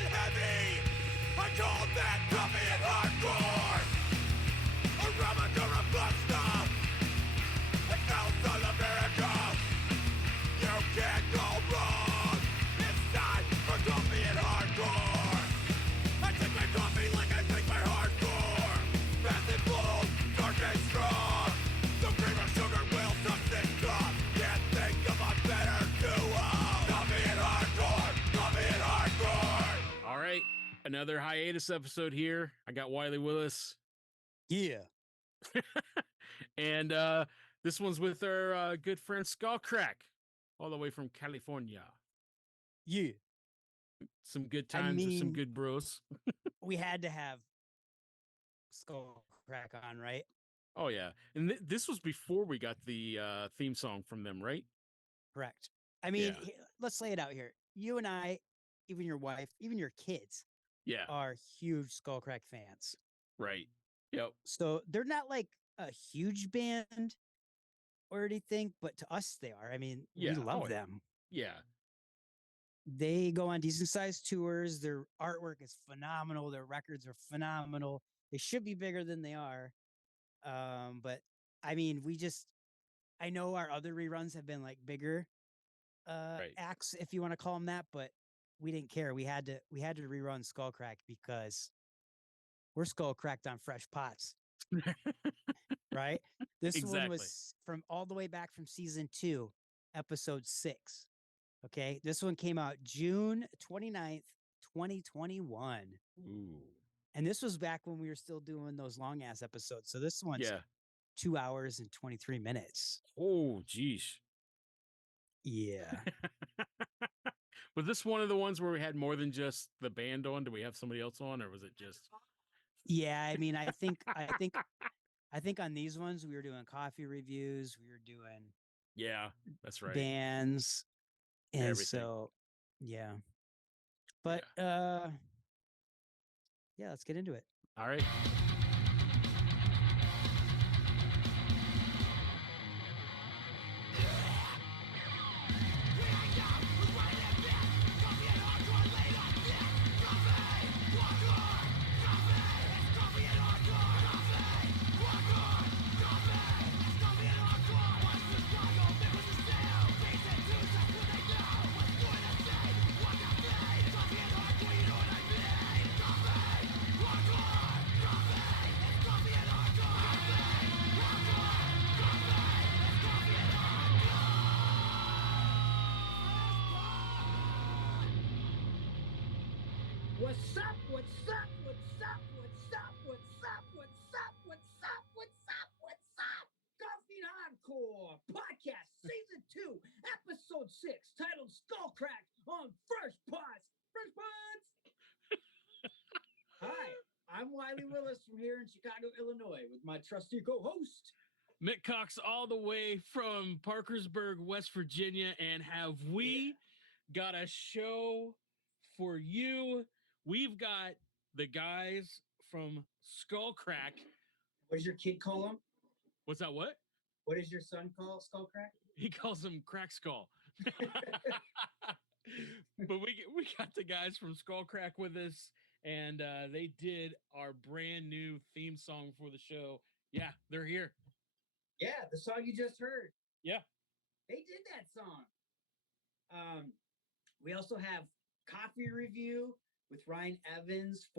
it heavy. I call that coffee and hardcore. A Ramadura Busta. It sounds on America. You can't go wrong. It's time for coffee and hardcore. I drink my coffee like I drink my hardcore. Fast and bold, dark and strong. The cream or sugar will suck things up. Can't think of a better duo. Coffee and hardcore. Coffee and hardcore. All right, another hiatus episode here. I got Wiley Willis. Yeah. And this one's with our good friend Skullcrack, all the way from California. Yeah. Some good times with some good bros. We had to have Skullcrack on, right? Oh, yeah. And this was before we got the theme song from them, right? Correct. I mean, Yeah. let's lay it out here. You and I, even your wife, even your kids Yeah, are huge Skullcrack fans. right. Yep. So they're not like a huge band or anything, but to us they are. I mean, Yeah. we love Oh, yeah. them. Yeah. They go on decent sized tours. Their artwork is phenomenal. Their records are phenomenal. They should be bigger than they are. But I mean, I know our other reruns have been like bigger Right. acts, if you want to call them that, but we didn't care. We had to rerun Skullcrack because we're Skullcracked on fresh pots, right? This one Exactly. was from all the way back from season 2, episode 6. Okay. This one came out June 29th, 2021. Ooh. And this was back when we were still doing those long ass episodes. So this one's Yeah. 2 hours and 23 minutes. Oh, geez. Yeah. Was this one of the ones where we had more than just the band on? Do we have somebody else on, or was it just? Yeah. I mean, I think on these ones we were doing coffee reviews. We were doing Yeah, that's right. bands. And Everything. so, yeah. But yeah, let's get into it. All right. What's up? What's up? What's up? What's up? What's up? What's up? What's up? What's up? What's up? Coffee and Hardcore Podcast Season 2, Episode 6, titled Skullcrack on Fresh Pots. Fresh Pots! Hi, I'm Wiley Willis from here in Chicago, Illinois, with my trusty co-host, Mick Cox, all the way from Parkersburg, West Virginia, and have we got a show for you? We've got the guys from Skullcrack. what does your kid call him? What's that? What? What does your son call Skullcrack? He calls him Crack Skull. But we got the guys from Skullcrack with us, and they did our brand new theme song for the show. Yeah, they're here. Yeah, the song you just heard. Yeah. They did that song. We also have Coffee Review with Ryan Evans,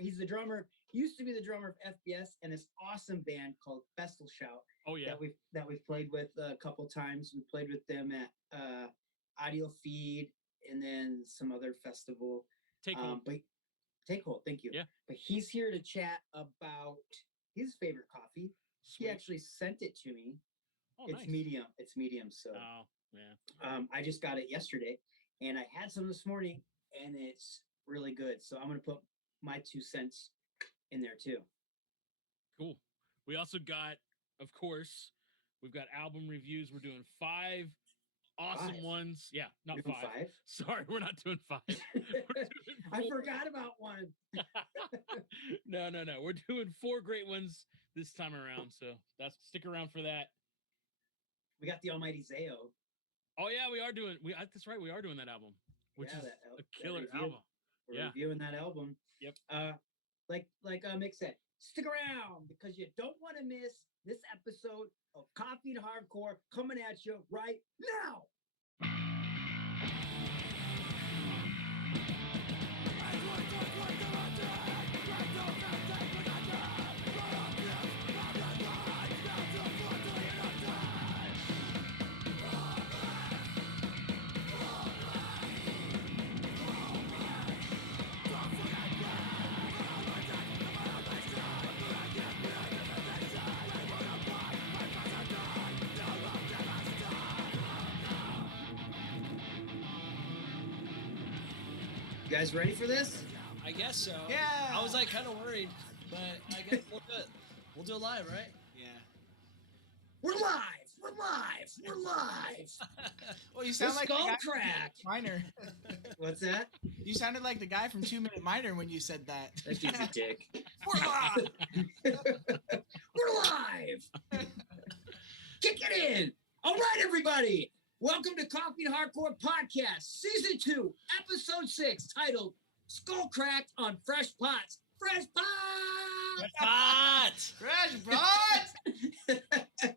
he's the drummer, used to be the drummer of F.B.S. and this awesome band called Festal Shout. Oh yeah. That we've played with a couple times. We played with them at Audio Feed and then some other festival. Take hold. But Take Hold, thank you. Yeah. But he's here to chat about his favorite coffee. Sweet. He actually sent it to me. Oh, It's nice. medium. It's medium. So Oh yeah. I just got it yesterday, and I had some this morning, and it's really good. So I'm gonna put my 2 cents in there too. Cool. We also got, of course, we've got album reviews. We're doing 5 awesome 5? ones. Yeah, not Doing 5. 5? Sorry, we're not doing 5. We're doing I 4. forgot about one. No. We're doing 4 great ones this time around. So stick around for that. We got the Almighty ZAO. Oh yeah, we are doing. That's right. We are doing that album, which Yeah, is that a killer review. album. We're Yeah. reviewing that album. Yep. Like Mick said, stick around because you don't want to miss this episode of Coffee and Hardcore coming at you right now. You guys ready for this? I guess so. Yeah. I was like kind of worried, but I guess we'll do it. We'll do it live, right? Yeah. We're live. We're live. We're live. Well, you We're sound like the guy from Skullcracked. Minor. What's that? You sounded like the guy from 2 Minute Minor when you said that. That dude's a dick. We're live. We're live. Kick it in. All right, everybody. Welcome to Coffee and Hardcore Podcast, Season 2, Episode 6, titled Skullcracked on Fresh Pots. Fresh Pots! Hot! Fresh Bot!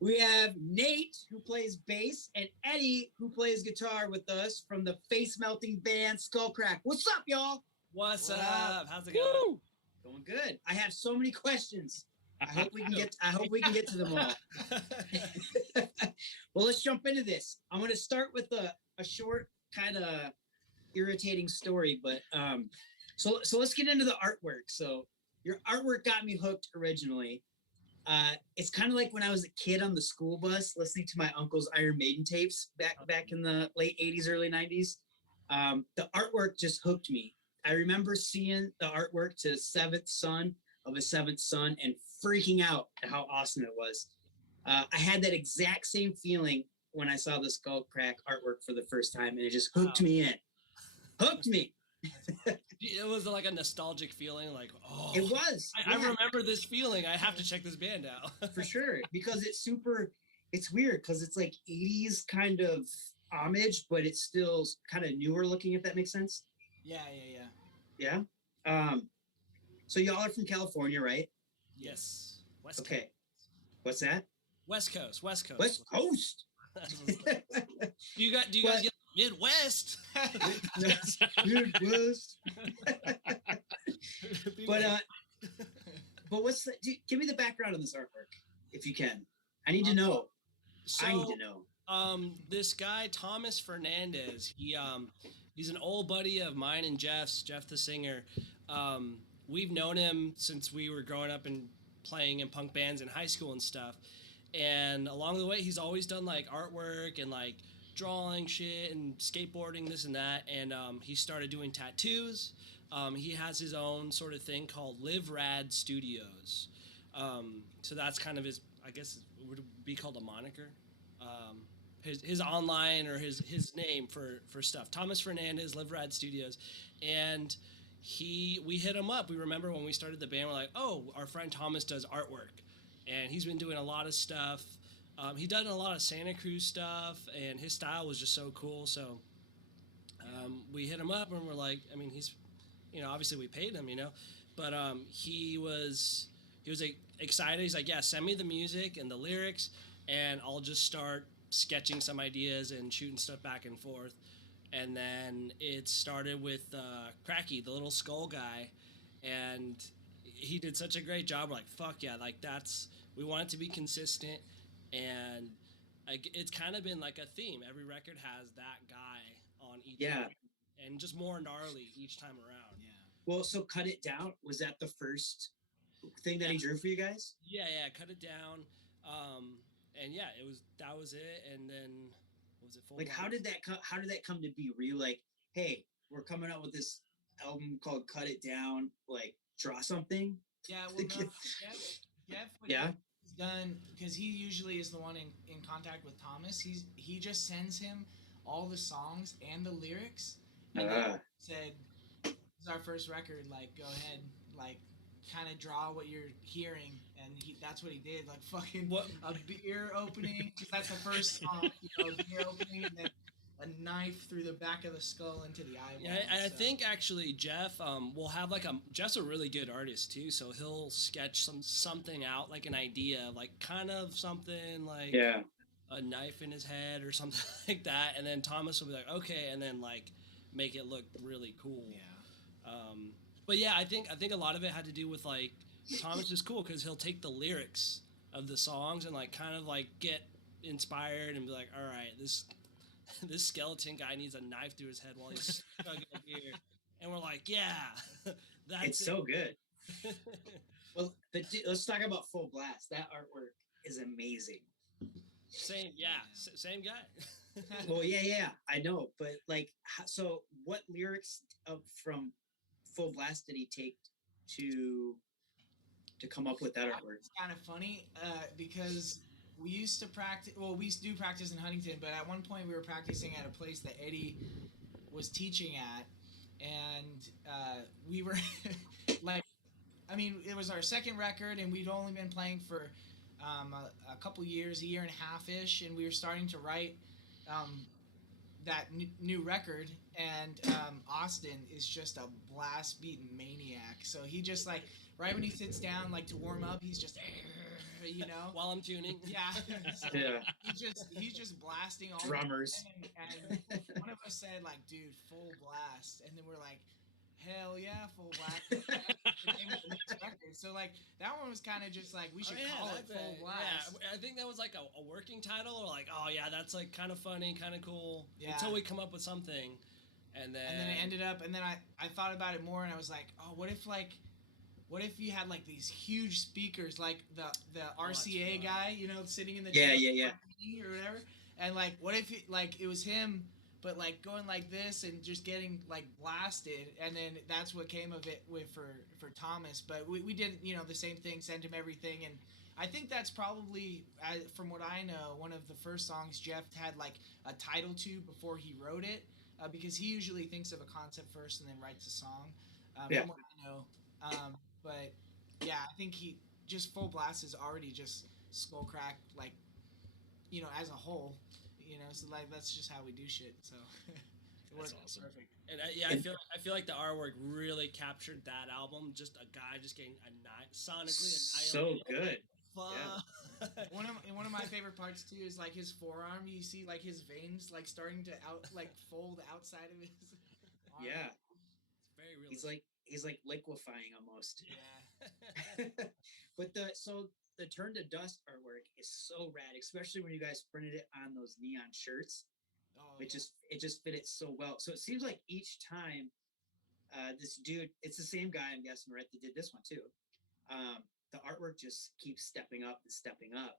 We have Nate, who plays bass, and Eddie, who plays guitar with us from the face-melting band Skullcrack. What's up, y'all? What's What up? How's it going? Woo! Going good. I have so many questions. I hope we can get to them all. Well, let's jump into this. I'm going to start with a short, kind of irritating story, but so let's get into the artwork. So your artwork got me hooked originally. It's kind of like when I was a kid on the school bus listening to my uncle's Iron Maiden tapes back in the late 80s, early 90s. The artwork just hooked me. I remember seeing the artwork to Seventh Son of a Seventh Son and freaking out at how awesome it was. I had that exact same feeling when I saw the Skullcrack artwork for the first time, and it just hooked me in. Hooked me. It was like a nostalgic feeling, like, oh. It was. I yeah, remember this feeling. I have to check this band out. for sure, because it's weird because it's like 80s kind of homage, but it's still kind of newer looking, if that makes sense. Yeah. Yeah. So y'all are from California, right? Yes. West Okay. What's that? West Coast. West Coast. West Coast. do you guys get Midwest? Midwest. But what's give me the background on this artwork, if you can. I need to know. I need to know. This guy Thomas Fernandez, he's an old buddy of mine and Jeff's. Jeff the singer. We've known him since we were growing up and playing in punk bands in high school and stuff. And along the way, he's always done like artwork and like drawing shit and skateboarding, this and that. And he started doing tattoos. He has his own sort of thing called Live Rad Studios. So that's kind of his, I guess it would be called a moniker. His online or his name for stuff. Thomas Fernandez, Live Rad Studios. And we hit him up. We remember when we started the band, we're like, oh, our friend Thomas does artwork. And he's been doing a lot of stuff. He done a lot of Santa Cruz stuff, and his style was just so cool. So we hit him up, and we're like, I mean, he's, obviously we paid him, but he was excited. He's like, yeah, send me the music and the lyrics, and I'll just start sketching some ideas and shooting stuff back and forth. And then it started with Cracky, the little skull guy, and he did such a great job. We're like, fuck yeah, like we want it to be consistent, and it's kind of been like a theme. Every record has that guy on each record, and just more gnarly each time around. Yeah. Well, so Cut It Down, was that the first thing that he drew for you guys? Yeah, Cut It Down. And yeah, that was it. And then was it full? Like, how did that come to be? Were you like, hey, we're coming out with this album called Cut It Down, like draw something? Yeah, well, no, Jeff he's done, because he usually is the one in contact with Thomas. He just sends him all the songs and the lyrics, and then said, "This is our first record. Like, go ahead, like, kind of draw what you're hearing." And that's what he did. Like, fucking a beer opening, 'cause that's the first song, beer opening, and then a knife through the back of the skull into the eyeball. Yeah, I think actually Jeff will have like Jeff's a really good artist too, so he'll sketch something out, like an idea, like kind of something like a knife in his head or something like that, and then Thomas will be like, okay, and then like make it look really cool. Yeah. But yeah, I think a lot of it had to do with like Thomas is cool because he'll take the lyrics of the songs and like kind of like get inspired and be like, all right, this skeleton guy needs a knife through his head while he's chugging a beer, and we're like, yeah, that's so good. Well, but let's talk about Full Blast. That artwork is amazing. Same guy. Well, yeah, I know, but like, so what lyrics from Full Blast did he take to come up with that artwork? It's kind of funny because we used to practice. Well, we do practice in Huntington, but at one point we were practicing at a place that Eddie was teaching at, and we were like, I mean, it was our second record, and we'd only been playing for a couple years, a year and a half ish, and we were starting to write that new record. And Austin is just a blast beating maniac. So he just like right when he sits down like to warm up, he's just you know, while I'm tuning. Yeah. So Yeah. He's just blasting all drummers. And one of us said like, dude, full blast, and then we're like, hell yeah, full blast. The name of the next record. So like that one was kind of just like we should call it Full Blast. Yeah, I think that was like a working title, or like, oh yeah, that's like kind of funny, kind of cool. Yeah. Until we come up with something, and then it ended up, and then I thought about it more, and I was like, oh, what if you had like these huge speakers, like the RCA guy, you know, sitting in the yeah or whatever, and like what if it was him, but like going like this and just getting like blasted, and then that's what came of it for Thomas. But we did, you know, the same thing, sent him everything, and I think that's probably, from what I know, one of the first songs Jeff had like a title to before he wrote it, because he usually thinks of a concept first and then writes a song. From what I know, but yeah, I think he just Full Blast is already just Skullcrack, like, you know, as a whole. You know, so like that's just how we do shit. So it works awesome. Perfect. And I feel like the artwork really captured that album. Just a guy just getting sonically annihilated. So good. Yeah. One of my favorite parts too is like his forearm. You see like his veins like starting to fold outside of his arm. Yeah. It's very realistic. He's like liquefying almost. Yeah. But the Turn to Dust artwork is so rad, especially when you guys printed it on those neon shirts. Oh, It just fit it so well. So it seems like each time this dude, it's the same guy, I'm guessing, right, that did this one too. The artwork just keeps stepping up and stepping up.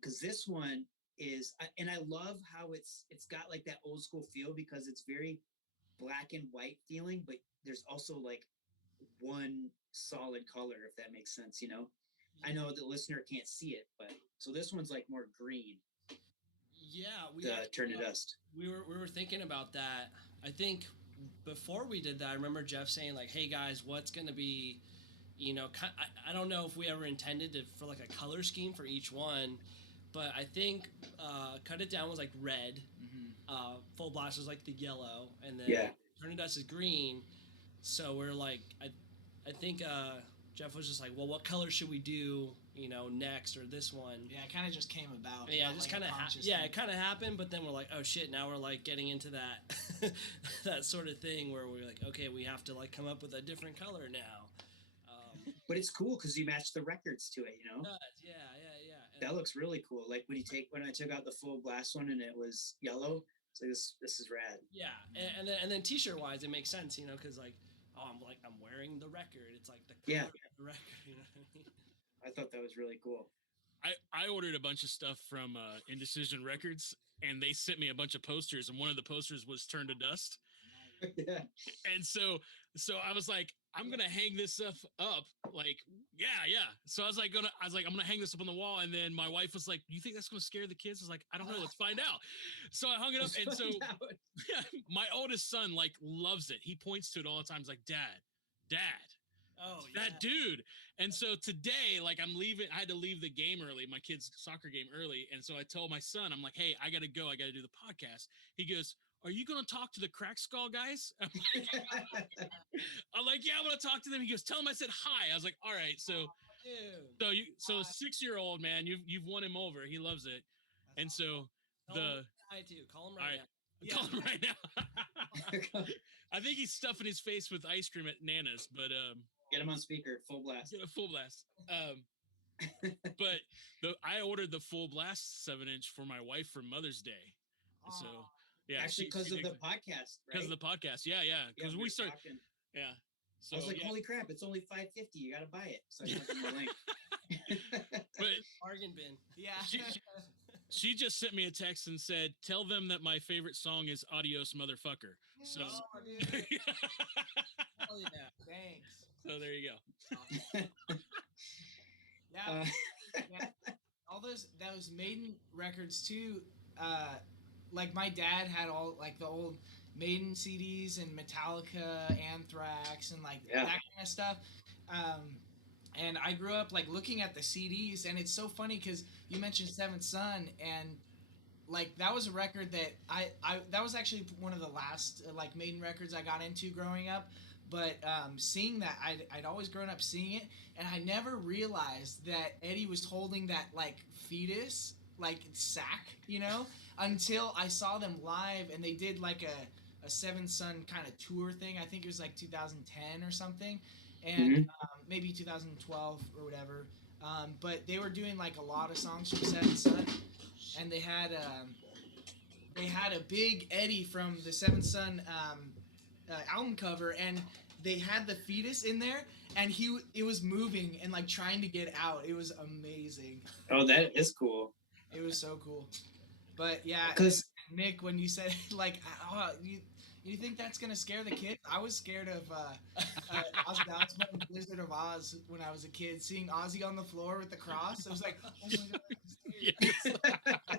Because this one is, and I love how it's got like that old school feel, because it's very black and white feeling, but there's also like one solid color, if that makes sense, you know? I know the listener can't see it, but so this one's like more green. Yeah, Turn to Dust. We were thinking about that. I think before we did that, I remember Jeff saying like, "Hey guys, what's gonna be, you know, I don't know if we ever intended for like a color scheme for each one, but I think Cut It Down was like red, Full Blast was like the yellow, and then Turn to Dust is green. So we're like, I think Jeff was just like, well, what color should we do, you know, next, or this one? Yeah, it kind of just came about. Yeah, just kind of it kind of happened, but then we're like, oh shit, now we're like getting into that that sort of thing where we're like, okay, we have to like come up with a different color now. But it's cool because you match the records to it, you know? Yeah. That looks really cool. Like when I took out the Full Blast one and it was yellow, it's like this is rad. Yeah, and then t-shirt wise, it makes sense, you know, because like, oh, I'm wearing the record. It's like the color of the record, you know what I mean? I thought that was really cool. I ordered a bunch of stuff from Indecision Records, and they sent me a bunch of posters, and one of the posters was Turn to Dust. Yeah. And so I was like, I'm gonna hang this stuff up, like, yeah. So I was like, I'm gonna hang this up on the wall, and then my wife was like, "You think that's gonna scare the kids?" I was like, "I don't know, let's find out." So I hung it up, and so my oldest son like loves it. He points to it all the time. He's like, "Dad." Oh, that dude. And so today, like I'm leaving, I had to leave the game early, my kid's soccer game early. And so I told my son, I'm like, hey, I got to go. I got to do the podcast. He goes, are you going to talk to the Crack Skull guys? I'm like, yeah, I'm going to talk to them. He goes, tell him I said hi. I was like, all right. So, so 6-year-old man, you've won him over. He loves it. That's And so Call him hi too. Call him right now. Call him right now. I think he's stuffing his face with ice cream at Nana's, but get him on speaker, full blast. Get a full blast. But I ordered the full blast 7-inch for my wife for Mother's Day. So yeah, actually because of the podcast, right? Because of the podcast, yeah. Because we started, yeah. So I was like, holy crap, it's only $5.50. You got to buy it. So I sent him the link. But bargain bin. Yeah. She just sent me a text and said, "Tell them that my favorite song is Adios Motherfucker." So, dude. Hell yeah. Thanks. So there you go. Yeah. All those Maiden records too. Like my dad had all like the old Maiden CDs and Metallica, Anthrax, and like that kind of stuff. And I grew up like looking at the CDs, and it's so funny because you mentioned Seventh Son, and like that was a record that I that was actually one of the last like Maiden records I got into growing up. But seeing that, I'd always grown up seeing it, and I never realized that Eddie was holding that like fetus, like sack, you know, until I saw them live, and they did like a Seventh Son kind of tour thing. I think it was like 2010 or something. And maybe 2012 or whatever, but they were doing like a lot of songs from Seventh Son, and they had a big Eddie from the Seventh Son album cover, and they had the fetus in there, and it was moving and like trying to get out. It was amazing. Oh, that is cool. It was so cool. But yeah, because Nick, when you said like, you think that's gonna scare the kids? I was scared of Ozzy Osbourne, Wizard of Oz, when I was a kid. Seeing Ozzy on the floor with the cross, I was like, "Oh my god!" Yes.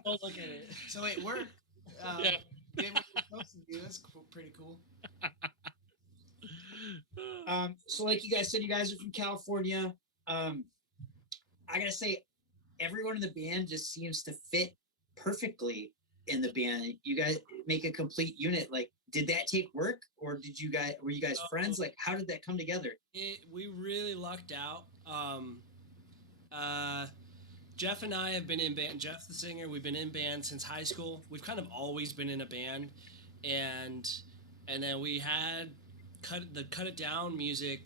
Don't look at it. So it worked. Yeah. It was supposed to do. That's pretty cool. So like you guys said, you guys are from California. I gotta say, everyone in the band just seems to fit perfectly in the band. You guys make a complete unit. Like, did that take work, or were you guys friends? Like, how did that come together? We really lucked out. Jeff and I have been in band. Jeff, the singer, we've been in band since high school. We've kind of always been in a band, and then we had cut it down music,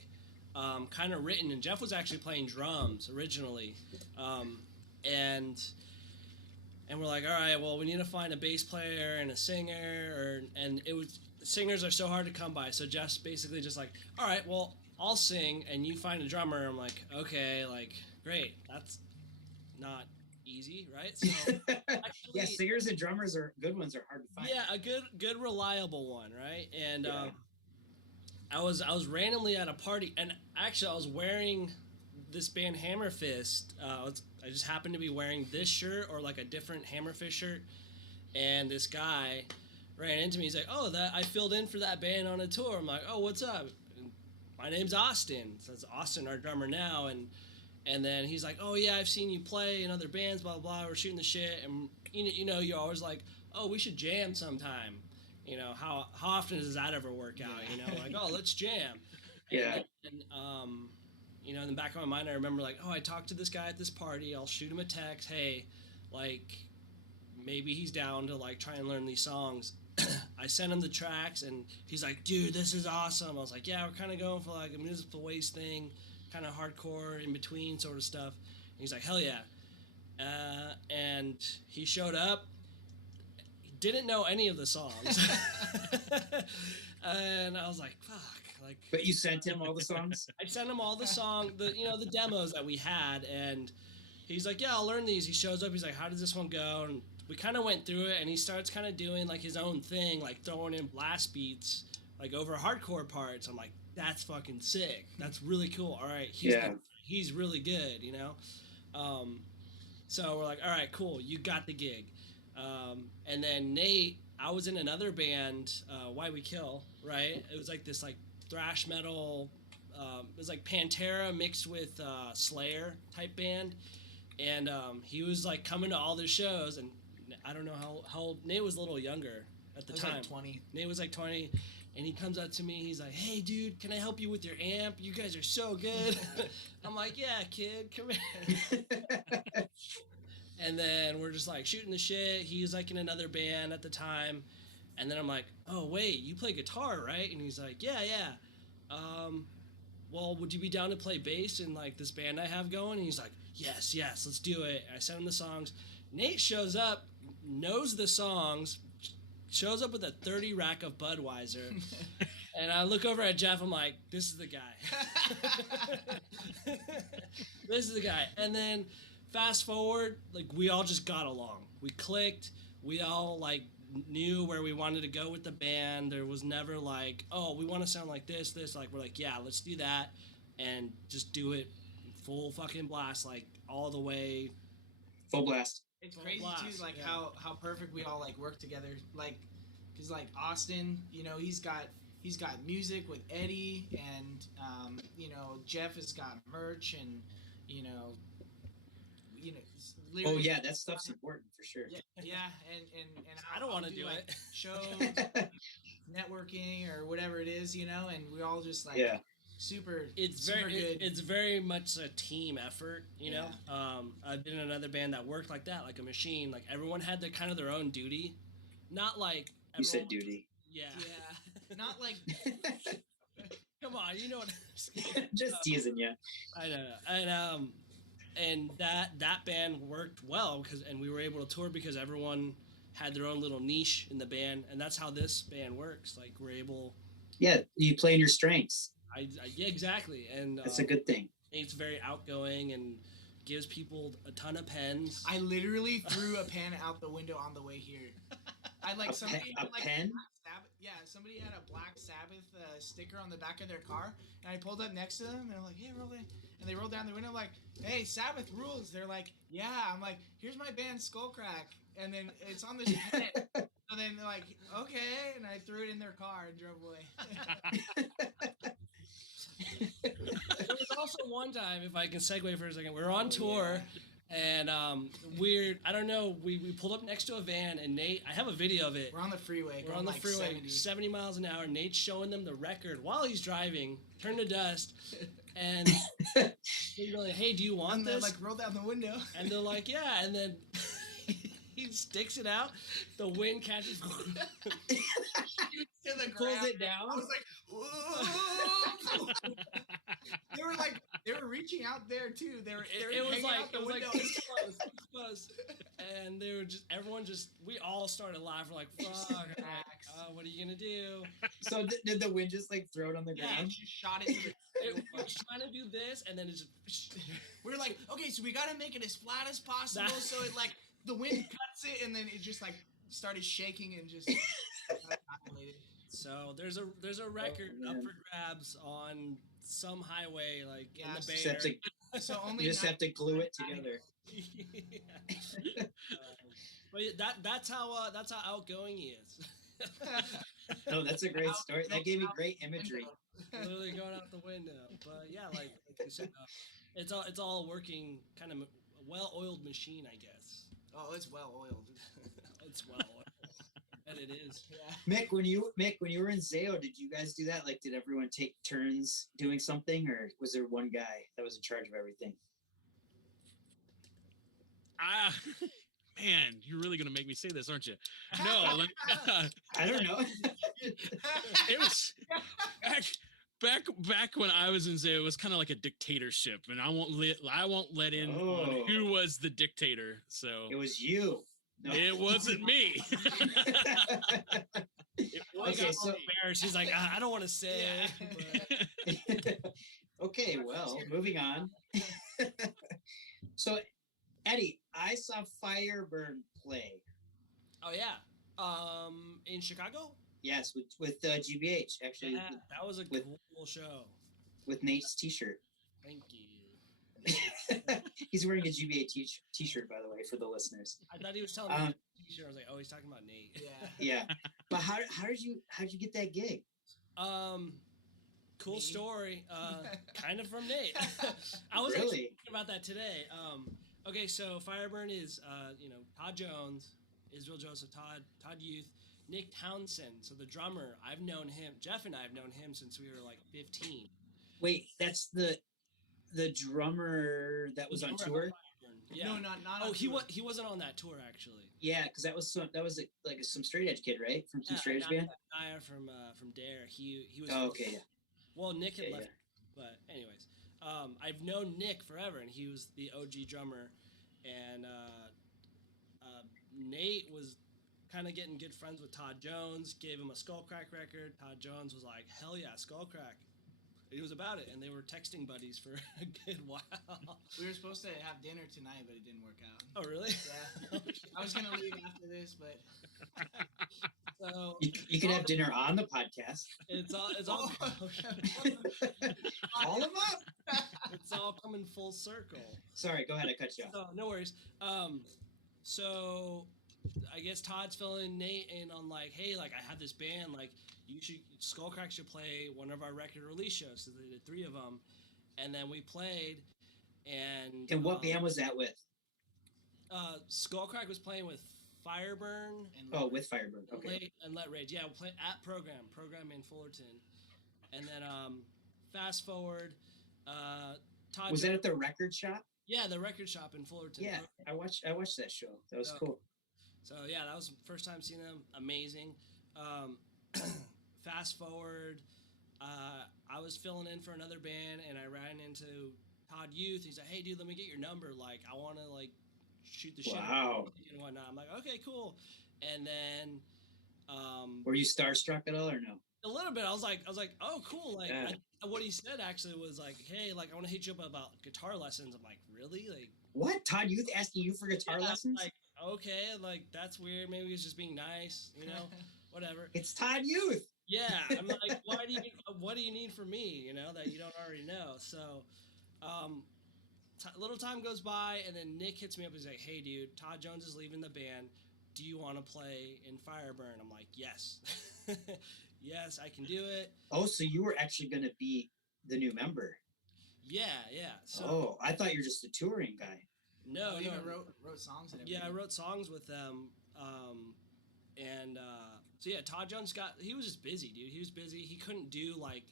kind of written. And Jeff was actually playing drums originally, and we're like, all right, well, we need to find a bass player and a singer, and singers are so hard to come by. So Jeff's basically just like, all right, well, I'll sing and you find a drummer. I'm like, okay, like, great. That's not easy, right? So actually, yeah, singers and drummers are good ones are hard to find. Yeah, a good reliable one, right? And I was randomly at a party, and actually I was wearing this band Hammer Fist. I just happened to be wearing this shirt or like a different Hammer Fist shirt, and this guy ran into me. He's like, "Oh, I filled in for that band on a tour." I'm like, "Oh, what's up?" And my name's Austin. So it's Austin, our drummer now, and then he's like, "Oh yeah, I've seen you play in other bands, blah blah blah. We're shooting the shit, and you know, you're always like, oh, we should jam sometime. You know, how often does that ever work out? You know, like, oh, let's jam." Yeah. And you know, in the back of my mind, I remember like, oh, I talked to this guy at this party. I'll shoot him a text. Hey, like, maybe he's down to like try and learn these songs. I sent him the tracks, and he's like, dude, this is awesome. I was like, yeah, we're kind of going for like a musical waste thing, kind of hardcore in between sort of stuff. And he's like, hell yeah. And he showed up. He didn't know any of the songs. And I was like, fuck. Like, but you sent him all the songs? I sent him all the the demos that we had, and he's like, yeah, I'll learn these. He shows up, he's like, how does this one go? And we kind of went through it, and he starts kind of doing like his own thing, like throwing in blast beats like over hardcore parts. I'm like, that's fucking sick. That's really cool. All right, he's really good, you know. So we're like, all right, cool, you got the gig. And then Nate, I was in another band, Why We Kill, right? It was like this like thrash metal it was like Pantera mixed with Slayer type band, and he was like coming to all their shows, and I don't know how old Nate was, a little younger at the time. Like 20. Nate was like 20, and he comes up to me. He's like, "Hey, dude, can I help you with your amp? You guys are so good." I'm like, "Yeah, kid, come here." And then we're just like shooting the shit. He was like in another band at the time, and then I'm like, "Oh wait, you play guitar, right?" And he's like, "Yeah, yeah. Well, would you be down to play bass in like this band I have going?" And he's like, "Yes, yes, let's do it." And I sent him the songs. Nate shows up, knows the songs, shows up with a 30 rack of Budweiser. And I look over at Jeff, I'm like, "This is the guy." This is the guy. And then fast forward, like we all just got along. We clicked. We all like knew where we wanted to go with the band. There was never like, "Oh, we want to sound like this." Like we're like, "Yeah, let's do that," and just do it full fucking blast, like all the way. Full blast. It's Full crazy blast, too, like yeah. how perfect we all like work together. Like, cause like Austin, you know, he's got music with Eddie, and you know, Jeff has got merch, and you know. Oh yeah, that stuff's important for sure. Yeah, and I don't want to I'll do like, it. shows, networking or whatever it is, you know, and we all just like super. It's super very good. it's very much a team effort, you know. Yeah. I've been in another band that worked like that, like a machine. Like everyone had their kind of their own duty, not like You said everyone- duty. Yeah. Yeah, not like Come on, you know what? Just teasing you. I know, and that band worked well and we were able to tour because everyone had their own little niche in the band, and that's how this band works. Like we're able. Yeah, you play in your strengths. Yeah, exactly, and That's a good thing. Nate's very outgoing and gives people a ton of pens. I literally threw a pen out the window on the way here. I like A pen? Somebody had a Black Sabbath sticker on the back of their car, and I pulled up next to them, and I'm like, "Hey, roll in." And they rolled down the window, like, "Hey, Sabbath rules." They're like, "Yeah." I'm like, "Here's my band, Skullcrack," and then it's on this pen. So then they're like, "Okay," and I threw it in their car and drove away. There was also one time, if I can segue for a second, we were on tour. Yeah. And I don't know, we pulled up next to a van, and Nate, I have a video of it. We're on the freeway. We're going on the like freeway, 70. 70 miles an hour. Nate's showing them the record while he's driving, turn to dust, and they're like, "Hey, do you want And then this?" like roll down the window. And they're like, "Yeah," and then he sticks it out, the wind catches, To the pulls ground. it down. I was like, "Whoa!" They were reaching out there too. They were It was hanging like out the it was like window. this close, and they were just we all started laughing like, "Fuck, Relax. what are you gonna do?" So did the wind just like throw it on the Yeah, ground? she shot it to the. It was trying to do this, and then it just. We were like, okay, so we gotta make it as flat as possible, so it like the wind cuts it, and then it just like started shaking and just. Annihilated. So there's a record up man. for grabs on some highway, like in Yes. the Bay Just have Area. to, So only you just have to glue it together. Yeah. But yeah, that's how outgoing he is. Oh, that's a great story. That gave me great imagery. Literally going out the window. But yeah, like you said, it's all working, kind of a well-oiled machine, I guess. Oh, it's well oiled. It's well-oiled, and it is. Yeah. Mick, when you were in ZAO, did you guys do that? Like, did everyone take turns doing something, or was there one guy that was in charge of everything? Man, you're really gonna make me say this, aren't you? No, I don't know. it was back when I was in ZAO, it was kind of like a dictatorship, and I won't let in on who was the dictator. So It was you. No. it wasn't me. It was Okay, all so- embarrassed. He's like, I don't want to say. But Okay, well, moving on. So, Eddie, I saw Fireburn play. oh yeah, in Chicago. Yes, with GBH actually, Yeah, that was a with- cool show. with Nate's T-shirt. Thank you. He's wearing a GBA T-shirt, by the way, for the listeners. I thought he was telling me. I was like, oh, he's talking about Nate. Yeah. Yeah, but how did you get that gig? Cool Me? story. Kind of from Nate. I was Really? actually thinking about that today. Okay, so Fireburn is Todd Jones, Israel Joseph, Todd Youth, Nick Townsend. So the drummer, I've known him. Jeff and I have known him since we were like 15. Wait, that's the drummer that was The on drummer of tour. Fireburn. Yeah. No, not Oh, on tour. he wasn't on that tour actually. Yeah, because that was some straight edge kid, right? From some straight edge band. Naya from Dare. He was. Oh, okay, yeah. Well, Nick had Yeah, left, but anyways, I've known Nick forever, and he was the OG drummer, and Nate was kind of getting good friends with Todd Jones. Gave him a Skullcrack record. Todd Jones was like, "Hell yeah, Skullcrack." He was about it, and they were texting buddies for a good while. We were supposed to have dinner tonight, but it didn't work out. Oh, really? Yeah. I was gonna leave after this, but So You could have dinner on the podcast. it's all Call them up. it's all coming full circle. Sorry, go ahead. I cut you off. So, no worries. So I guess Todd's filling Nate in on like, hey, like I have this band, like Skullcrack should play one of our record release shows. So they did 3 of them, and then we played. And what band was that with? Skullcrack was playing with Fireburn. Oh, with Fireburn. Okay. And Let Rage. Yeah, we'll play at Program in Fullerton, and then fast forward. Todd Was that at the record shop? Yeah, the record shop in Fullerton. Yeah, I watched that show. That was cool. So yeah, that was the first time seeing them. Amazing. Fast forward, I was filling in for another band, and I ran into Todd Youth. He's like, "Hey, dude, let me get your number. Like, I want to like shoot the shit Wow. and whatnot." I'm like, "Okay, cool." And then, Were you starstruck at all or no? a little bit. I was like, "Oh, cool!" Like, Yeah. what he said actually was like, "Hey, like, I want to hit you up about guitar lessons." I'm like, "Really?" Like, What? Todd Youth asking you for guitar yeah, lessons? Like, okay, like that's weird. Maybe he's just being nice, whatever. It's Todd Youth. Yeah, I'm like, what do you need from me, that you don't already know? So, little time goes by, and then Nick hits me up. He's like, "Hey, dude, Todd Jones is leaving the band. Do you want to play in Fireburn?" I'm like, "Yes, yes, I can do it." Oh, so you were actually going to be the new member? Yeah. So, I thought you were just a touring guy. no, you even wrote songs and everything. Yeah, I wrote songs with them, so yeah, Todd Jones he was just busy, dude. He was busy. He couldn't do like,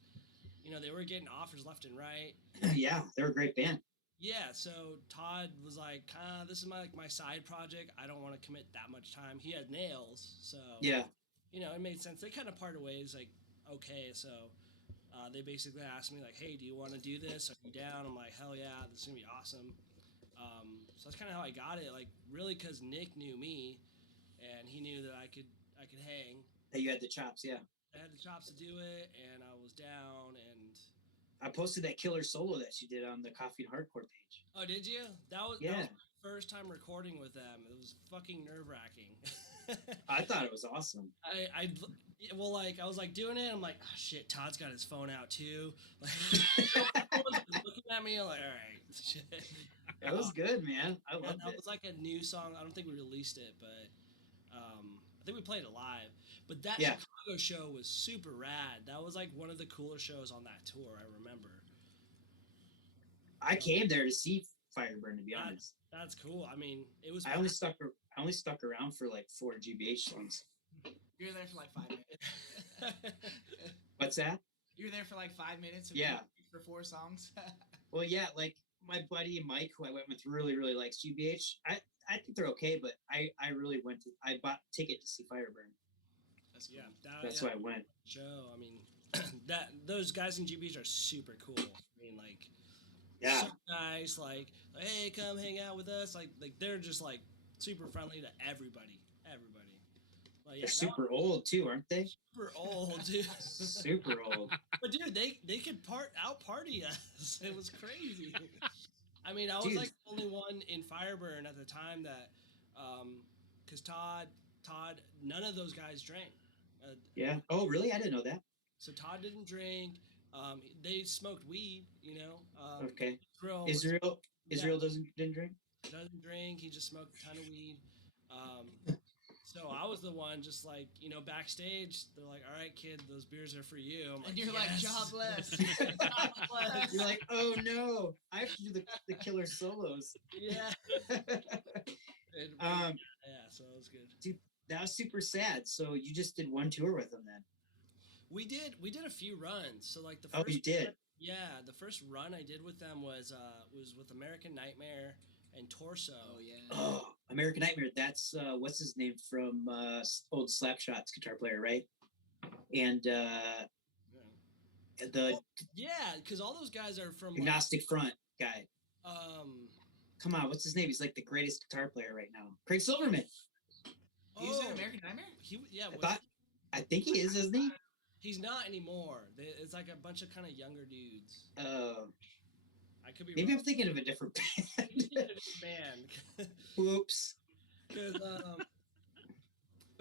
they were getting offers left and right. Yeah, they're a great band. Yeah, so Todd was like, this is my side project. I don't want to commit that much time. He had nails, so Yeah. It made sense. They kind of parted ways, like, okay, so they basically asked me like, "Hey, do you want to do this? Are you down?" I'm like, "Hell yeah, this is gonna be awesome." So that's kind of how I got it, like really because Nick knew me, and he knew that I could hang. That you had the chops, yeah. I had the chops to do it, and I was down, and I posted that killer solo that she did on the Coffee and Hardcore page. oh, did you? That was my first time recording with them. It was fucking nerve-wracking. I thought it was awesome. I was like doing it. I'm like, oh shit, Todd's got his phone out too. Like, everyone's looking at me. I'm like, all right, shit. That was good, man. I loved That it. was like a new song. I don't think we released it, but I think we played it live. But that Chicago show was super rad. That was like one of the cooler shows on that tour. I remember. I came there to see Fireburn, to be honest. That's cool. I mean, it was. I only stuck around for like 4 GBH songs. You were there for like 5 minutes. What's that? You were there for like 5 minutes. Yeah. For 4 songs. Well, yeah, like my buddy Mike, who I went with, really, really likes GBH. I think they're okay, but I bought a ticket to see Fireburn. That's cool. Yeah. That's why I went. Show. I mean, those guys in GBH are super cool. I mean, like. Yeah. So nice, like, hey, come hang out with us. Like they're just like super friendly to everybody. Like, yeah, they're super old too, aren't they? Super old, dude. Super old. But dude, they could out party us. It was crazy. I mean, I was like the only one in Fireburn at the time that, because Todd, none of those guys drank. Yeah. Oh, really? I didn't know that. So Todd didn't drink. They smoked weed, Okay. Israel didn't drink. Doesn't drink. He just smoked a ton of weed. So I was the one just like, backstage. They're like, "All right, kid, those beers are for you." I'm And you're like, "Yes." jobless. You're like, oh no, I have to do the killer solos. Yeah. And, Um, yeah, so it was good. dude, that was super sad. So you just did one tour with them then? We did a few runs. So like the Oh, first you did? Yeah, the first run I did with them was with American Nightmare and Torso. Oh yeah. Oh, American Nightmare. That's what's his name from old Slapshot's guitar player, right? And Yeah. the Yeah, because all those guys are from Agnostic Front guy. um Come on, what's his name? He's like the greatest guitar player right now. Craig Silverman. He's in American Nightmare? I think he is, isn't he? He's not anymore. It's like a bunch of kind of younger dudes. I could be Maybe wrong. I'm thinking of a different band. Whoops. But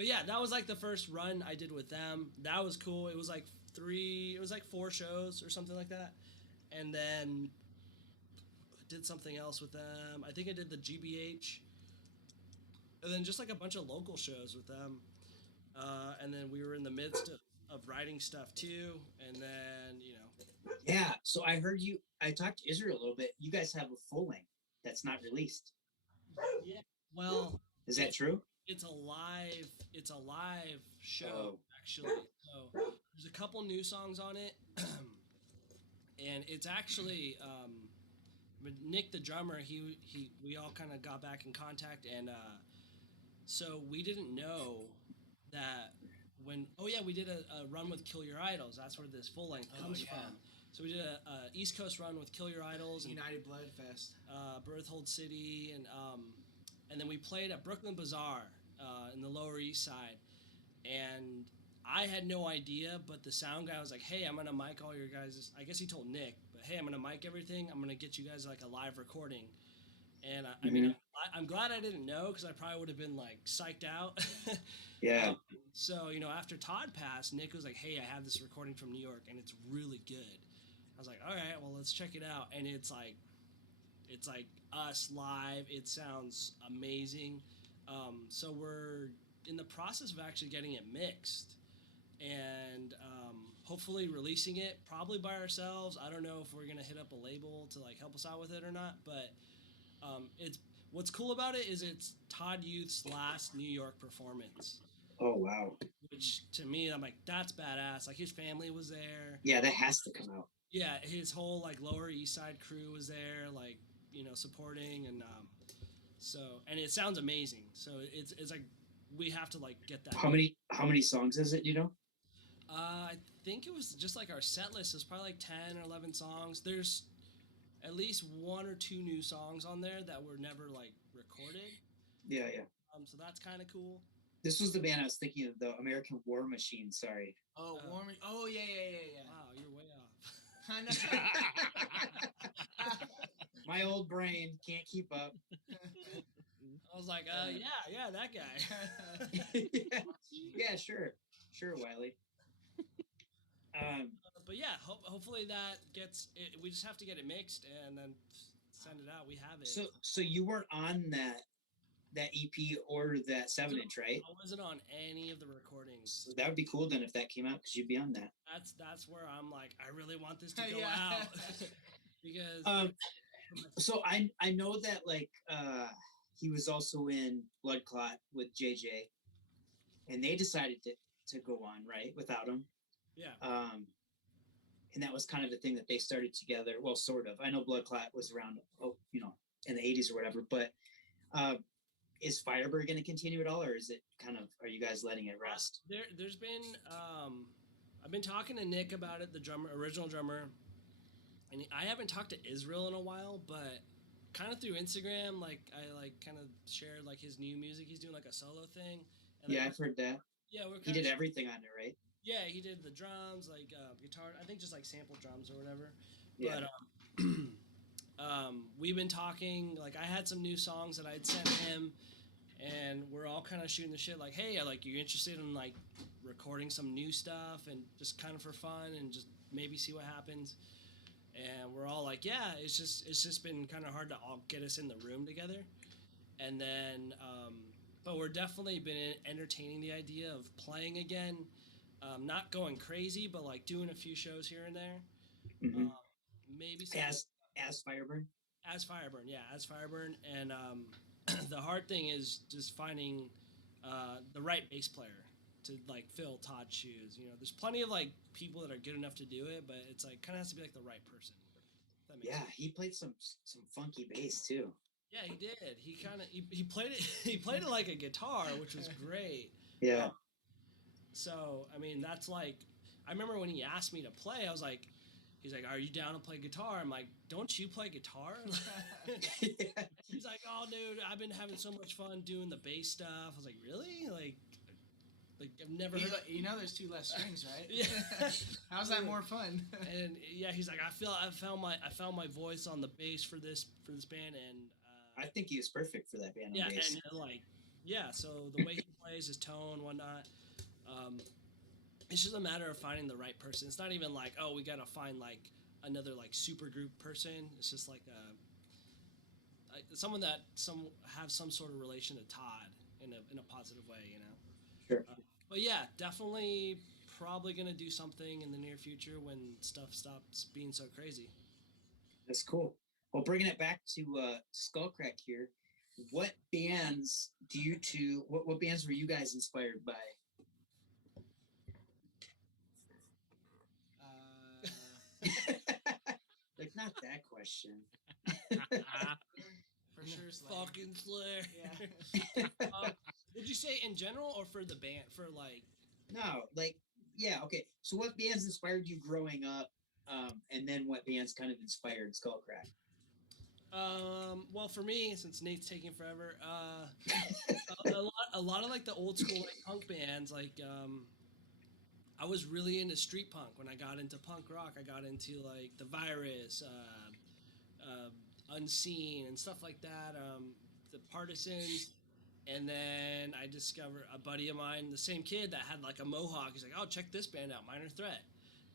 yeah, that was like the first run I did with them. That was cool. It was like 4 shows or something like that. And then I did something else with them. I think I did the GBH. And then just like a bunch of local shows with them. And then we were in the midst of writing stuff too. And then, Yeah. So I heard I talked to Israel a little bit. You guys have a full length that's not released. Yeah. Well, Is that true? It's a live show, Oh. actually. So there's a couple new songs on it. And it's actually Nick the drummer, we all kind of got back in contact, and so we didn't know that we did a run with Kill Your Idols. That's where this full length comes from. So we did a East Coast run with Kill Your Idols and United Blood Fest, Berthold City, and then we played at Brooklyn Bazaar in the Lower East Side, and I had no idea, but the sound guy was like, "Hey, I'm gonna mic all your guys." I guess he told Nick, but hey, I'm gonna mic everything. I'm gonna get you guys like a live recording. And I mean, I'm glad I didn't know, because I probably would have been like psyched out. Yeah. So after Todd passed, Nick was like, "Hey, I have this recording from New York, and it's really good." I was like, "All right, well, let's check it out." And it's like us live. It sounds amazing. So we're in the process of actually getting it mixed, and hopefully releasing it probably by ourselves. I don't know if we're gonna hit up a label to like help us out with it or not, but it's what's cool about it is it's Todd Youth's last New York performance. Oh wow. Which to me, I'm like, that's badass. Like his family was there. Yeah, that has to come out. Yeah, his whole like Lower East Side crew was there, like supporting, and and it sounds amazing. So it's like we have to like get that. How many songs is it? Do you know? I think it was just like our set list is probably like 10 or 11 songs. There's at least 1 or 2 new songs on there that were never like recorded. Yeah. So that's kind of cool. This was the band I was thinking of, the American War Machine. Sorry. Oh, Oh, yeah. Wow, you're way off. I know. My old brain can't keep up. I was like, yeah, that guy. Yeah, sure, Wiley. But yeah, hopefully that gets it. We just have to get it mixed and then send it out. We have it. So you weren't on that EP or that 7-inch, right? I wasn't on any of the recordings. So that would be cool then if that came out, because you'd be on that. That's where I'm like, I really want this to go out. Because so I know that like he was also in Blood Clot with JJ, and they decided to go on, right, without him. Yeah. And that was kind of the thing that they started together. Well, sort of. I know Blood Clot was around, in the 80s or whatever. But is Firebird going to continue at all, or is it are you guys letting it rest? There's been, I've been talking to Nick about it, the original drummer, and I haven't talked to Israel in a while, but kind of through Instagram, like I like kind of shared like his new music. He's doing like a solo thing. And Yeah, I've heard that. Yeah, he did everything on it, right? Yeah, he did the drums, like guitar. I think just like sample drums or whatever. Yeah. But we've been talking. Like I had some new songs that I'd sent him, and we're all kind of shooting the shit. Like, hey, like you interested in like recording some new stuff and just kind of for fun and just maybe see what happens. And we're all like, yeah. It's just been kind of hard to all get us in the room together. And then but we're definitely been entertaining the idea of playing again. Not going crazy, but like doing a few shows here and there. Mm-hmm. Maybe some, as Fireburn. as Fireburn, yeah, as Fireburn. And the hard thing is just finding the right bass player to like fill Todd's shoes. You know, there's plenty of like people that are good enough to do it, but it's like kind of has to be like the right person. If that makes sense. He played some funky bass too. Yeah, he did. He kind of he played it. He played it like a guitar, which was great. Yeah. So I mean, that's like, I remember when he asked me to play, I was like, he's like, "Are you down to play guitar?" I'm like, "Don't you play guitar?" He's like, "Oh, dude, I've been having so much fun doing the bass stuff." I was like, "Really? Like I've never heard." You know, there's 2 less strings, right? Yeah. How's that more fun? And yeah, he's like, I found my voice on the bass for this band, and I think he was perfect for that band. yeah, on bass. and like, yeah, so the way he plays, his tone, whatnot, it's just a matter of finding the right person. It's not even like, oh, we gotta find like another like super group person. It's just like someone that have some sort of relation to Todd in a positive way, you know. Sure. But yeah, definitely probably gonna do something in the near future when stuff stops being so crazy. That's cool. Well, bringing it back to Skullcrack here, what bands what bands were you guys inspired by? Like, not that question. For sure, Slayer. Fucking Slayer. Yeah. Would you say in general or for the band? For like, No, like, yeah, okay. So what bands inspired you growing up, and then what bands kind of inspired Skullcrack? well, for me, since Nate's taking forever, a lot of like the old school like punk bands, like I was really into street punk when I got into punk rock. I got into like The Virus, Unseen, and stuff like that. The Partisans, and then I discovered a buddy of mine, the same kid that had like a mohawk. He's like, "Oh, check this band out, Minor Threat,"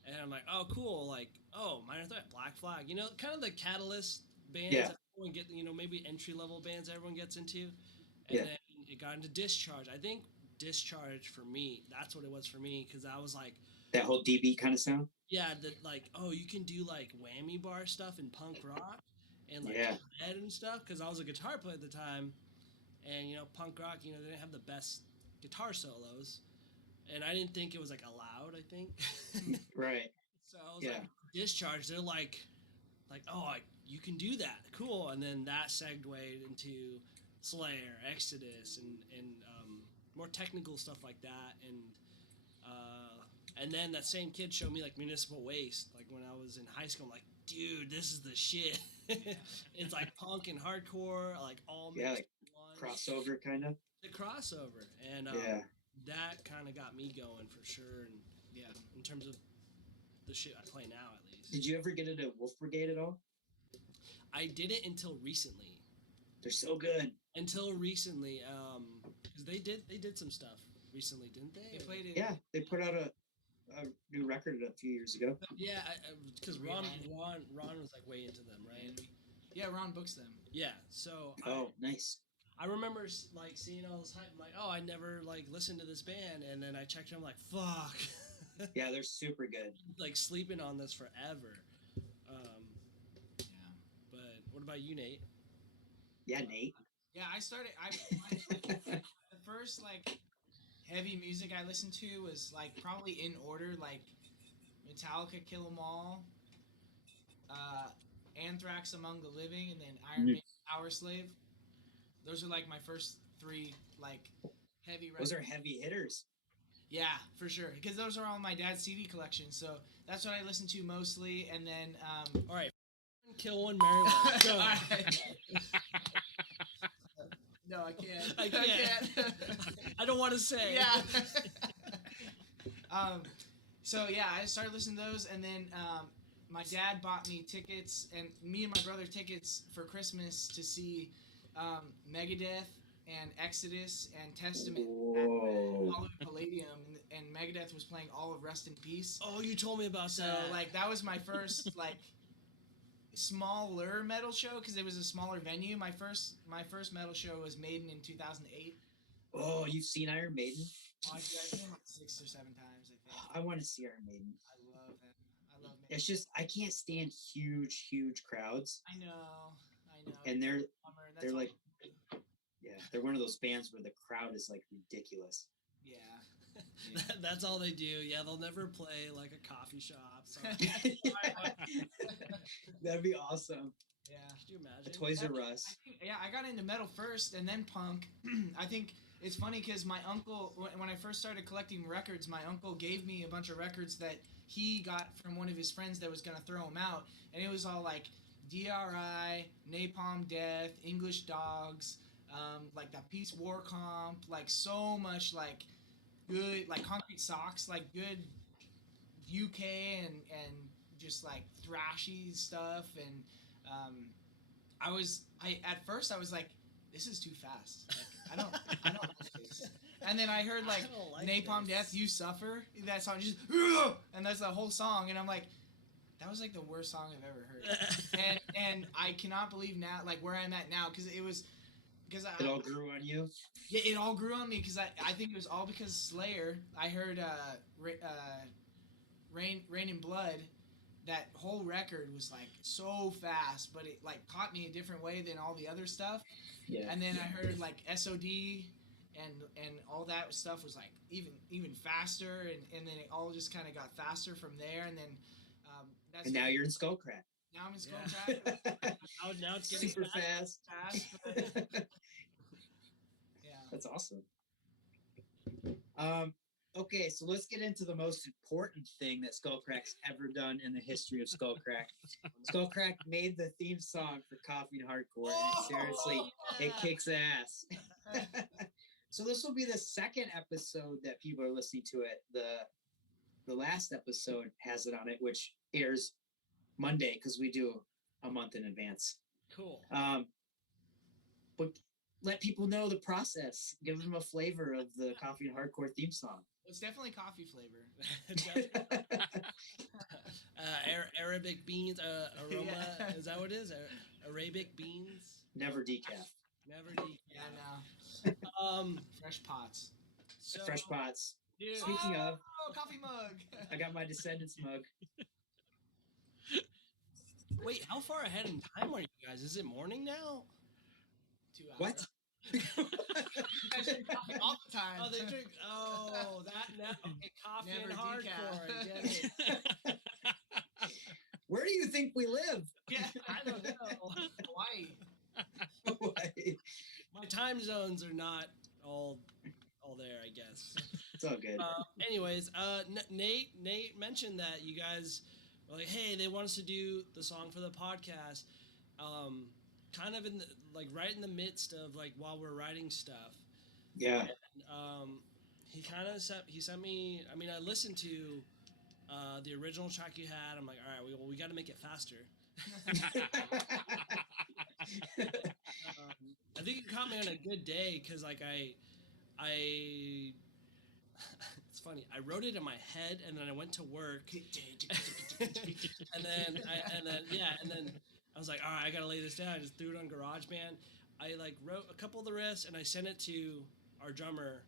and I'm like, "Oh, cool!" Like, "Oh, Minor Threat, Black Flag," you know, kind of the Catalyst bands that everyone get, you know, maybe entry level bands everyone gets into, and then it got into Discharge. I think Discharge for me, that's what it was for me, because I was like, that whole DB kind of sound. Yeah, that like, oh, you can do like whammy bar stuff in punk rock and like head and stuff, because I was a guitar player at the time, and you know, punk rock, you know, they didn't have the best guitar solos, and I didn't think it was like allowed. I think. Right. So I was like, Discharge, they're like, oh, you can do that, cool, and then that segued into Slayer, Exodus, and more technical stuff like that, and then that same kid showed me like Municipal Waste, like when I was in high school. I'm like, dude, this is the shit. It's like punk and hardcore, like all mixed like crossover kind of. The crossover, and that kind of got me going for sure. And yeah, in terms of the shit I play now, at least. Did you ever get into Wolf Brigade at all? I didn't until recently. They're so good. Until recently, because they did some stuff recently, didn't they? They played it. Yeah, they put out a new record a few years ago. Yeah, because Ron was like way into them, right? Yeah, Ron books them. Yeah, so nice. I remember like seeing all this hype. I'm like, oh, I never like listened to this band, and then I checked it. I'm like, fuck. Yeah, they're super good. Like sleeping on this forever. But what about you, Nate? Yeah, Nate. Yeah, I started. The first like heavy music I listened to was like probably in order, like Metallica, Kill 'Em All, Anthrax, Among the Living, and then Iron Maiden, Power Slave. Those are like my first 3 like heavy. Those are heavy hitters. Yeah, for sure, because those are all my dad's CD collection. So that's what I listen to mostly, and then all right, Kill One, Marry One. Go. No, I can't. I don't want to say. Yeah. So yeah, I started listening to those, and then my dad bought me tickets, and me and my brother tickets for Christmas to see Megadeth and Exodus and Testament at Hollywood Palladium, and Megadeth was playing all of Rest in Peace. Oh, you told me about that. So like that was my first like smaller metal show, because it was a smaller venue. My first metal show was Maiden in 2008. Oh, you've seen Iron Maiden? I've seen them like 6 or 7 times, I think. I want to see Iron Maiden. I love them. I love Maiden. It's just I can't stand huge crowds. I know. And they're That's like, yeah, they're one of those bands where the crowd is like ridiculous. Yeah. That's all they do. Yeah, they'll never play like a coffee shop. So. That'd be awesome. Yeah. Could you imagine? A Toys R Us. I got into metal first and then punk. I think it's funny because my uncle, when I first started collecting records, my uncle gave me a bunch of records that he got from one of his friends that was going to throw them out. And it was all like DRI, Napalm Death, English Dogs, like that Peace War Comp, like so much like good, like Concrete Socks, like good UK and just like thrashy stuff. And at first I was like, this is too fast. Like, I don't like this. And then I heard like Napalm Death, You Suffer. That song just, and that's the whole song. And I'm like, that was like the worst song I've ever heard. and I cannot believe now, like where I'm at now, because it all grew on you. Yeah, it all grew on me because I think it was all because Slayer. I heard Rain in Blood. That whole record was like so fast, but it like caught me a different way than all the other stuff. Yeah. And then I heard like SOD and all that stuff was like even faster, and then it all just kind of got faster from there. And then and now you're in Skullcrack. Now I'm in Skullcrack. Now it's getting super fast. But, yeah. That's awesome. Okay, so let's get into the most important thing that Skullcrack's ever done in the history of Skullcrack. Skullcrack made the theme song for Coffee and Hardcore, and seriously, it kicks ass. So this will be the second episode that people are listening to it. The last episode has it on it, which airs Monday because we do a month in advance. Cool. But let people know the process. Give them a flavor of the Coffee and Hardcore theme song. It's definitely coffee flavor. Arabic beans, aroma. Yeah. Is that what it is? Arabic beans. Never decaf. Never decaf. Yeah, no. Fresh pots. Fresh pots. Dude. Speaking of, coffee mug. I got my Descendants mug. Wait, how far ahead in time are you guys? Is it morning now? 2 hours. What? You guys drink coffee all the time. Oh, they drink. Oh, that now. Okay, coffee Never and hardcore. decaf. I get it. Where do you think we live? Yeah, I don't know. Hawaii. My time zones are not all there, I guess. It's all good. Anyways, Nate mentioned that you guys were like, hey, they want us to do the song for the podcast. Kind of in the, like right in the midst of like while we're writing stuff. Yeah. And, he kind of sent me. I mean, I listened to the original track you had. I'm like, all right, we got to make it faster. I think you caught me on a good day because like I it's funny. I wrote it in my head and then I went to work and then I was like, all right, I gotta lay this down. I just threw it on GarageBand. I like wrote a couple of the riffs and I sent it to our drummer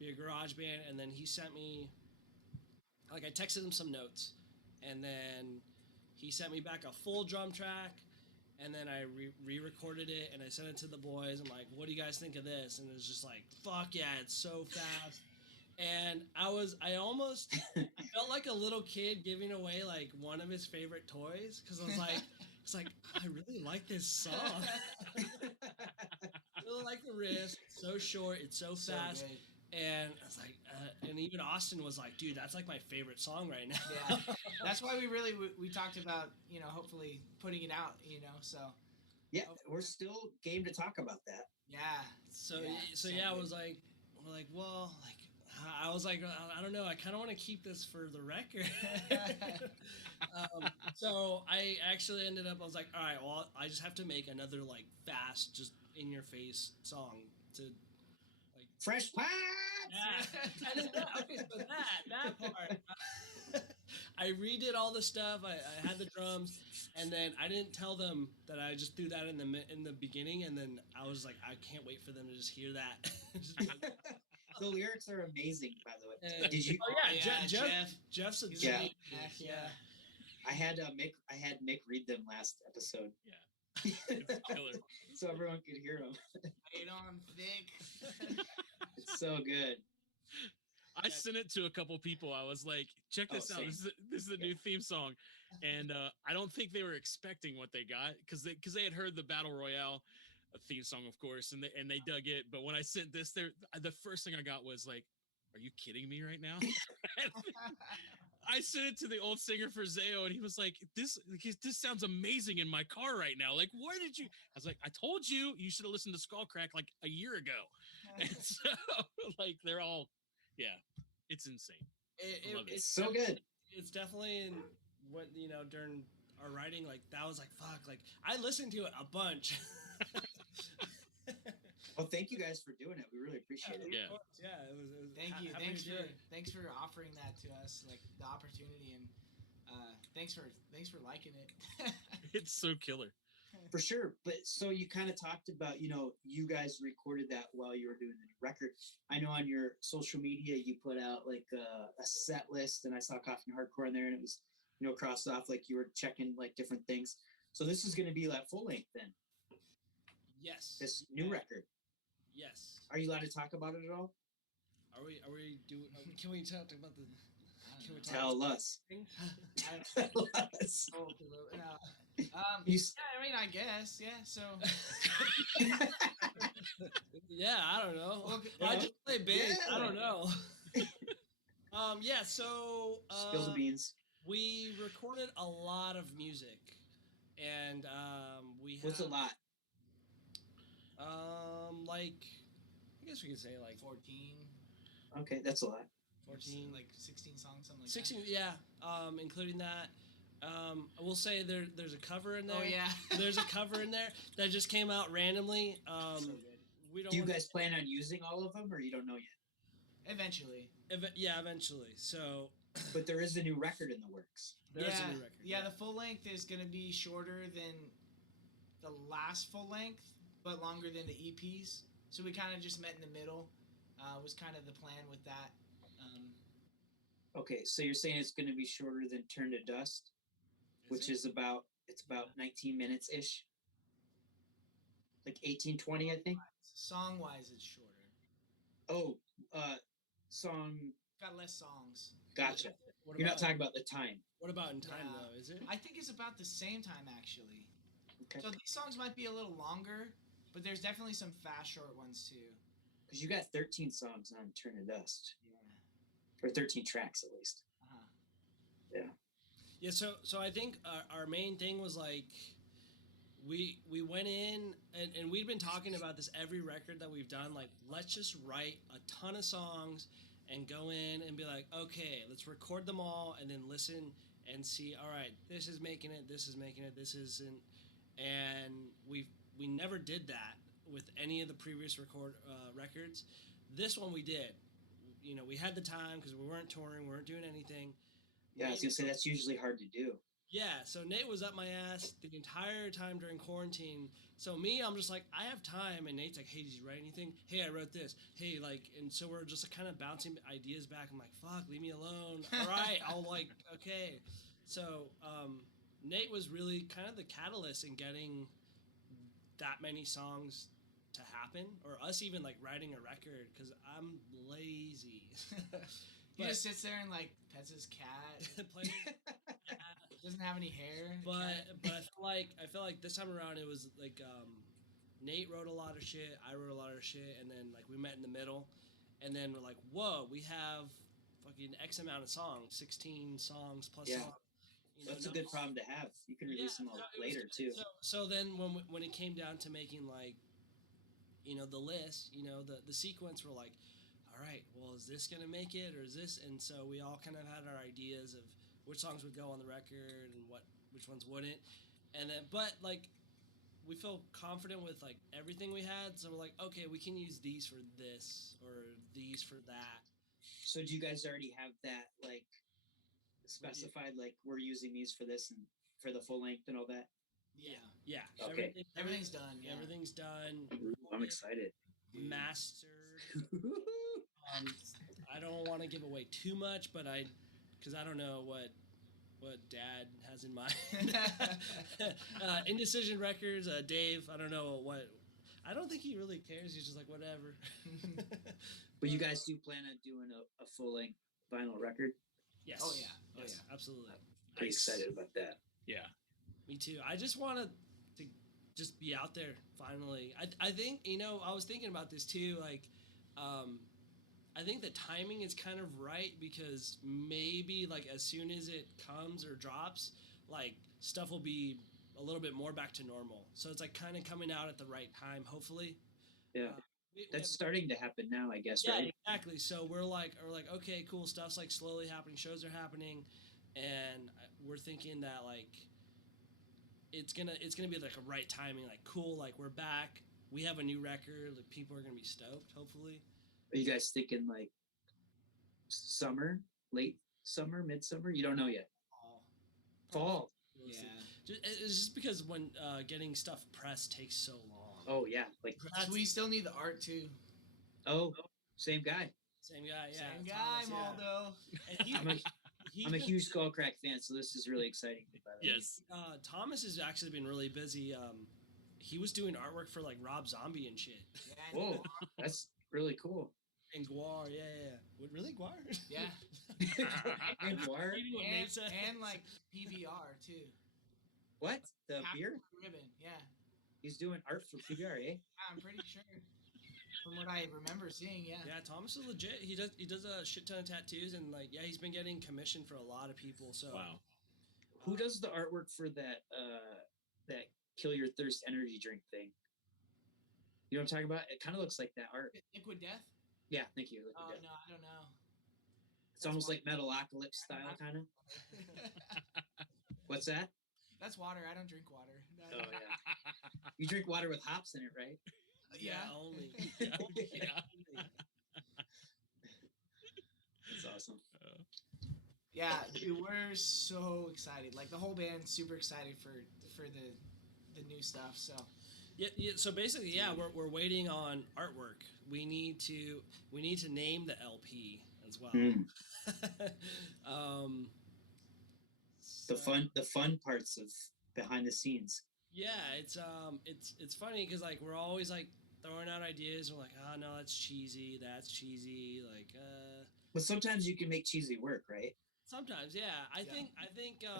via GarageBand, and then he sent me like I texted him some notes, and then he sent me back a full drum track, and then I re-recorded it and I sent it to the boys. I'm like, what do you guys think of this? And it was just like, fuck yeah, it's so fast. And I felt like a little kid giving away like one of his favorite toys because I was like, I really like this song. I really like the riff. It's so short. It's so fast. And I was like, and even Austin was like, dude, that's like my favorite song right now. Yeah, that's why we talked about, hopefully putting it out, so. Yeah, we're still game to talk about that. Yeah. So I was like, we're like, well, like, I was like, I don't know. I kind of want to keep this for the record. So I actually ended up, I was like, all right, well, I just have to make another like fast, just in your face song to like fresh pots. Yeah. And then, okay, so that part, I redid all the stuff. I had the drums, and then I didn't tell them that I just threw that in the beginning, and then I was like, I can't wait for them to just hear that. The lyrics are amazing, by the way. And- Did you? Oh yeah, Jeff's a He's Yeah. a Jeff, yeah. I had Mick read them last episode, It's killer. so everyone could hear them. Laid on thick. It's so good. I sent it to a couple people. I was like, check Oh, this out. same. This is the new theme song. And I don't think they were expecting what they got because they had heard the Battle Royale theme song, of course, and they dug it. But when I sent this, the first thing I got was like, are you kidding me right now? I sent it to the old singer for ZAO, and he was like, this sounds amazing in my car right now. Like, where did you? I was like, I told you should have listened to Skullcrack like a year ago. And so, like, they're all, yeah, it's insane. Love it. It's so good. It's definitely in what during our writing, like that was like fuck. Like I listened to it a bunch. Well, thank you guys for doing it. We really appreciate it. Yeah. Yeah, it was Thank you. happy to do it. Thanks for offering that to us, like the opportunity, and thanks for liking it. It's so killer. For sure. But so you kind of talked about, you guys recorded that while you were doing the record. I know on your social media you put out like a set list, and I saw Coffee and Hardcore in there, and it was crossed off like you were checking like different things. So this is going to be like full length then. Yes. This new record. Yes. Are you allowed to talk about it at all? Are we doing? Can we talk about the? Can we talk Tell us. thing? Tell us. Yeah, You I mean, I guess, yeah. So Yeah, I don't know. Well, I just play bass. yeah. I don't know. Yeah. So spill the beans. we recorded a lot of music, and we have What's a lot? like I guess we could say like 14, Okay, that's a lot. 14, like 16 songs, something like 16. Yeah, including that. I will say there's a cover in that. there. Oh yeah. There's a cover in there that just came out randomly. So good. We don't. Do you wanna- guys plan on using all of them, or you don't know yet? Eventually. Yeah, eventually. So But there is a new record in the works. there's yeah, a new record. Yeah, the full length is going to be shorter than the last full length, but longer than the E.Ps. So we kind of just met in the middle. Was kind of the plan with that. Okay, so you're saying it's going to be shorter than Turn to Dust, which is about 19 minutes ish, like 18-20, I think. Song wise, it's shorter. Oh, song. Got less songs. Gotcha. What You're about, not talking about the time. What about in time Yeah. though? Is it? I think it's about the same time actually. Okay. So these songs might be a little longer, but there's definitely some fast short ones too. Because you got 13 songs on Turn to Dust, Yeah. or 13 tracks at least. Uh-huh. Yeah. So I think our main thing was like we went in and we'd been talking about this every record that we've done. Like let's just write a ton of songs and go in and be like, okay, let's record them all and then listen and see. All right, this is making it. This is making it. This isn't. And we never did that with any of the previous records. This one we did. We had the time because we weren't touring, we weren't doing anything. Yeah, I was gonna say that's usually hard to do. Yeah, so Nate was up my ass the entire time during quarantine. So me, I'm just like, I have time, and Nate's like, hey, did you write anything? Hey, I wrote this. Hey, like, and so we're just kind of bouncing ideas back. I'm like, fuck, leave me alone. All right, I'll like, okay. So Nate was really kind of the catalyst in getting that many songs to happen, or us even like writing a record, because I'm lazy. He But- just sits there and like pets his cat. Plays- Doesn't have any hair. But I feel like this time around it was like Nate wrote a lot of shit, I wrote a lot of shit, and then like we met in the middle, and then we're like, whoa, we have fucking X amount of songs, 16 songs plus Yeah. songs. That's a good problem to have. You can release them all so it was later good. too. So then when it came down to making like, the list, the sequence, we're like, all right, well, is this gonna make it or is this? And so we all kind of had our ideas of which songs would go on the record and which ones wouldn't. And then, but like, we feel confident with like everything we had. So we're like, okay, we can use these for this or these for that. So do you guys already have that like specified? Like we're using these for this and for the full length and all that. Yeah. Yeah. Okay. Everything's done. Yeah. Everything's done. Ooh, I'm excited. mastered. I don't want to give away too much, but because I don't know what Dad has in mind. Indecision Records, Dave. I don't know what. I don't think he really cares. He's just like whatever. But you guys do plan on doing a full length vinyl record? Yes. Oh, yeah. Oh, Yes, yeah. absolutely. Pretty excited about that. Yeah. Me too. I just wanted to just be out there finally. I think, I was thinking about this too. Like, I think the timing is kind of right because maybe like as soon as it comes or drops, like stuff will be a little bit more back to normal. So it's like kind of coming out at the right time, hopefully. Yeah. That's starting to happen now, I guess, yeah, right? exactly. So we're like, okay, cool. Stuff's like slowly happening. Shows are happening, and we're thinking that like it's gonna be like a right timing. Like, cool. Like we're back. We have a new record. Like people are gonna be stoked. Hopefully. Are you guys thinking like summer, late summer, midsummer? You don't know yet. Fall. Yeah. It's just because when getting stuff pressed takes so long. Oh yeah, like We still need the art too. oh, same guy. Same guy, yeah. Same guy, Thomas, yeah. Maldo. And I'm a huge Skullcrack fan, so this is really exciting. By the way. Yes. Thomas has actually been really busy. He was doing artwork for like Rob Zombie and shit. Yeah, Whoa, that's really cool. And Guar, yeah. What, really, Guar? yeah. And Guar? And like PBR too. What? The Half beer? ribbon, yeah. He's doing art for PBR, eh? I'm pretty sure. From what I remember seeing, yeah. Yeah, Thomas is legit. He does a shit ton of tattoos and like he's been getting commission for a lot of people. So Wow. Who does the artwork for that that Kill Your Thirst energy drink thing? You know what I'm talking about? It kind of looks like that art. Liquid Death? Yeah, thank you. Oh, Liquid Death. no, I don't know. It's almost like Metalocalypse style, kind of. What's that? That's water. I don't drink water. Oh yeah. You drink water with hops in it, right? Yeah. only. Yeah. That's awesome. Yeah, dude, we're so excited. Like the whole band's super excited for the new stuff. So Yeah. So basically, yeah, we're waiting on artwork. We need to name the LP as well. The fun parts of behind the scenes. Yeah, it's funny because like we're always like throwing out ideas. We're like, oh no, that's cheesy. Like, But sometimes you can make cheesy work, right? sometimes, yeah. I think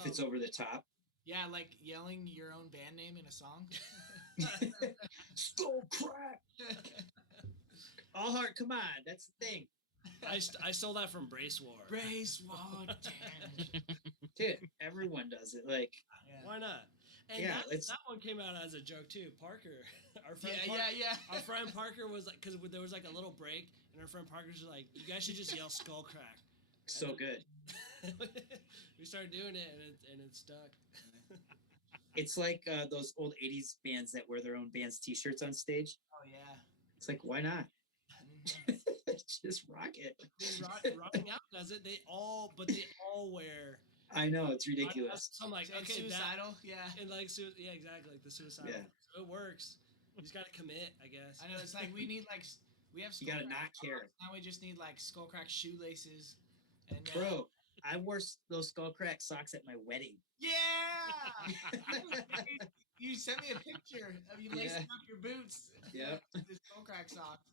If it's over the top. yeah, like yelling your own band name in a song. Skullcrack. All heart, come on, that's the thing. I stole that from Brace War. Brace Water. Dude, everyone does it. Like, Why not? And Yeah, that one came out as a joke too. Parker, our friend. Yeah. Our friend Parker was like, because there was like a little break, and our friend Parker's like, "You guys should just yell Skullcrack." so good. We started doing it, and it stuck. It's like those old 80s bands that wear their own band's t-shirts on stage. Oh yeah. It's like, why not? Just rock it. Rocking Out does it. They all wear. I know, it's ridiculous. So I'm like, And okay, suicidal, yeah. and like, yeah, exactly, like the suicidal. Yeah. So it works. You just gotta commit, I guess. I know it's like we need like we have. You gotta Skullcrack not care. socks, now we just need like Skullcrack shoelaces. And Bro, I wore those Skullcrack socks at my wedding. Yeah. You sent me a picture of you lacing up your boots. Yep. The Skullcrack socks.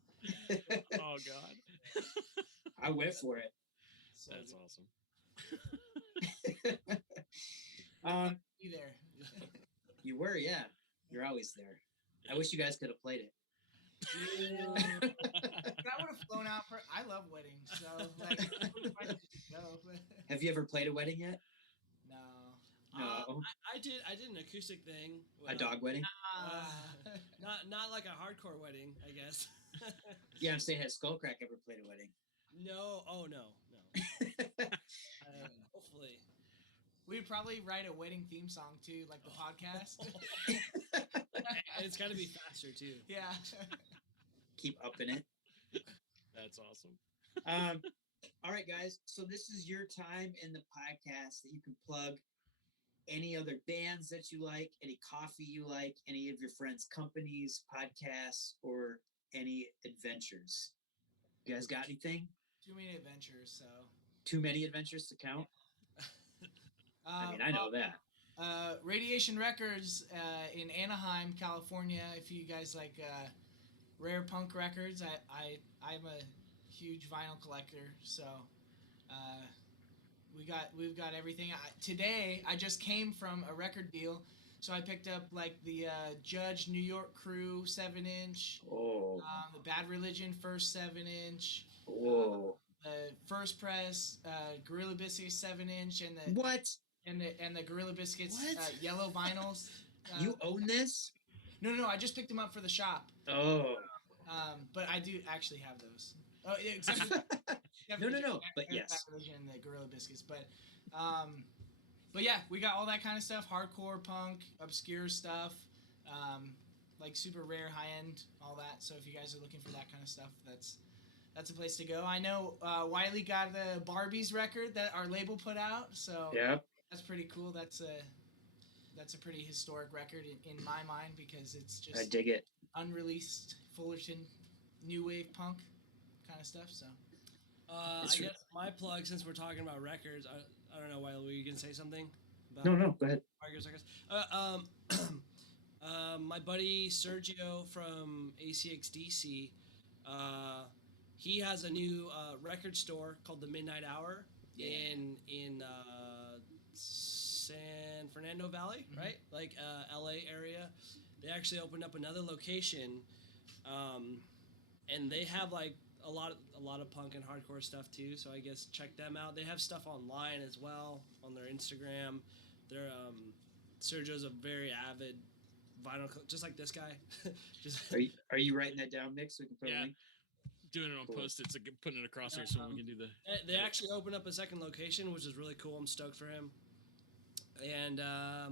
Oh God. I went for it. So That's good. awesome. You there? You were, yeah. You're always there. I wish you guys could have played it. That would have flown out. I love weddings, so like, I could just go. Have you ever played a wedding yet? No. No. I did an acoustic thing. A dog wedding? Not like a hardcore wedding, I guess. Yeah, I'm saying, has Skullcrack ever played a wedding? No. Oh no. Hopefully. We'd probably write a wedding theme song too, like the podcast. And it's got to be faster too. Yeah. Keep upping it. That's awesome. All right, guys. So this is your time in the podcast that you can plug any other bands that you like, any coffee you like, any of your friends' companies, podcasts, or any adventures? You guys got anything? Too many adventures, so. Too many adventures to count? I mean, I know that. Radiation Records in Anaheim, California. If you guys like rare punk records, I'm a huge vinyl collector, so we've got everything. Today I just came from a record deal, so I picked up like the Judge New York Crew 7-inch, the Bad Religion first 7-inch, the First Press Gorilla Biscuits 7-inch, and the what? And the Gorilla Biscuits yellow vinyls. You own this? No. I just picked them up for the shop. Oh. But I do actually have those. Oh, except for, no. But yes. And the Gorilla Biscuits, but yeah, we got all that kind of stuff: hardcore punk, obscure stuff, like super rare, high end, all that. So if you guys are looking for that kind of stuff, that's a place to go. I know Wiley got the Barbies record that our label put out, so yeah. That's pretty cool. That's a pretty historic record in my mind because it's just I dig it. Unreleased Fullerton new wave punk kind of stuff. So I guess my plug, since we're talking about records, I don't know, Wiley, were you gonna say something? No, go ahead. My buddy Sergio from ACXDC, he has a new record store called the Midnight Hour in San Fernando Valley, right? Like LA area. They actually opened up another location, and they have like a lot of punk and hardcore stuff too. So I guess check them out. They have stuff online as well on their Instagram. They're Sergio's a very avid vinyl, just like this guy. Are you writing that down, Nick, so we can put a link? Doing it on Post-its, putting it across here so we can do the. They actually opened up a second location, which is really cool. I'm stoked for him. And I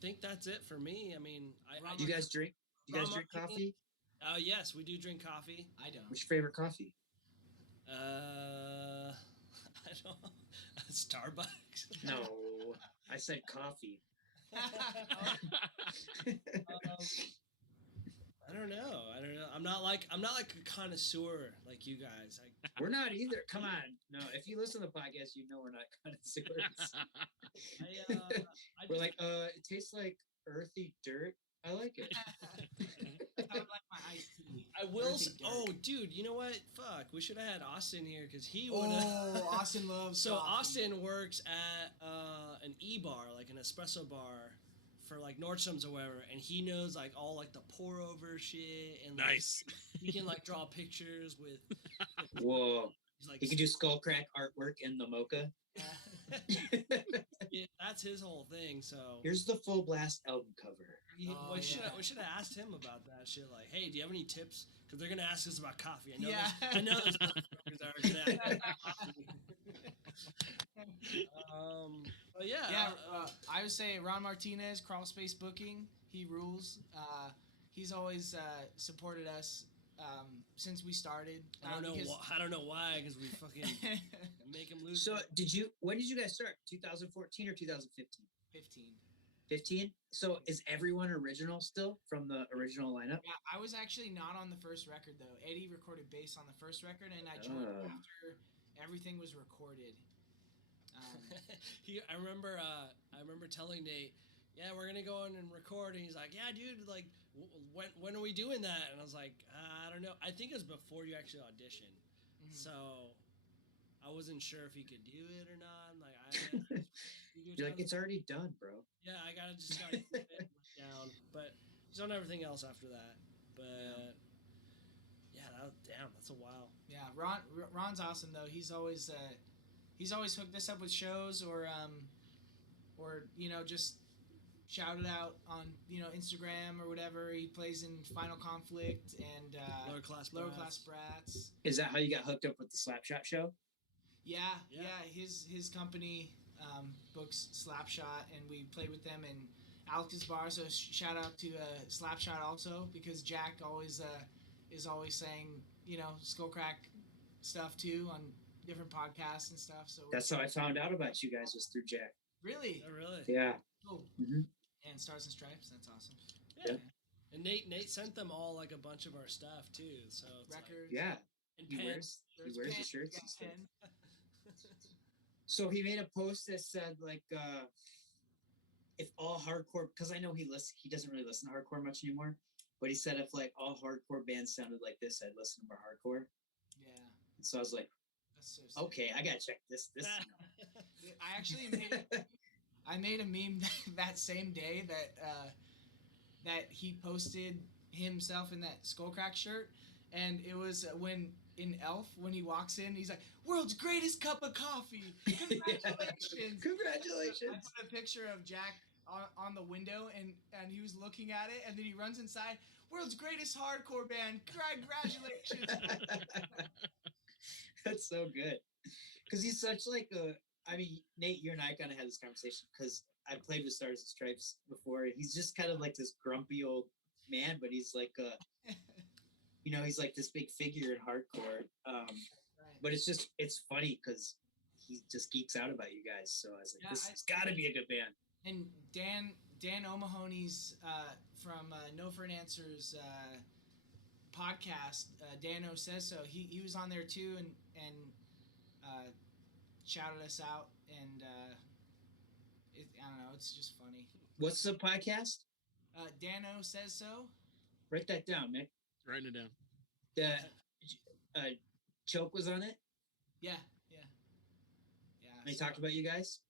think that's it for me. I mean, do you guys drink? Do you guys drink coffee? Yes, we do drink coffee. I don't. What's your favorite coffee? I don't. Starbucks. No, I said coffee. I don't know. I'm not like a connoisseur like you guys. We're not either. Come on. No, if you listen to the podcast, you know we're not connoisseurs. We're like, it tastes like earthy dirt. I like it. I like my iced tea. I will. Dude, you know what? Fuck, we should have had Austin here because he would. Austin loves. So coffee. Austin works at an bar, like an espresso bar, for like Nordstrom's or whatever, and he knows like all like the pour over shit and like, nice. He can like draw pictures with. Whoa! He's like, he can do Skullcrack artwork in the mocha. Yeah, that's his whole thing. So here's the Full Blast album cover. We should have asked him about that shit. Like, hey, do you have any tips? Because they're gonna ask us about coffee. I know there's motherfuckers that are gonna ask about coffee. But yeah, I would say Ron Martinez, Crawl Space Booking. He rules. He's always supported us since we started. I don't know why, because we fucking make him lose. So when did you guys start? 2014 or 2015? 15? So is everyone original still from the original lineup? Yeah, I was actually not on the first record though. Eddie recorded bass on the first record, and I joined after everything was recorded. I remember telling Nate, yeah, we're gonna go in and record, and he's like, yeah, dude, like, when are we doing that? And I was like, I don't know. I think it was before you actually auditioned, so I wasn't sure if he could do it or not. Like, you're like, it's already done, bro. Yeah, I just gotta keep it down. But he's on everything else after that. But that's a while. Yeah, Ron's awesome though. He's always hooked us up with shows or just shouted out on Instagram or whatever. He plays in Final Conflict and Lower Class Brats. Is that how you got hooked up with the Slapshot show? Yeah. His company books Slapshot, and we played with them in Alex's bar. So shout out to Slapshot also, because Jack always is always saying Skullcrack stuff too on different podcasts and stuff. So that's how I found out about you guys, was through Jack. Really? Oh, really? Yeah. Cool. Mm-hmm. And Stars and Stripes. That's awesome. Yeah. And Nate sent them all like a bunch of our stuff too. So it's Records. Yeah, and he pens. wears the shirts and stuff. So he made a post that said like, if all hardcore, because I know he doesn't really listen to hardcore much anymore, but he said if like all hardcore bands sounded like this, I'd listen to more hardcore. Yeah. And so I was like, That's so sick. okay, I gotta check this. I actually made a meme that same day that he posted himself in that Skullcrack shirt, and it was when in Elf when he walks in, he's like, "World's greatest cup of coffee! Congratulations! Congratulations!" I put a picture of Jack on the window, and he was looking at it, and then he runs inside. World's greatest hardcore band! Congratulations! That's so good. Because he's such like a. I mean, Nate, you and I kind of had this conversation because I played with Stars and Stripes before. He's just kind of like this grumpy old man, but he's like he's like this big figure in hardcore. But it's funny because he just geeks out about you guys. So I was like, this has got to be a good band. And Dan O'Mahony's from No for an Answer's podcast, Dano Says So. He was on there too and shouted us out, and I don't know, it's just funny. What's the podcast? Dano Says So. Write that down, Mick. Writing it down. The Choke was on it. Yeah. They talked about you guys.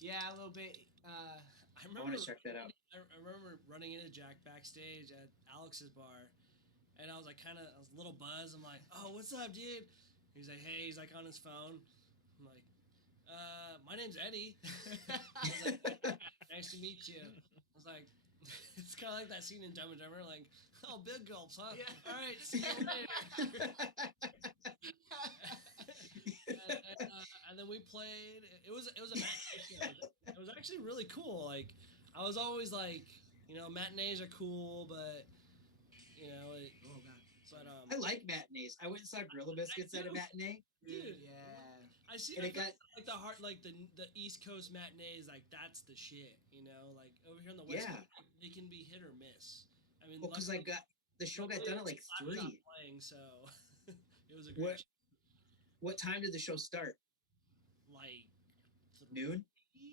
Yeah, a little bit. I want to check that out. I remember running into Jack backstage at Alex's bar, and I was like, I was a little buzzed. I'm like, "Oh, what's up, dude?" He's like, "Hey," he's like on his phone. I'm like, "My name's Eddie." I was like, "Nice to meet you." I was like, it's kind of like that scene in Dumb and Dumber, like, "Oh, big gulps, huh? Yeah. All right, see you later." and then we played. It was a matinee show. It was actually really cool. Like, I was always like, matinees are cool, but Oh god. But I like matinees. I went and saw Gorilla Biscuits at a matinee. dude, Yeah. I see And like, it got- like the heart, like the East Coast matinees, like that's the shit. Like over here on the West Yeah. Coast, they can be hit or miss. I mean, Well, because luckily, the show got done at like Slap stopped 3. playing, so it was a great What time did the show start? like Noon?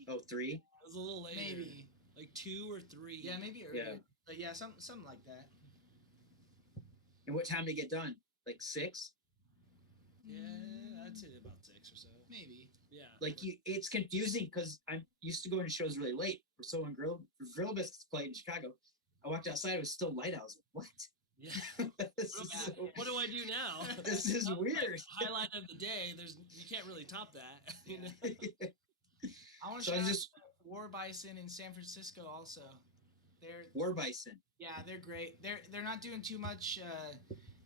Oh, 3? It was a little later, Maybe. like 2 or 3. Yeah, maybe earlier. Yeah. But yeah, something like that. And what time did it get done? Like 6? Yeah, I'd say about 6 or so. Maybe. Yeah, Like it's confusing because I'm used to going to shows really late. So when Gorilla Biscuits played in Chicago, I walked outside. It was still light. I was like, "What? Yeah. This is so- What do I do now? This is That was weird." like the highlight of the day. You can't really top that. You know? I want to So I shout just out War Bison in San Francisco also. They're War Bison. they're great. They're not doing too much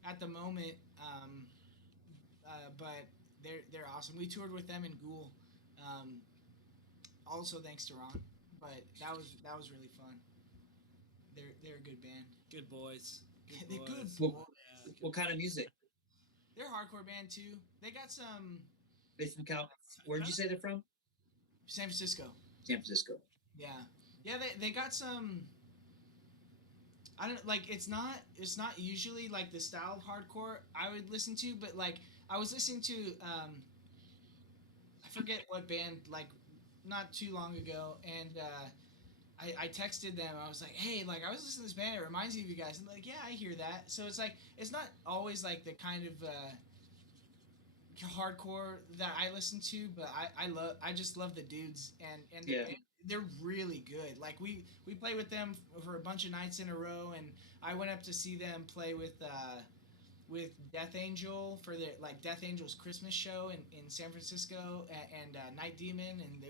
at the moment, but they're awesome. We toured with them in Ghoul, also thanks to Ron. But that was really fun. They're a good band. Good boys. They're good. boys. Well, boys. What kind of music? They're a hardcore band too. They got some They from Cal? Where did you say they're from? San Francisco. San Francisco. Yeah. They got some. I don't like. It's not usually like the style of hardcore I would listen to, but like I was listening to I forget what band like not too long ago, and I texted them. I was like, hey, like I was listening to this band. It reminds me of you guys. And like, yeah, I hear that. So it's like it's not always like the kind of hardcore that I listen to, but I just love the dudes and Yeah. they're really good. Like we played with them for a bunch of nights in a row, and I went up to see them play with Death Angel for their like Death Angel's Christmas show in San Francisco and Night Demon, and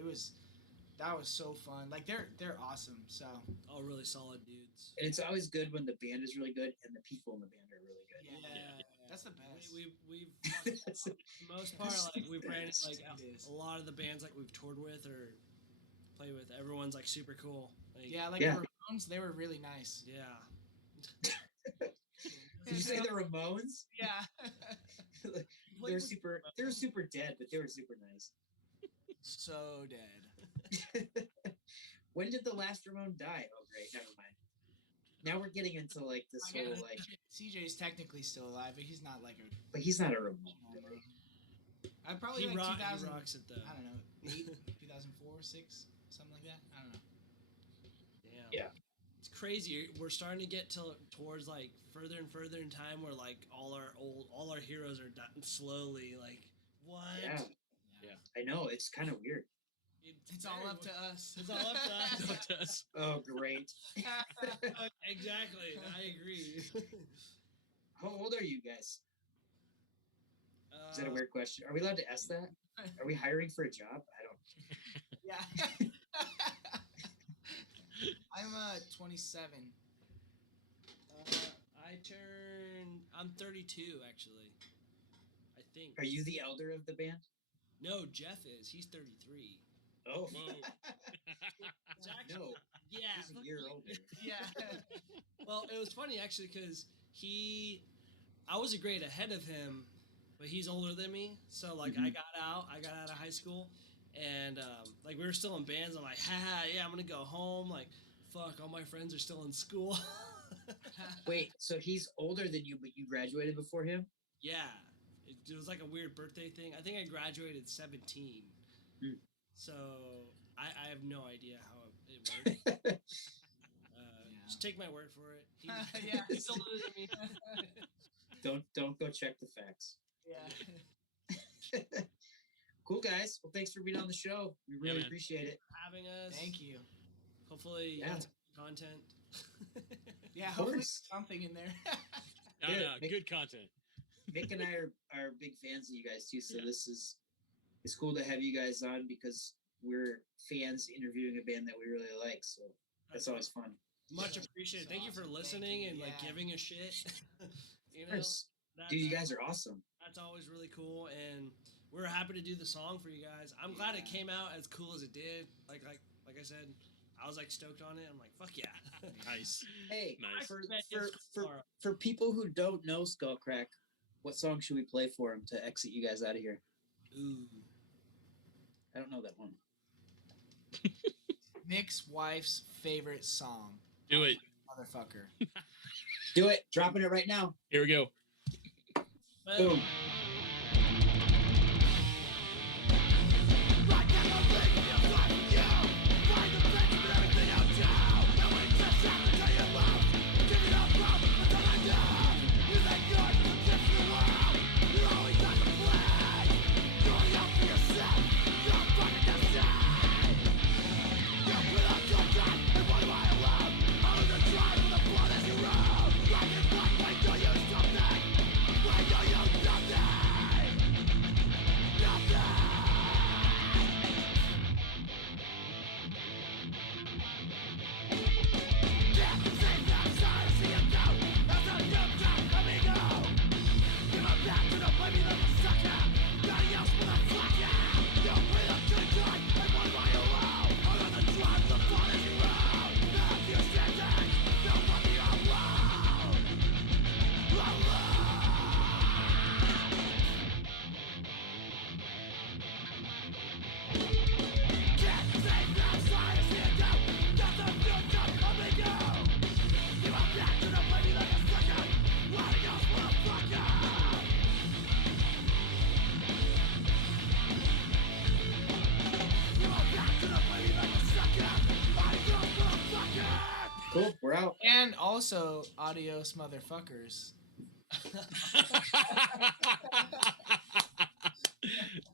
that was so fun. Like they're awesome. So All really solid dudes. And it's always good when the band is really good and the people in the band are really good. yeah, that's the best. We've for the most part, like we've ran best. like It is. a lot of the bands like we've toured with or played with. Everyone's like super cool. Like, Yeah, like Yeah. the Ramones, they were really nice. yeah. Did you say the Ramones? Yeah. They're super dead, but they were super nice. So dead. When did the last Ramone die? Oh, great. Never mind. now we're getting into like this I get whole it. like, CJ's technically still alive, but he's not like a. but he's not a remote. Really. I'd probably He, like rock, 2000. he rocks it though. I don't know, 8, 2004, 6, something like that. I don't know. Damn. Yeah. It's crazy. We're starting to get towards like further and further in time where like all our heroes are dying slowly. Like what? Yeah. I know, it's kind of weird. It's all up to us. It's all up to us. Up to us. Oh, great. Exactly. I agree. How old are you guys? Is that a weird question? Are we allowed to ask that? Are we hiring for a job? I don't. Yeah. I'm 27. I'm 32 actually. I think. Are you the elder of the band? No, Jeff is. He's 33. Oh. Whoa. It's actually, No. yeah. He's a year older. Yeah. Well, it was funny actually because I was a grade ahead of him, but he's older than me. So like I got out of high school, and like we were still in bands. I'm like, yeah, I'm gonna go home. Like, fuck, all my friends are still in school. Wait, so he's older than you, but you graduated before him? Yeah, it was like a weird birthday thing. I think I graduated 17. So I have no idea how it worked. Just take my word for it. He's older than me. Don't go check the facts. Yeah. Cool, guys. Well, thanks for being on the show. We really appreciate it. Having us. Thank you. Hopefully, you got some content. Yeah, Of hopefully course. something in there. No, Yeah, no, good content. Mick and I are big fans of you guys too, so this is it's cool to have you guys on because we're fans interviewing a band that we really like. So that's always fun. Much appreciated. So Thank you for awesome. listening Thank and you. like Yeah. giving a shit. You Of know, course. Dude, you guys are awesome. That's always really cool, and we're happy to do the song for you guys. I'm glad it came out as cool as it did. Like I said, I was like stoked on it. I'm like, fuck yeah. Nice. Hey, Nice. for people who don't know Skullcrack, what song should we play for them to exit you guys out of here? Ooh. I don't know that one. Nick's wife's favorite song. Do it. Motherfucker. Do it. Dropping it right now. Here we go. Boom. Cool. We're out. And also, adios, motherfuckers.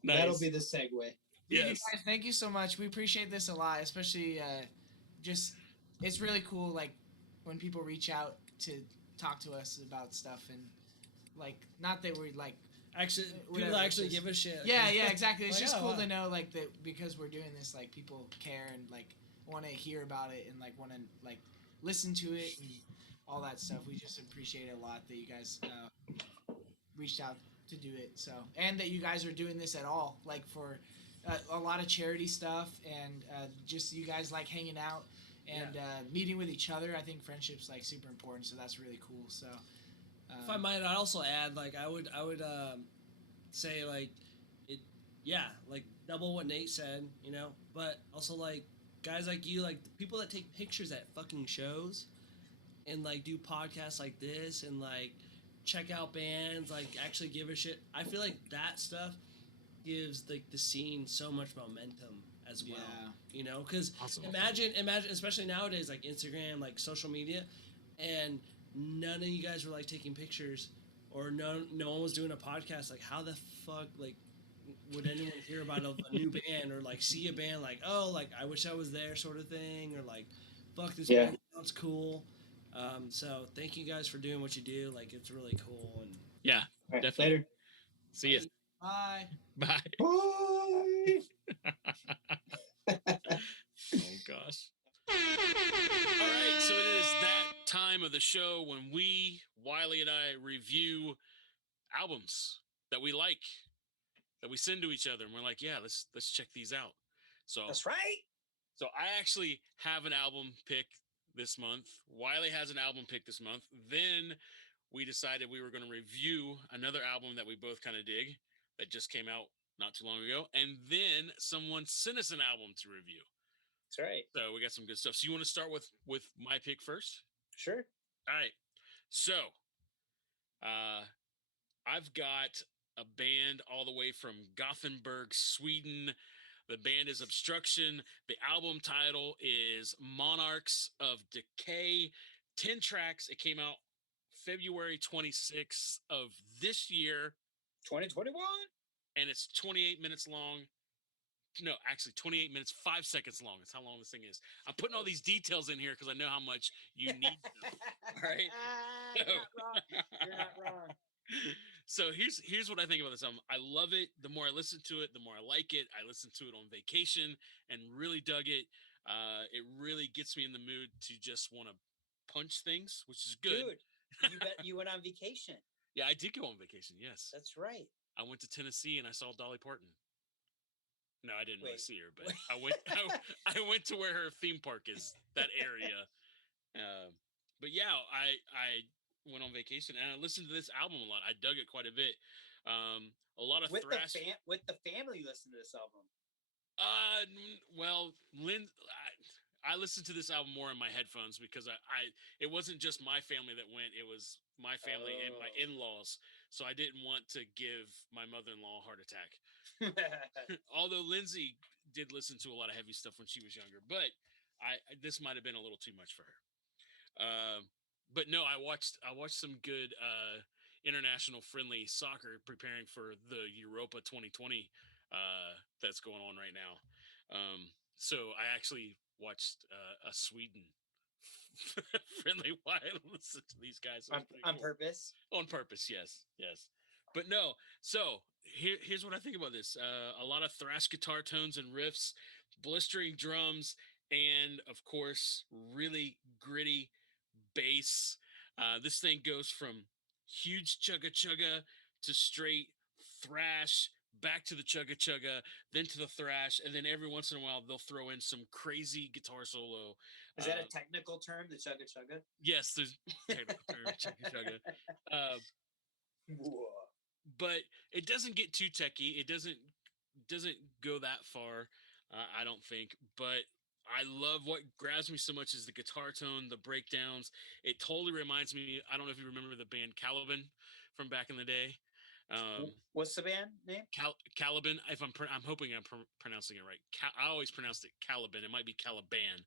Nice. That'll be the segue. Yes. Guys, thank you so much. We appreciate this a lot, especially just it's really cool like when people reach out to talk to us about stuff and like not that we're like Actually, whatever, people actually just- give a shit. yeah exactly. It's Like, just oh, cool wow. to know like that because we're doing this like people care and like want to hear about it and like want to like listen to it and all that stuff. We just appreciate it a lot that you guys reached out to do it. So and that you guys are doing this at all like for a lot of charity stuff and just you guys like hanging out and meeting with each other. I think friendship's like super important, so that's really cool. So If I might, I'd also add, like, I would say, like, like, double what Nate said, you know, but also, like, guys like you, like, the people that take pictures at fucking shows, and like do podcasts like this and like check out bands, like actually give a shit. I feel like that stuff gives like the scene so much momentum as well. Yeah. You know, because Awesome. imagine, especially nowadays, like Instagram, like social media, and none of you guys were like taking pictures, or no one was doing a podcast. Like, how the fuck, like, would anyone hear about a new band or like see a band like, oh, like I wish I was there, sort of thing, or like, fuck, this band sounds cool. So thank you guys for doing what you do. Like, it's really cool. And Yeah, All right, definitely. later. See ya. Bye. Bye. Bye. Oh gosh. All right, so it is that time of the show when we, Wiley and I, review albums that we like, that we send to each other, and we're like, yeah, let's check these out. So That's right. So I actually have an album pick this month. Wiley has an album pick this month. Then we decided we were going to review another album that we both kind of dig that just came out not too long ago. And then someone sent us an album to review. That's right. So we got some good stuff. So you want to start with my pick first? Sure. All right. So I've got a band all the way from Gothenburg, Sweden. The band is Obstruktion. The album title is Monarchs of Decay. 10 tracks. It came out February 26th of this year. 2021. And it's 28 minutes long. No, actually 28 minutes, 5 seconds long. That's how long this thing is. I'm putting all these details in here because I know how much you need them. All right. You're not wrong. You're not wrong. So here's what I think about this album. I love it. The more I listen to it, the more I like it. I listened to it on vacation and really dug it. It really gets me in the mood to just want to punch things, which is good. Dude, you went on vacation. Yeah, I did go on vacation. Yes. That's right. I went to Tennessee and I saw Dolly Parton. No, I didn't really Wait. see her, but I went to where her theme park is, that area. But yeah, I went on vacation and I listened to this album a lot. I dug it quite a bit. A lot of thrash. With the family, listen to this album. Well, I listened to this album more in my headphones because it wasn't just my family that went. It was my family and my in-laws. So I didn't want to give my mother-in-law a heart attack. Although Lindsay did listen to a lot of heavy stuff when she was younger, but this might have been a little too much for her. But no, I watched some good international friendly soccer preparing for the Europa 2020 that's going on right now. So I actually watched a Sweden friendly while I listened to these guys. On purpose? On purpose, yes. But no, so here's what I think about this. A lot of thrash guitar tones and riffs, blistering drums, and of course, really gritty bass. This thing goes from huge chugga chugga to straight thrash, back to the chugga chugga, then to the thrash, and then every once in a while they'll throw in some crazy guitar solo. Is that a technical term, the chugga chugga? Yes, there's a technical term, chugga chugga. But it doesn't get too techie. It doesn't go that far, I don't think. But I love what grabs me so much is the guitar tone, the breakdowns. It totally reminds me. I don't know if you remember the band Caliban from back in the day. What's the band name? Caliban. If I'm hoping I'm pronouncing it right. I always pronounced it Caliban. It might be Caliban.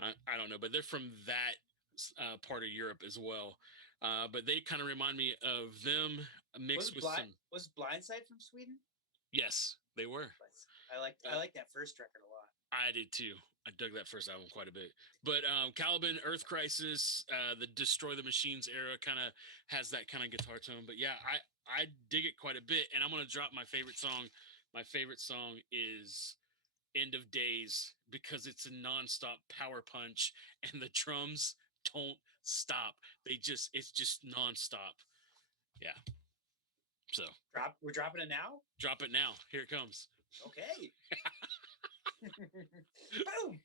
I don't know, but they're from that part of Europe as well. But they kind of remind me of them mixed with some. Was Blindside from Sweden? Yes, they were. I like that first record a lot. I did too. I dug that first album quite a bit. But Caliban, Earth Crisis, the Destroy the Machines era kind of has that kind of guitar tone. But yeah, I dig it quite a bit. And I'm going to drop my favorite song. My favorite song is End of Days because it's a nonstop power punch and the drums don't stop. It's just nonstop. Yeah. So we're dropping it now? Drop it now. Here it comes. Okay. Boom.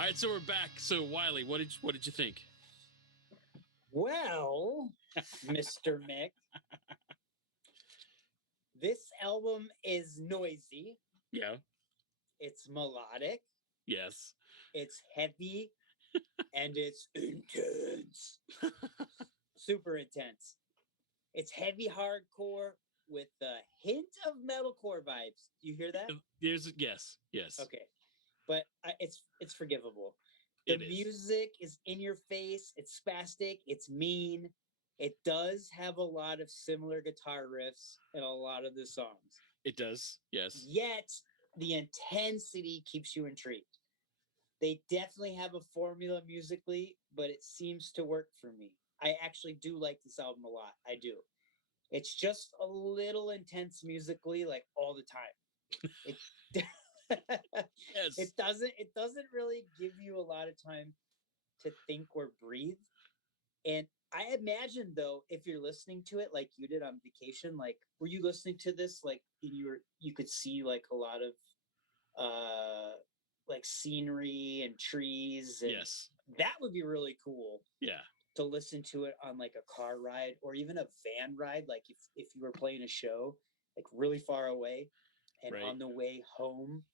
All right, so we're back. So Wiley, what did you think? Well, Mr. Mick, this album is noisy. Yeah. It's melodic. Yes. It's heavy. And it's intense. Super intense. It's heavy hardcore with a hint of metalcore vibes. Do you hear that? Yes. Okay. But it's forgivable. The music is in your face. It's spastic. It's mean. It does have a lot of similar guitar riffs in a lot of the songs. It does. Yes. Yet the intensity keeps you intrigued. They definitely have a formula musically, but it seems to work for me. I actually do like this album a lot. I do. It's just a little intense musically, like all the time. Yes. It doesn't really give you a lot of time to think or breathe. And I imagine though, if you're listening to it like you did on vacation, like were you listening to this like you could see like a lot of like scenery and trees and yes, that would be really cool. Yeah. To listen to it on like a car ride or even a van ride, like if you were playing a show like really far away and Right. on the way home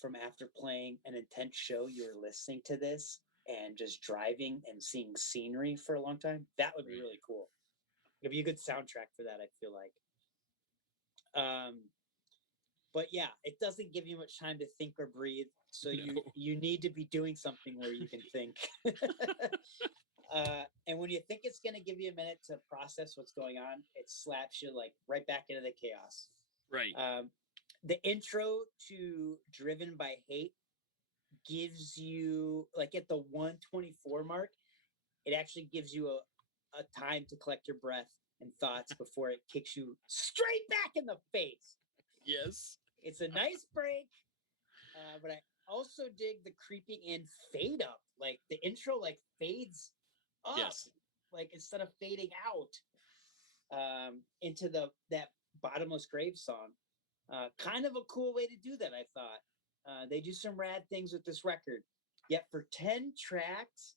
from after playing an intense show, you were listening to this and just driving and seeing scenery for a long time. That would be Right. really cool. It'd be a good soundtrack for that, I feel like. But yeah, it doesn't give you much time to think or breathe. So No. you need to be doing something where you can think. And when you think it's going to give you a minute to process what's going on, it slaps you like right back into the chaos. Right. The intro to Driven by Hate gives you like at the 124 mark, it actually gives you a time to collect your breath and thoughts before it kicks you straight back in the face. Yes. It's a nice break, but I also dig the creeping in fade up. Like the intro like fades up, Yes. like instead of fading out into that Bottomless Grave song. Kind of a cool way to do that, I thought. They do some rad things with this record. Yet for 10 tracks,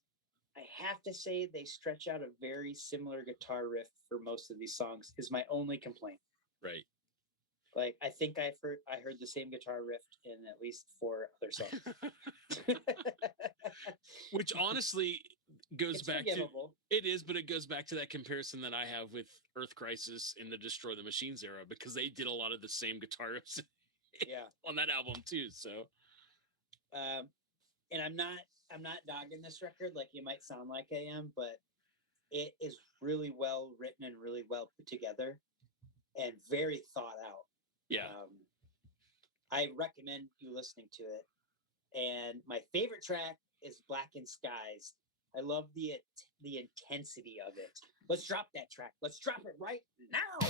I have to say they stretch out a very similar guitar riff for most of these songs is my only complaint. Right. Like I think I heard the same guitar riff in at least 4 other songs. Which honestly goes It's back forgivable. to it is, but it goes back to that comparison that I have with Earth Crisis in the Destroy the Machines era because they did a lot of the same guitar riffs Yeah. on that album too. So and I'm not dogging this record like you might sound like I am, but it is really well written and really well put together and very thought out. yeah. I recommend you listening to it. And my favorite track is Blackened Skies. I love the intensity of it. Let's drop that track. Let's drop it right now.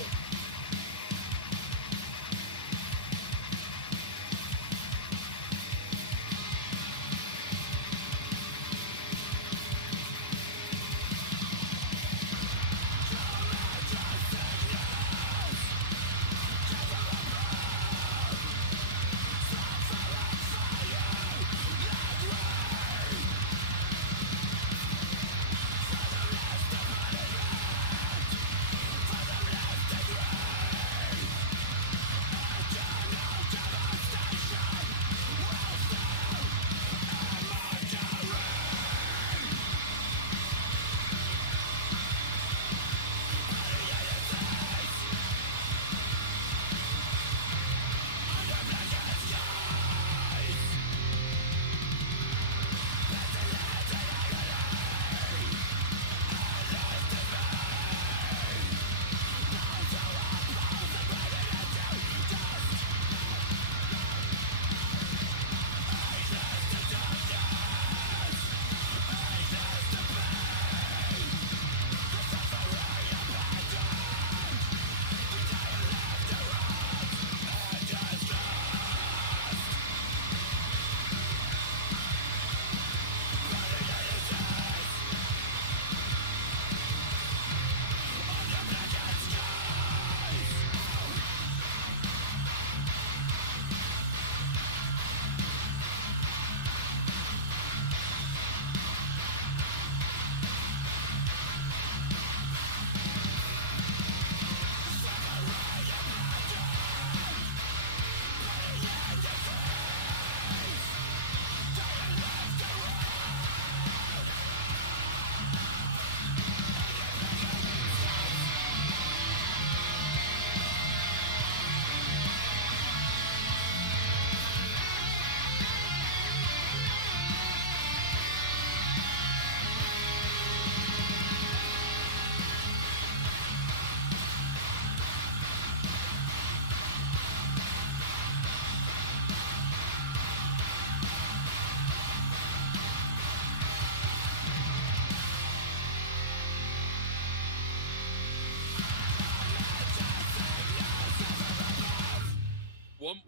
Take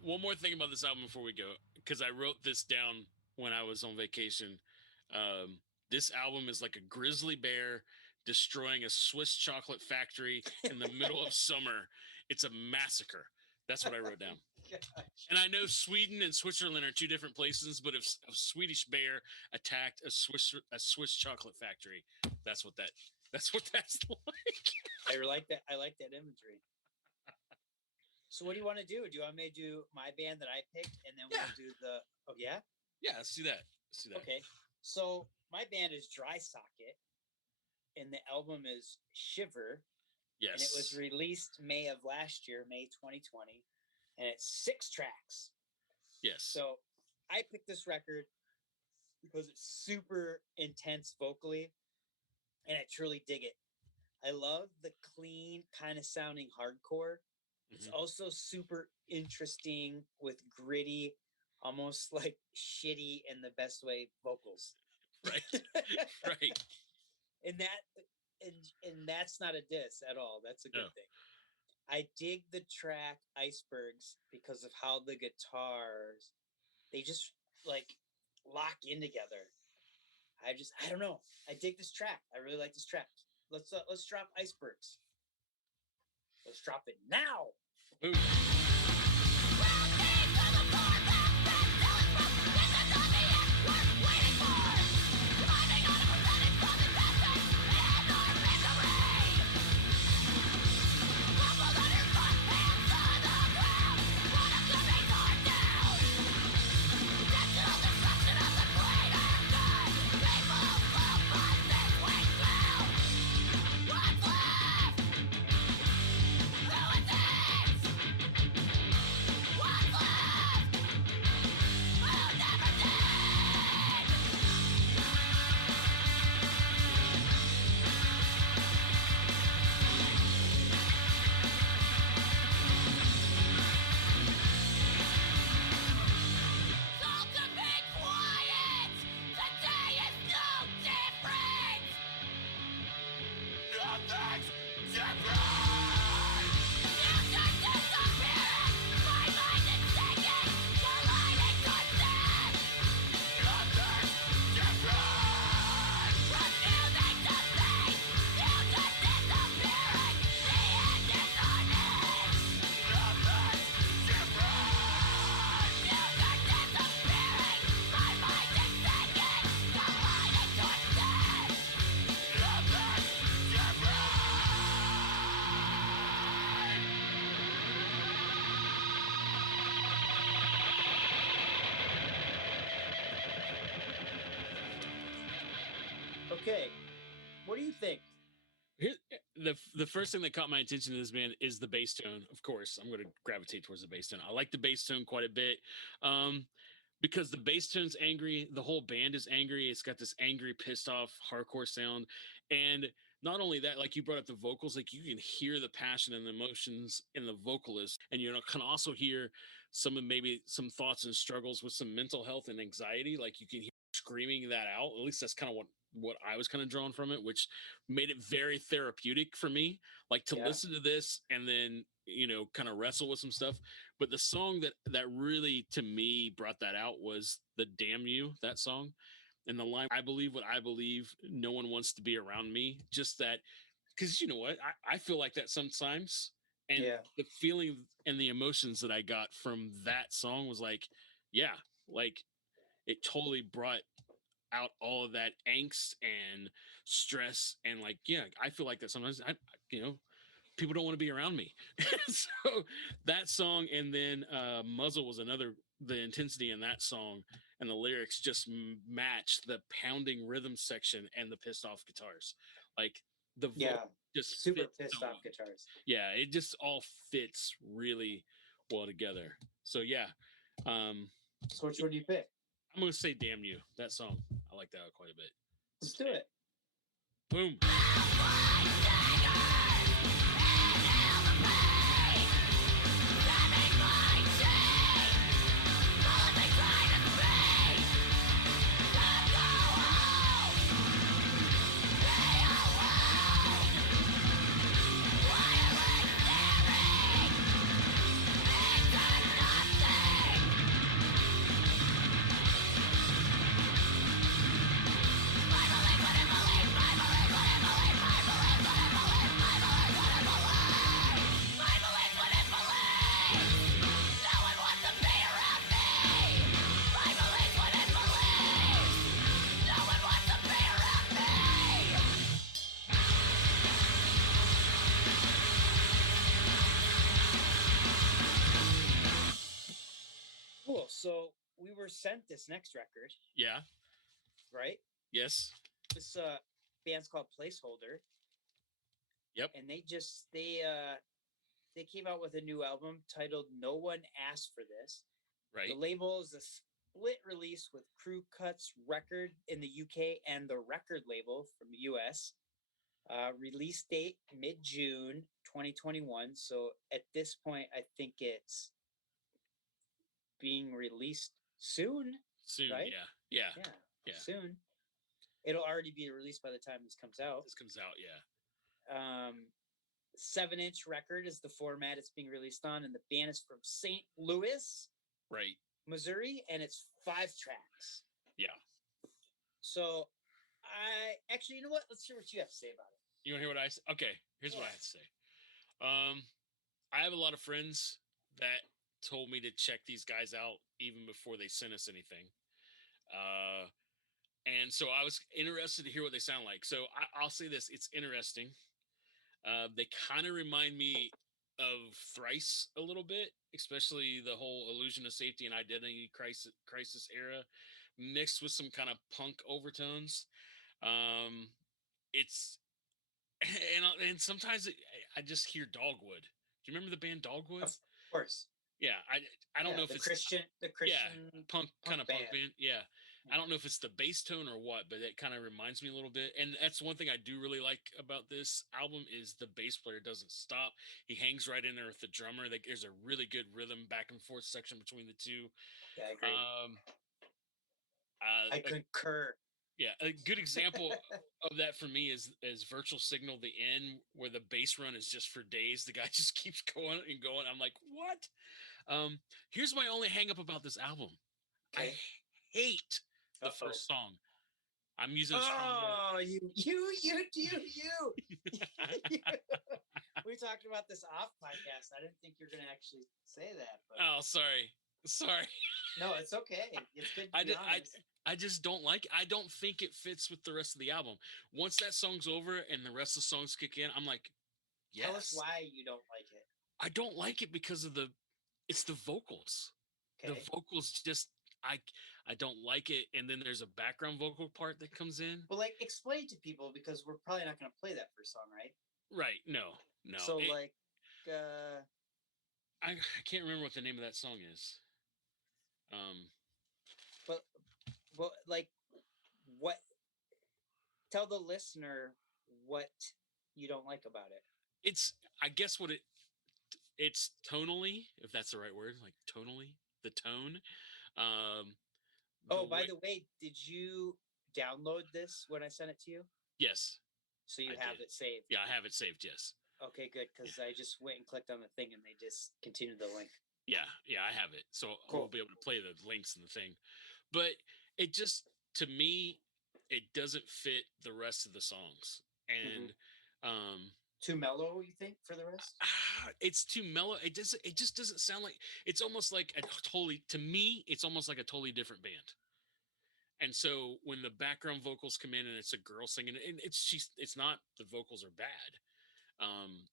one more thing about this album before we go, because I wrote this down when I was on vacation. This album is like a grizzly bear destroying a Swiss chocolate factory in the middle of summer. It's a massacre. That's what I wrote down. And I know Sweden and Switzerland are two different places, but if a Swedish bear attacked a Swiss chocolate factory, that's what that's like. I like that. I like that imagery. So what do you want to do? Do you want me to do my band that I picked, and then we'll do the? Oh yeah. Yeah, let's do that. Okay. So my band is Dry Socket, and the album is Shiver. Yes. And it was released May of last year, May 2020, and it's 6 tracks. Yes. So I picked this record because it's super intense vocally, and I truly dig it. I love the clean kind of sounding hardcore. It's also super interesting with gritty, almost like shitty in the best way vocals. Right. Right. And that's not a diss at all. That's a good thing. I dig the track Icebergs because of how the guitars, they just like lock in together. I don't know. I dig this track. I really like this track. Let's drop Icebergs. Let's drop it now. Boom. Okay, what do you think? The first thing that caught my attention to this band is the bass tone. Of course, I'm going to gravitate towards the bass tone. I like the bass tone quite a bit because the bass tone's angry. The whole band is angry. It's got this angry, pissed off, hardcore sound. And not only that, like you brought up the vocals, like you can hear the passion and the emotions in the vocalist. And you can also hear maybe some thoughts and struggles with some mental health and anxiety. Like you can hear screaming that out. At least that's kind of what I was kind of drawn from it, which made it very therapeutic for me, like to listen to this and then, kind of wrestle with some stuff. But the song that really, to me, brought that out was the Damn You, that song. And the line, I believe what I believe, no one wants to be around me. Just that, because you know what? I feel like that sometimes. And the feeling and the emotions that I got from that song was like, it totally brought out all of that angst and stress. And I feel like that sometimes people don't want to be around me. So that song, and then Muzzle was the intensity in that song and the lyrics just matched the pounding rhythm section and the pissed off guitars. Like the just super pissed off guitars. Yeah, it just all fits really well together. So so which one do you pick? I'm gonna say Damn You. That song, I like that quite a bit. Let's do it. Boom. were sent this next record, Yeah. right? Yes. This band's called Placeholder. Yep. And they came out with a new album titled No One Asked for This. Right. The label is a split release with Crew Cuts Record in the UK and the record label from the US. Release date mid-June 2021. So at this point, I think it's being released soon. Soon, right? Yeah. Soon. It'll already be released by the time this comes out. Yeah. 7-inch record is the format it's being released on, and the band is from St. Louis, Right. Missouri, and it's 5 tracks. Yeah. So you know what? Let's hear what you have to say about it. You want to hear what I say? Okay, here's what I have to say. I have a lot of friends that told me to check these guys out even before they sent us anything. And so I was interested to hear what they sound like. So I'll say this, it's interesting. They kind of remind me of Thrice a little bit, especially the whole illusion of safety and identity crisis era mixed with some kind of punk overtones. It's and sometimes I just hear Dogwood. Do you remember the band Dogwood? Of course. Yeah, I don't know if it's Christian punk kind of punk band. Yeah. Yeah. I don't know if it's the bass tone or what, but it kind of reminds me a little bit. And that's one thing I do really like about this album is the bass player doesn't stop. He hangs right in there with the drummer. There's a really good rhythm back and forth section between the two. Yeah, I agree. I concur. Yeah, a good example of that for me is Virtual Signal, the end, where the bass run is just for days. The guy just keeps going and going. I'm like, what? Here's my only hang up about this album. Okay. I hate the first song. I'm using a strong word. Oh, you. We talked about this off podcast. I didn't think you were going to actually say that. But... Oh, sorry. No, it's okay. It's good to be honest. I just don't like it. I don't think it fits with the rest of the album. Once that song's over and the rest of the songs kick in, I'm like, yes. Tell us why you don't like it. I don't like it because of it's the vocals. Okay. The vocals just, I don't like it. And then there's a background vocal part that comes in. Well, like, explain to people because we're probably not going to play that first song, right? Right. No. So, I can't remember what the name of that song is. But like, what? Tell the listener what you don't like about it. I guess it's tonally, if that's the right word, like tonally, the tone. By the way, did you download this when I sent it to you? Yes. So you have it saved? Yeah, I have it saved, yes. Okay, good, because I just went and clicked on the thing and they just continued the link. Yeah, I have it. So cool. We'll be able to play the links and the thing. But it just, to me, it doesn't fit the rest of the songs. And too mellow, you think, for the rest? It's too mellow. It just doesn't sound like, it's almost like to me, it's almost like a totally different band. And so when the background vocals come in and it's a girl singing, and it's not, the vocals are bad.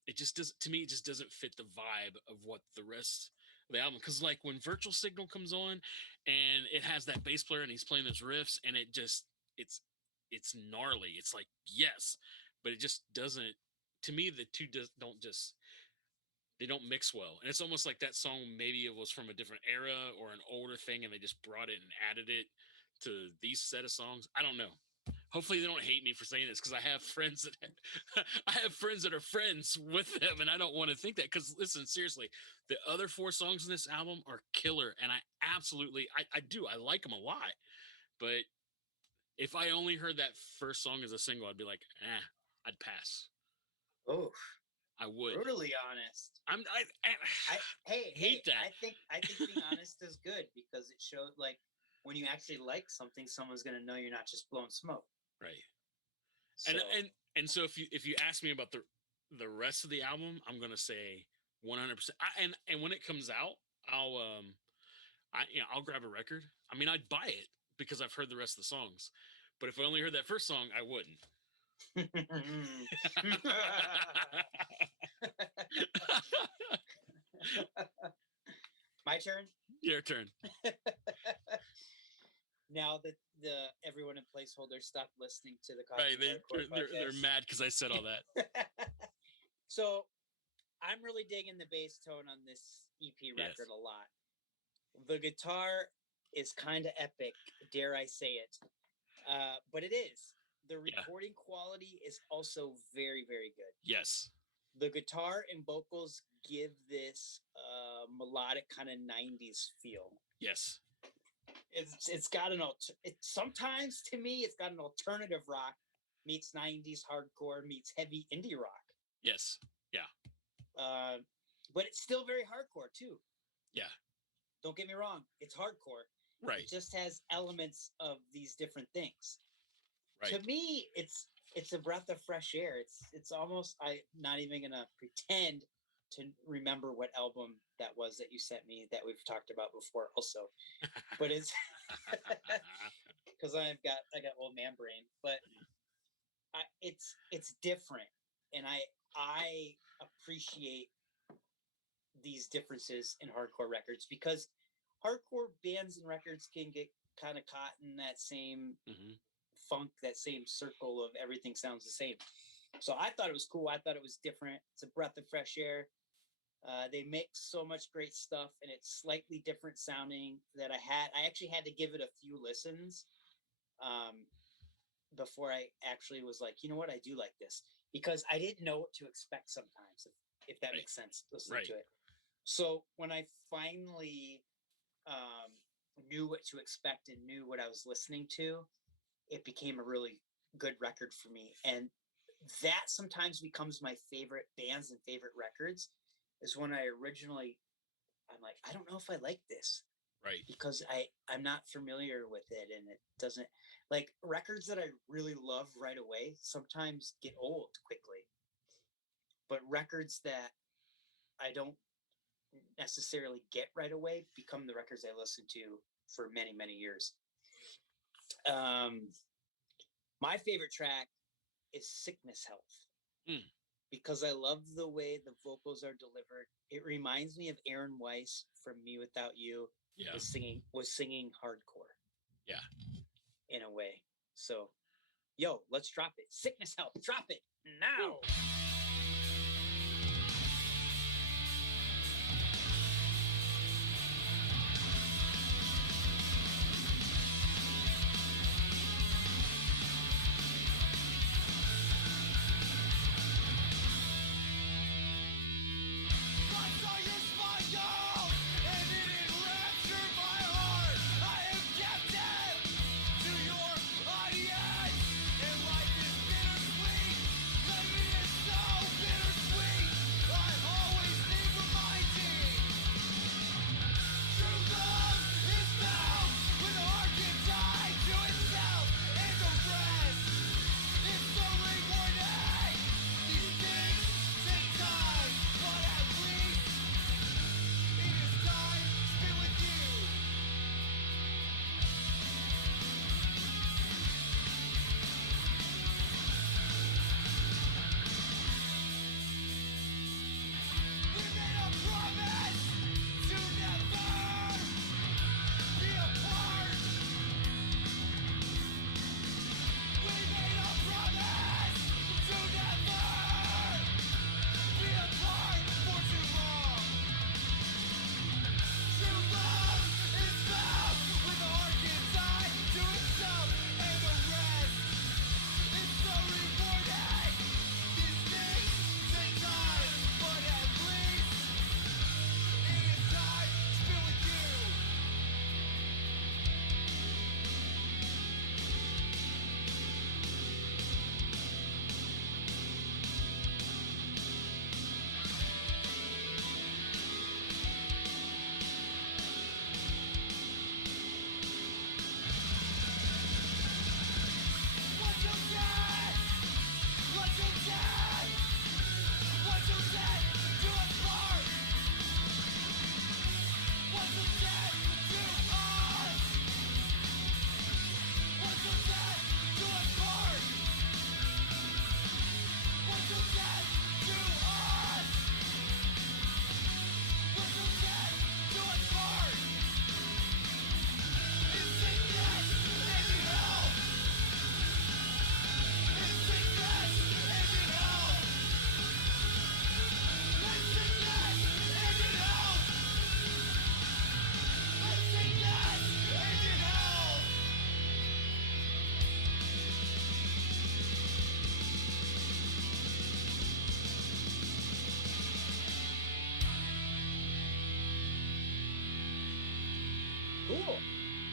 It just doesn't, to me, it just doesn't fit the vibe of what the rest of the album. Cause like when Virtual Signal comes on and it has that bass player and he's playing those riffs and it's gnarly. It's like, yes, but it just doesn't, to me, the two they don't mix well. And it's almost like that song, maybe it was from a different era or an older thing and they just brought it and added it to these set of songs. I don't know. Hopefully they don't hate me for saying this because I have friends that are friends with them, and I don't want to think that. Because listen, seriously, the other 4 songs in this album are killer, and I like them a lot. But if I only heard that first song as a single, I'd be like, I'd pass. Oh, I would. Brutally honest. I hate that. I think being honest is good because it shows like when you actually like something, someone's gonna know you're not just blowing smoke. Right. So. And so if you ask me about the rest of the album, I'm gonna say 100%. And when it comes out, I'll grab a record. I mean, I'd buy it because I've heard the rest of the songs. But if I only heard that first song, I wouldn't. My turn? Your turn. now that everyone in Placeholder stopped listening to the Right. Coffee Hardcore They're podcast. mad because I said all that. So I'm really digging the bass tone on this EP record Yes. a lot. The guitar is kind of epic, dare I say it. But it is. The recording quality is also very, very good. Yes. The guitar and vocals give this melodic kind of 90s feel. Yes. It's got sometimes to me it's got an alternative rock meets 90s hardcore meets heavy indie rock. Yes. Yeah. But it's still very hardcore too. Yeah. Don't get me wrong, it's hardcore. Right. It just has elements of these different things. Right. To me, it's a breath of fresh air. It's almost, I'm not even gonna pretend to remember what album that was that you sent me that we've talked about before also. But it's because I got old man brain, but it's different, and I appreciate these differences in hardcore records because hardcore bands and records can get kind of caught in that same funk, that same circle of everything sounds the same. So I thought it was cool. I thought it was different. It's a breath of fresh air. They mix so much great stuff, and it's slightly different sounding that I actually had to give it a few listens before I actually was like, you know what, I do like this, because I didn't know what to expect sometimes, if that makes sense, listening to it. So when I finally knew what to expect and knew what I was listening to, it became a really good record for me. And that sometimes becomes my favorite bands and favorite records, is when I'm like, I don't know if I like this. Right. Because I'm not familiar with it, and it doesn't, like, records that I really love right away sometimes get old quickly. But records that I don't necessarily get right away become the records I listen to for many, many years. My favorite track is Sickness Health. Because I love the way the vocals are delivered. It reminds me of Aaron Weiss from Me Without You. Yeah. Was singing hardcore. Yeah. In a way. So, yo, let's drop it. Sickness Health, drop it now. Ooh. Audience, and life is bittersweet. Let me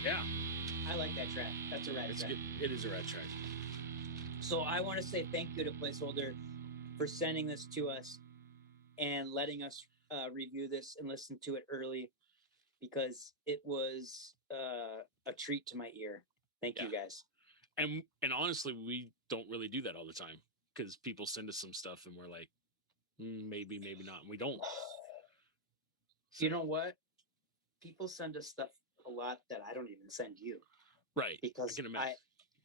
Yeah, I like that track. That's a rad it's track. good. It is a rad track. So I want to say thank you to Placeholder for sending this to us and letting us review this and listen to it early, because it was a treat to my ear. Thank you guys. And honestly, we don't really do that all the time, because people send us some stuff and we're like, maybe not, and we don't. So, you know what? People send us stuff a lot that I don't even send you. Right. Because I can imagine.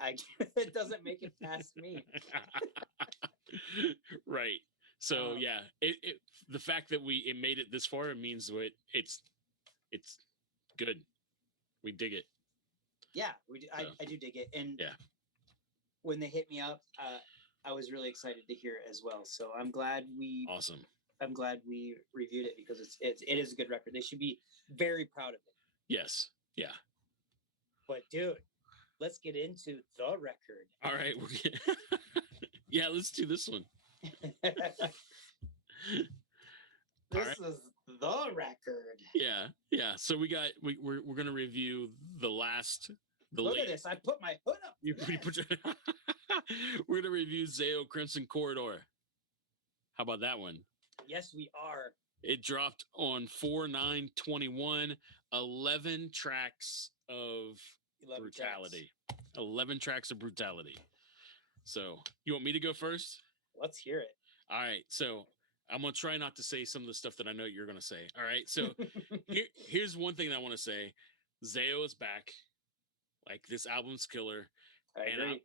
I it doesn't make it past me. Right. So the fact that it made it this far, it means it's good. We dig it. Yeah, we do. So, I do dig it. And yeah, when they hit me up, I was really excited to hear it as well. So I'm glad we reviewed it, because it is a good record. They should be very proud of it. Yes. Yeah. But dude, let's get into the record. All right. Yeah, let's do this one. This is the record. Yeah. Yeah. So we're gonna review Look at this. I put my hood up. We're gonna review ZAO Crimson Corridor. How about that one? Yes, we are. It dropped on 4/9/21. 11 tracks of brutality. 11 tracks of brutality. So you want me to go first? Let's hear it. All right. So I'm gonna try not to say some of the stuff that I know you're gonna say. All right. So here's one thing that I want to say: ZAO is back. Like, this album's killer. I agree.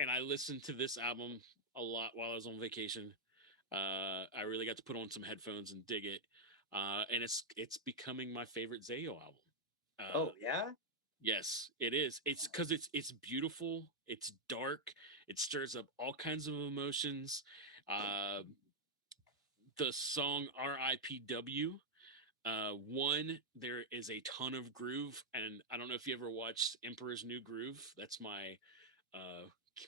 And I listened to this album a lot while I was on vacation. I really got to put on some headphones and dig it. And it's becoming my favorite ZAO album. Oh yeah. Yes, it is. It's because it's beautiful. It's dark. It stirs up all kinds of emotions. The song RIPW. One, there is a ton of groove, and I don't know if you ever watched Emperor's New Groove. That's my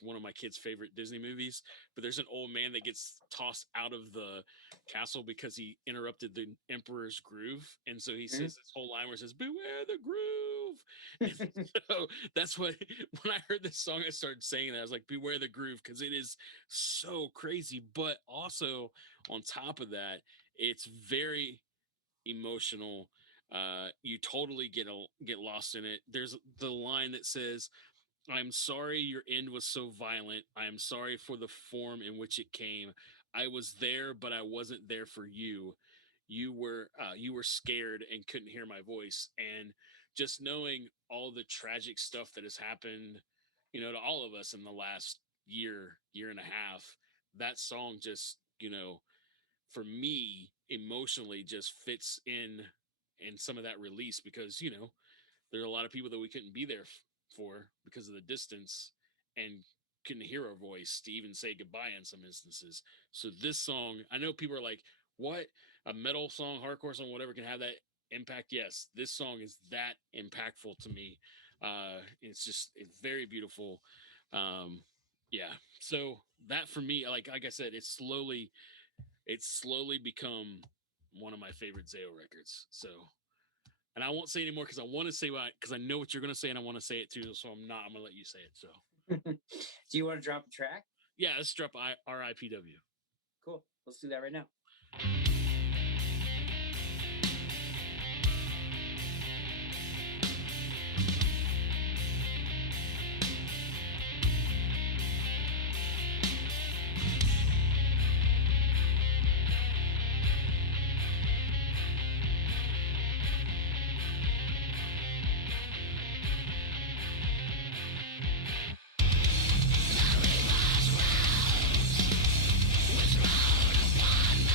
one of my kids' favorite Disney movies. But there's an old man that gets tossed out of the castle because he interrupted the Emperor's groove, and so he says this whole line where it says "Beware the groove." And so that's what, when I heard this song, I started saying that. I was like, "Beware the groove," because it is so crazy. But also on top of that, it's very emotional. You totally get lost in it. There's the line that says, "I'm sorry your end was so violent. I am sorry for the form in which it came. I was there, but I wasn't there for you. You were scared and couldn't hear my voice." And just knowing all the tragic stuff that has happened, to all of us in the last year and a half, that song just, for me, emotionally just fits in some of that release, because there are a lot of people that we couldn't be there for because of the distance and couldn't hear our voice to even say goodbye in some instances. So this song, I know people are like, what, a metal song, hardcore song, whatever, can have that impact? Yes, this song is that impactful to me. It's very beautiful. Yeah, so that for me, like I said, it's slowly become one of my favorite ZAO records. So, and I won't say anymore because I want to say because I know what you're going to say and I want to say it too. So I'm going to let you say it. So, do you want to drop a track? Yeah, let's drop RIPW. Cool. Let's do that right now. Which round upon me?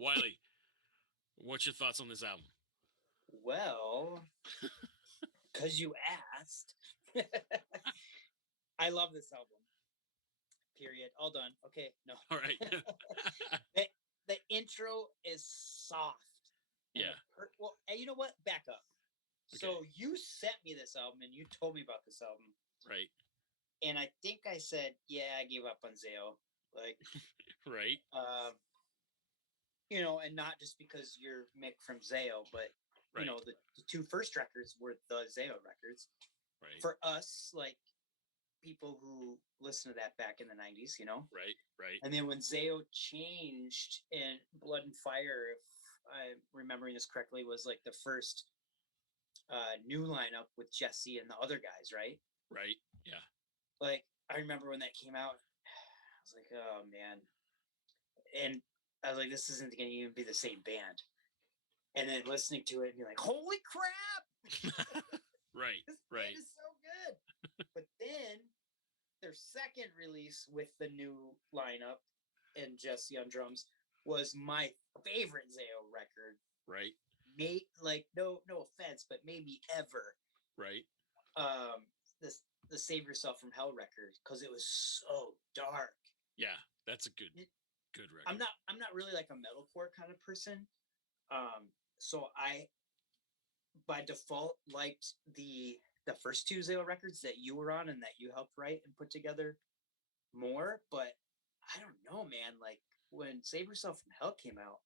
Wiley, what's your thoughts on this album? Well, because you asked, I love this album. Period. All done. Okay. No. All right. The intro is soft. And Yeah. well, you know what? Back up. Okay. So you sent me this album and you told me about this album. Right. And I think I said, yeah, I gave up on ZAO. Like, right. You know, and not just because you're Mick from ZAO, but Right. you know, the two first records were the ZAO records. Right. For us, like people who listen to that back in the 90s, you know? Right. Right. And then when ZAO changed and Blood and Fire, if I'm remembering this correctly, was like the first new lineup with Jesse and the other guys, right? Right. Yeah. Like, I remember when that came out, I was like, oh man. And I was like, this isn't going to even be the same band. And then listening to it and be like, holy crap! Right. This Right. band is so good. But then their second release with the new lineup and Jesse on drums was my favorite ZAO record. Right. Like no offense, but maybe ever. Right. The Save Yourself from Hell record, because it was so dark. Yeah, that's a good record. I'm not really like a metalcore kind of person. So I by default liked the first two ZAO records that you were on and that you helped write and put together more, but I don't know, man. Like when Save Yourself from Hell came out,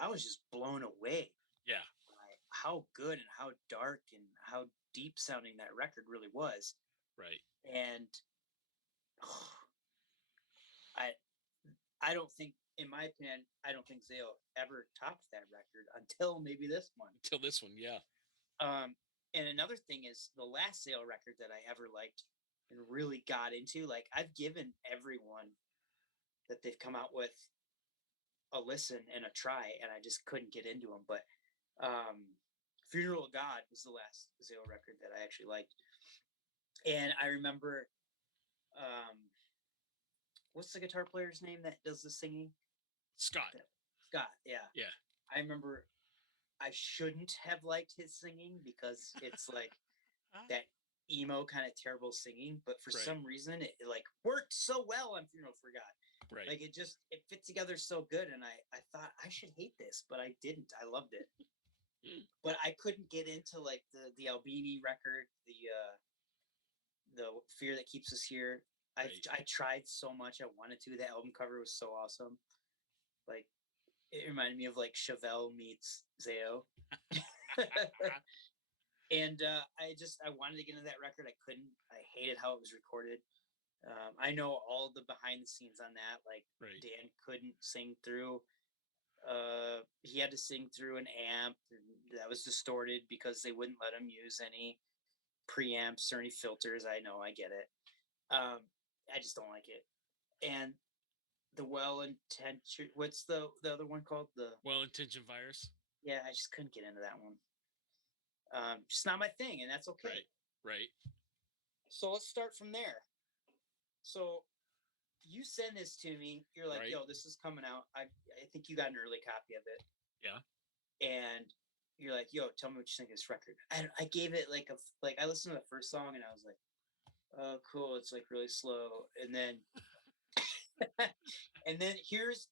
I was just blown away. Yeah. By how good and how dark and how deep sounding that record really was. Right. And I don't think, in my opinion, I don't think ZAO ever topped that record until maybe this one. Until this one, yeah. And another thing is the last ZAO record that I ever liked and really got into, like I've given everyone that they've come out with a listen and a try, and I just couldn't get into them. But Funeral of God was the last ZAO record that I actually liked. And I remember, what's the guitar player's name that does the singing? Scott, yeah. Yeah. I remember I shouldn't have liked his singing because it's like that emo kind of terrible singing, but for some reason it like worked so well on Funeral for God. Right. Like it fit together so good, and I thought I should hate this, but I didn't. I loved it. But I couldn't get into like the Albini record, the Fear That Keeps Us Here. I tried so much. I wanted to. That album cover was so awesome. Like it reminded me of like Chevelle meets ZAO. And I wanted to get into that record. I couldn't. I hated how it was recorded. I know all the behind the scenes on that. Like Dan couldn't sing through. He had to sing through an amp that was distorted because they wouldn't let him use any preamps or any filters. I know, I get it. I just don't like it. And the Well-Intentioned, what's the other one called? The Well-Intentioned Virus. Yeah, I just couldn't get into that one. Just not my thing, and that's okay. Right. So let's start from there. So you send this to me. You're like, yo, this is coming out. I think you got an early copy of it. Yeah. And you're like, yo, tell me what you think of this record. I gave it like I listened to the first song and I was like, oh, cool. It's like really slow. And then here's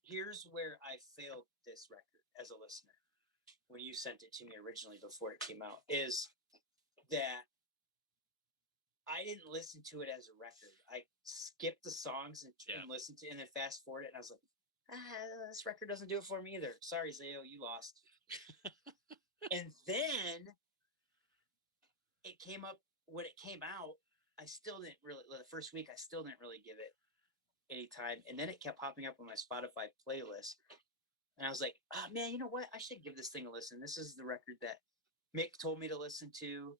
where I failed this record as a listener when you sent it to me originally before it came out, is that I didn't listen to it as a record. I skipped the songs and listened to it and then fast forward it. And I was like, this record doesn't do it for me either. Sorry, ZAO, you lost. And then it came up when it came out. I still didn't really, the first week, I still didn't really give it any time. And then it kept popping up on my Spotify playlist. And I was like, oh man, you know what? I should give this thing a listen. This is the record that Mick told me to listen to.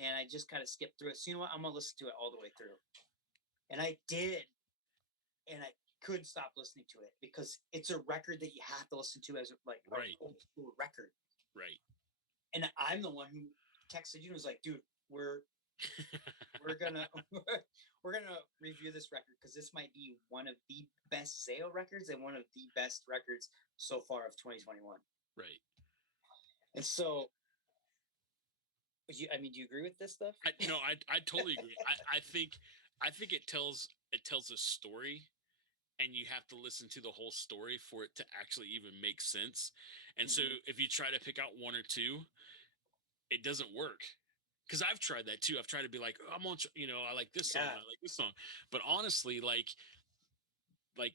And I just kind of skipped through it. So you know what? I'm going to listen to it all the way through. And I did. And I couldn't stop listening to it because it's a record that you have to listen to as like an old school record. Right. And I'm the one who texted you and was like, dude, we're we're gonna we're gonna review this record because this might be one of the best ZAO records and one of the best records so far of 2021. Right. And so, I mean, do you agree with this stuff? I totally agree. I think it tells a story, and you have to listen to the whole story for it to actually even make sense. And so if you try to pick out one or two, it doesn't work. Because I've tried that too. I've tried to be like, oh, I like this song, I like this song. But honestly, like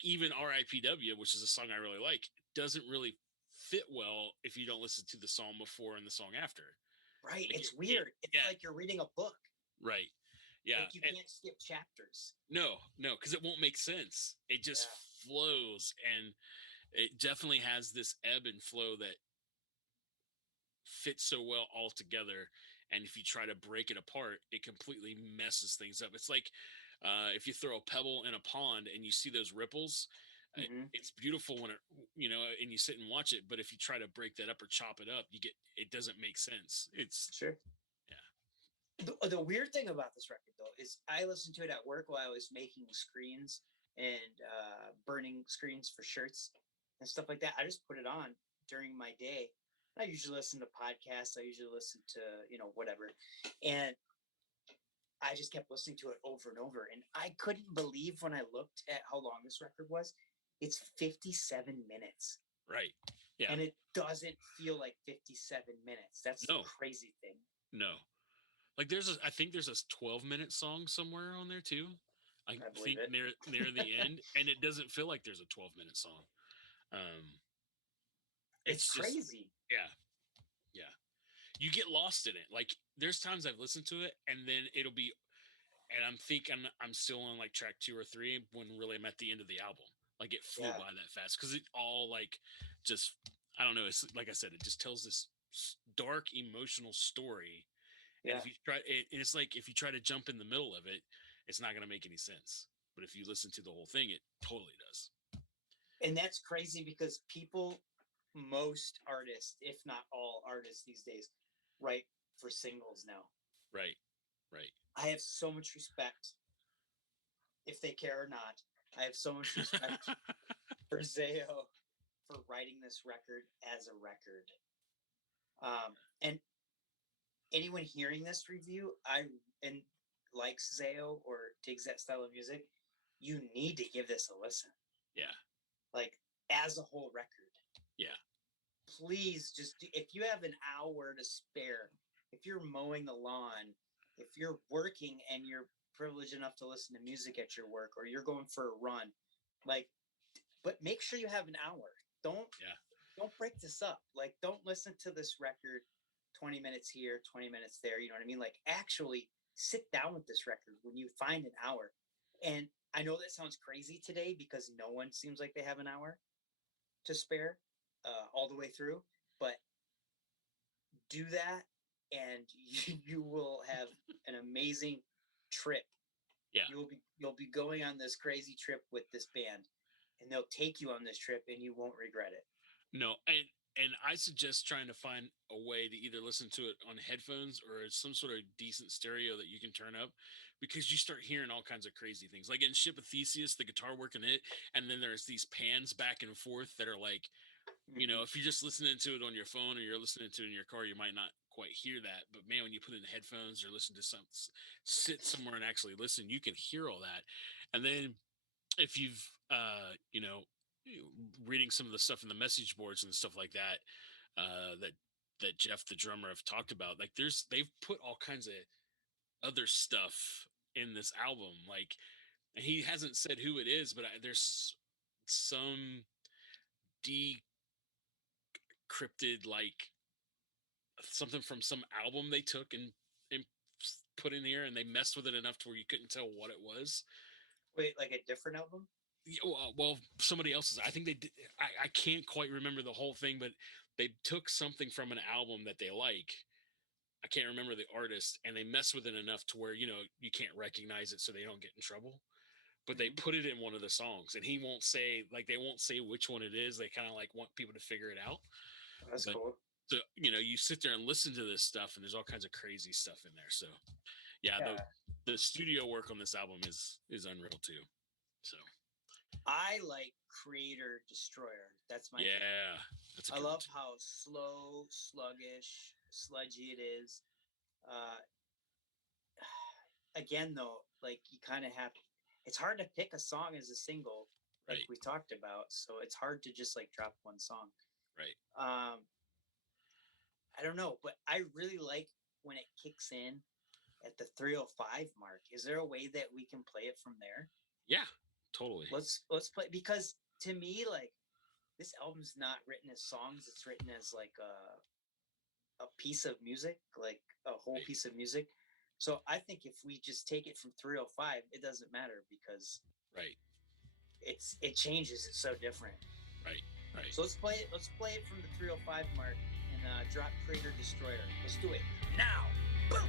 even R.I.P.W., which is a song I really like, doesn't really fit well if you don't listen to the song before and the song after. Right. Like It's weird. It's like you're reading a book. Right. Yeah. Like you can't skip chapters. No, because it won't make sense. It just flows, and it definitely has this ebb and flow that fits so well all together. And if you try to break it apart, it completely messes things up. It's like if you throw a pebble in a pond and you see those ripples, it's beautiful when and you sit and watch it. But if you try to break that up or chop it up, it doesn't make sense. It's sure. The weird thing about this record, though, is I listened to it at work while I was making screens and burning screens for shirts and stuff like that. I just put it on during my day. I usually listen to podcasts. I usually listen to, whatever. And I just kept listening to it over and over. And I couldn't believe when I looked at how long this record was. It's 57 minutes. Right. Yeah. And it doesn't feel like 57 minutes. That's the crazy thing. No. Like I think there's a 12-minute song somewhere on there too. I think it. near the end, and it doesn't feel like there's a 12-minute song. It's crazy. Yeah. You get lost in it. Like there's times I've listened to it, and then it'll be, and I'm thinking I'm still on like track 2 or 3 when really I'm at the end of the album. Like it flew by that fast because it all like just, I don't know. It's like I said, it just tells this dark emotional story. And if you try, it's like if you try to jump in the middle of it, it's not going to make any sense. But if you listen to the whole thing, it totally does. And that's crazy because most artists, if not all artists these days, write for singles now. Right. I have so much respect, if they care or not. I have so much respect for ZAO for writing this record as a record. And anyone hearing this review and likes ZAO or digs that style of music, you need to give this a listen. Yeah. Like as a whole record. Yeah. Please if you have an hour to spare, if you're mowing the lawn, if you're working and you're privileged enough to listen to music at your work, or you're going for a run, but make sure you have an hour. Don't break this up. Like, don't listen to this record 20 minutes here, 20 minutes there. You know what I mean? Like, actually sit down with this record when you find an hour. And I know that sounds crazy today because no one seems like they have an hour to spare all the way through, but do that and you will have an amazing trip. Yeah. You'll be going on this crazy trip with this band, and they'll take you on this trip and you won't regret it. No, and I suggest trying to find a way to either listen to it on headphones or some sort of decent stereo that you can turn up, because you start hearing all kinds of crazy things. Like in Ship of Theseus, the guitar work in it, and then there's these pans back and forth that are like, if you're just listening to it on your phone or you're listening to it in your car, you might not quite hear that. But man, when you put in headphones or listen to sit somewhere and actually listen, you can hear all that. And then if you've, reading some of the stuff in the message boards and stuff like that, that Jeff, the drummer, have talked about, like they've put all kinds of other stuff in this album. Like he hasn't said who it is, but there's some decrypted, like something from some album they took and put in here, and they messed with it enough to where you couldn't tell what it was. Wait, like a different album? Well, somebody else's. I think they did. I can't quite remember the whole thing, but they took something from an album that they like. I can't remember the artist, and they mess with it enough to where, you can't recognize it so they don't get in trouble. But they put it in one of the songs, and he won't say, they won't say which one it is. They kind of like want people to figure it out. That's cool. So, you sit there and listen to this stuff, and there's all kinds of crazy stuff in there. So, yeah, the studio work on this album is unreal too. So I like Creator Destroyer. That's my yeah. That's I love how slow, sluggish, sludgy it is. Again, though, like you kind of have, it's hard to pick a song as a single, like we talked about. So it's hard to just like drop one song. Right. I don't know, but I really like when it kicks in at the 305 mark. Is there a way that we can play it from there? Yeah, totally. Let's play, because to me, like, this album's not written as songs, it's written as like a piece of music, like a whole piece of music. So I think if we just take it from 305, it doesn't matter, because it changes, it's so different. Right. So let's play it from the 305 mark and drop Creator Destroyer. Let's do it now. Boom.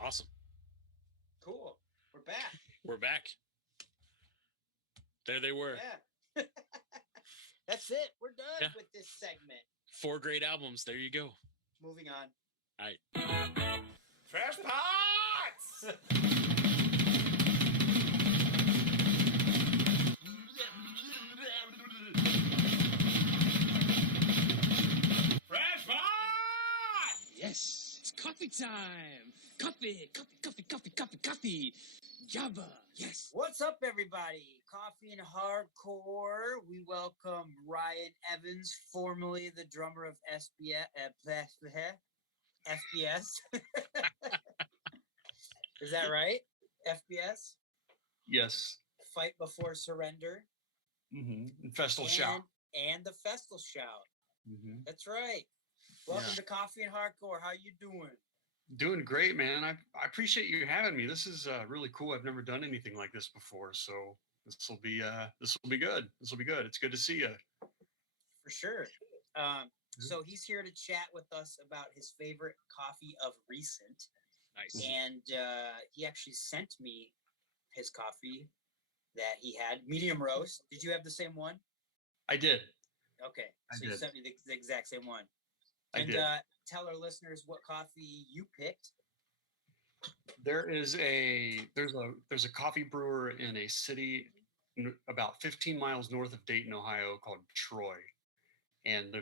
Awesome. Cool. We're back. We're back. There they were. Yeah. That's it. We're done with this segment. 4 great albums. There you go. Moving on. All right. Fresh Pots! Fresh Pot! Yes, it's coffee time. Coffee. Java. Yes. What's up, everybody? Coffee and Hardcore. We welcome Ryan Evans, formerly the drummer of F.B.S. Is that right? F.B.S? Yes. Fight Before Surrender. Mm-hmm. Festal Shout. And the Festal Shout. Mm-hmm. That's right. Welcome to Coffee and Hardcore. How you doing? Doing great, man. I appreciate you having me. This is really cool. I've never done anything like this before, so this will be good. This will be good. It's good to see you. For sure. So he's here to chat with us about his favorite coffee of recent. Nice. And he actually sent me his coffee that he had, medium roast. Did you have the same one? I did. Okay, so I you did. sent me the exact same one. I And did. tell our listeners what coffee you picked. there's a coffee brewer in a city about 15 miles north of Dayton, Ohio, called Troy, and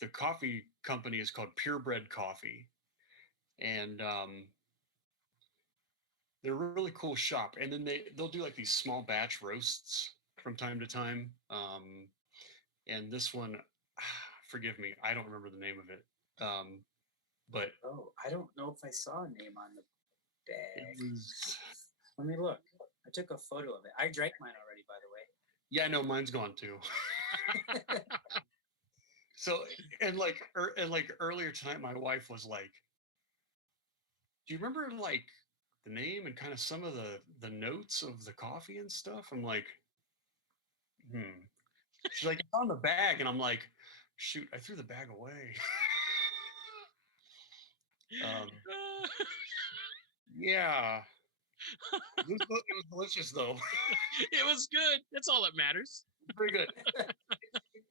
the coffee company is called Purebred Coffee, and they're a really cool shop. And then they'll do like these small batch roasts from time to time. And this one, forgive me, I don't remember the name of it. But Oh, I don't know if I saw a name on the it bag. was, Let me look. I took a photo of it. I drank mine already, by the way. yeah, no, mine's gone too. So, and like earlier tonight, my wife was like, "Do you remember like the name and kind of some of the notes of the coffee and stuff?" I'm like, She's like, "It's on the bag," and I'm like, "Shoot, I threw the bag away." Yeah, it was delicious though. It was good. That's all that matters. Very good.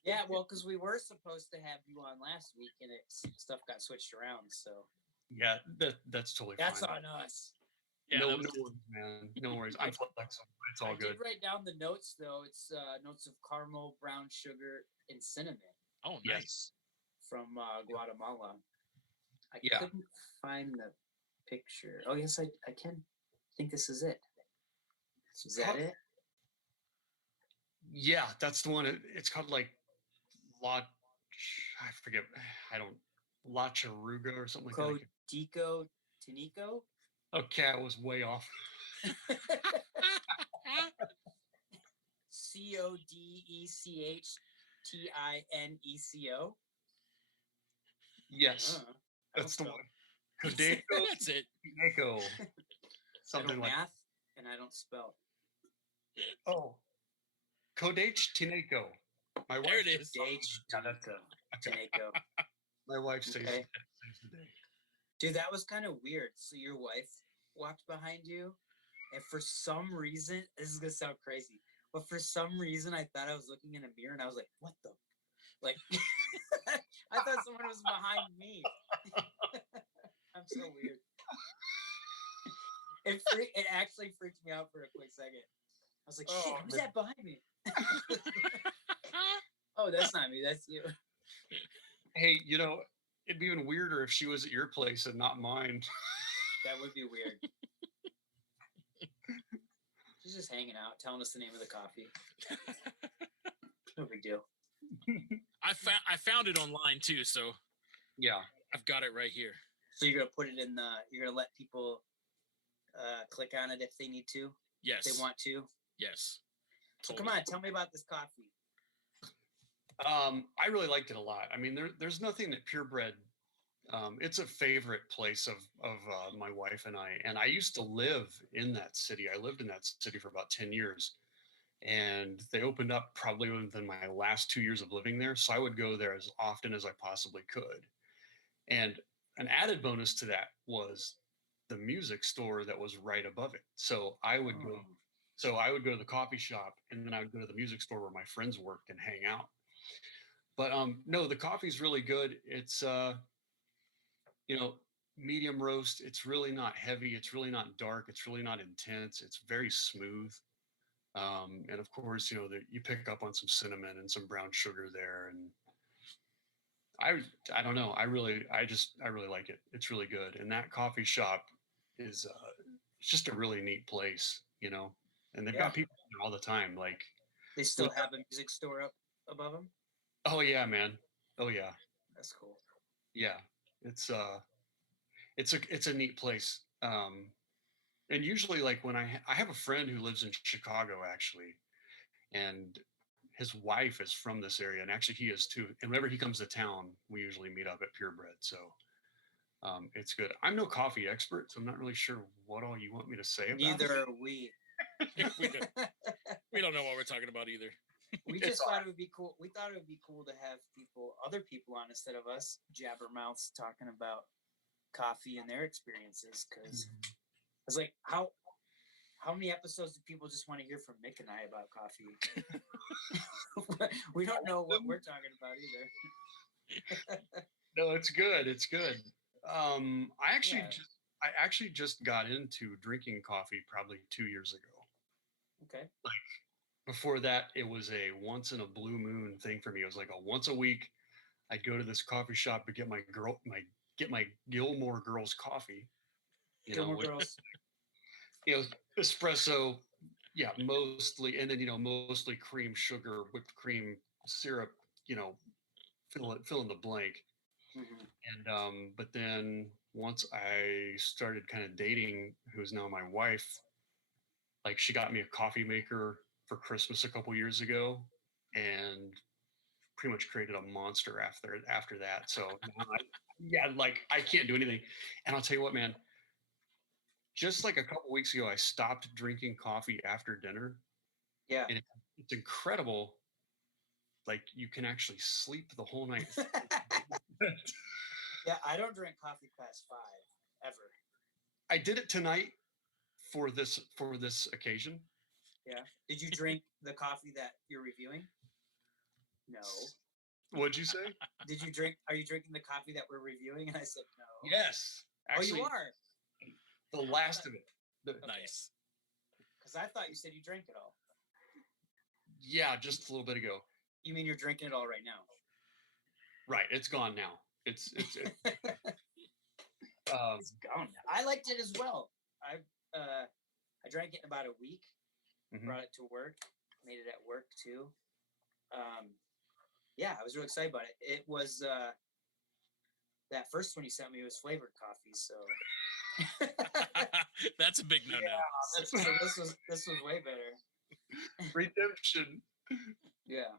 Yeah, well, because we were supposed to have you on last week, and stuff got switched around. So Yeah, that's totally that's fine. on us. Yeah, no, that was- no worries, man. No worries. I'm flexible. It's all I good. did write down the notes, though. It's notes of caramel, brown sugar, and cinnamon Oh, Yes. nice. from Guatemala. I Yeah. couldn't find the picture. Oh, yes, I can. I think this is it. Is that it? Yeah, that's the one. It's called like La. I forget. I don't. La Charuga or something like that. Codico Tinico? Okay, I was way off. CODECHTINECO. Yes, that's the one. Codeco That's it. Tineco. I Something don't like math and I don't spell. Oh, Kodach Tineco. My wife There it says- is. Yeah, that's it. Okay. Tineco. My wife says Okay. saves the day. Dude, that was kind of weird. So your wife walked behind you, and for some reason, this is gonna sound crazy, but for some reason, I thought I was looking in a mirror, and I was like, "What the?" Like, I thought someone was behind me. I'm so weird. It actually freaked me out for a quick second. I was like, "Shit, Oh, who's man. that behind me?" Oh, that's not me. That's you. Hey, it'd be even weirder if she was at your place and not mine. That would be weird. She's just hanging out, telling us the name of the coffee. No big deal. I found it online too, so Yeah. I've got it right here. So you're gonna put it in you're gonna let people click on it if they need to, Yes. if they want to. Yes. So come on, tell me about this coffee. I really liked it a lot. I mean, there's nothing that Purebred. It's a favorite place of my wife and I used to live in that city. I lived in that city for about 10 years, and they opened up probably within my last 2 years of living there. So I would go there as often as I possibly could. And an added bonus to that was the music store that was right above it. So I would go. So I would go to the coffee shop, and then I would go to the music store where my friends worked and hang out. But no, the coffee's really good. It's medium roast. It's really not heavy. It's really not dark. It's really not intense. It's very smooth. And of course, you pick up on some cinnamon and some brown sugar there. And I don't know. I really like it. It's really good. And that coffee shop is it's just a really neat place, and they've got people there all the time. Like They still have a music store up above them? oh yeah, man. Oh yeah. That's cool. Yeah. It's a neat place. And usually like when I have a friend who lives in Chicago actually, and his wife is from this area, and actually he is too. And whenever he comes to town, we usually meet up at Purebred. So it's good. I'm no coffee expert, so I'm not really sure what all you want me to say about Neither it. are we. We don't know what we're talking about either. We just thought it would be cool. We thought it would be cool to have other people on instead of us jabbermouths talking about coffee and their experiences. Because I was like, how many episodes do people just want to hear from Mick and I about coffee? We don't know what we're talking about either. No, it's good. It's good. I actually I actually just got into drinking coffee probably 2 years ago. Okay. Before that, it was a once in a blue moon thing for me. It was like a once a week, I'd go to this coffee shop to get my Gilmore Girls coffee. Gilmore Girls. Espresso, yeah, mostly, and then mostly cream, sugar, whipped cream, syrup, fill in the blank. Mm-hmm. And but then once I started kind of dating, who's now my wife, like she got me a coffee maker for Christmas a couple years ago, and pretty much created a monster after that. So like I can't do anything. And I'll tell you what, man, just like a couple weeks ago, I stopped drinking coffee after dinner. Yeah. And it's incredible. Like you can actually sleep the whole night. Yeah, I don't drink coffee past 5 ever. I did it tonight for this occasion. Yeah. Did you drink the coffee that you're reviewing? No. What'd you say? Are you drinking the coffee that we're reviewing? And I said no. Yes. Actually, you are? The last of it. Nice. Because I thought you said you drank it all. Yeah, just a little bit ago. You mean you're drinking it all right now? Right. It's gone now. It's it's gone now. I liked it as well. I drank it in about a week. Mm-hmm. Brought it to work. Made it at work too. Yeah, I was really excited about it. It was that first one you sent me was flavored coffee, so that's a big no-no. Yeah, so this was way better. Redemption. Yeah.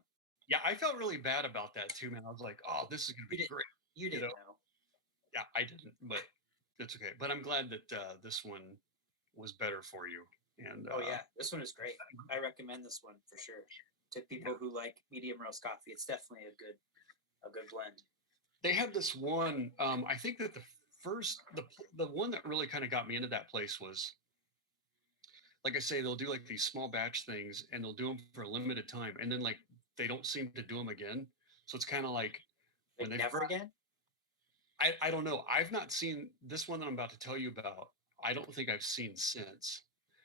Yeah, I felt really bad about that too, man. I was like, "Oh, this is gonna be great." You didn't know. Yeah, I didn't, but it's okay. But I'm glad that this one was better for you. And oh yeah, this one is great. I recommend this one for sure to people who like medium roast coffee. It's definitely a good blend. They had this one. I think that the one that really kind of got me into that place was, like I say, they'll do like these small batch things, and they'll do them for a limited time, and then like they don't seem to do them again. So it's kind of like when they never again. I don't know. I've not seen this one that I'm about to tell you about. I don't think I've seen since.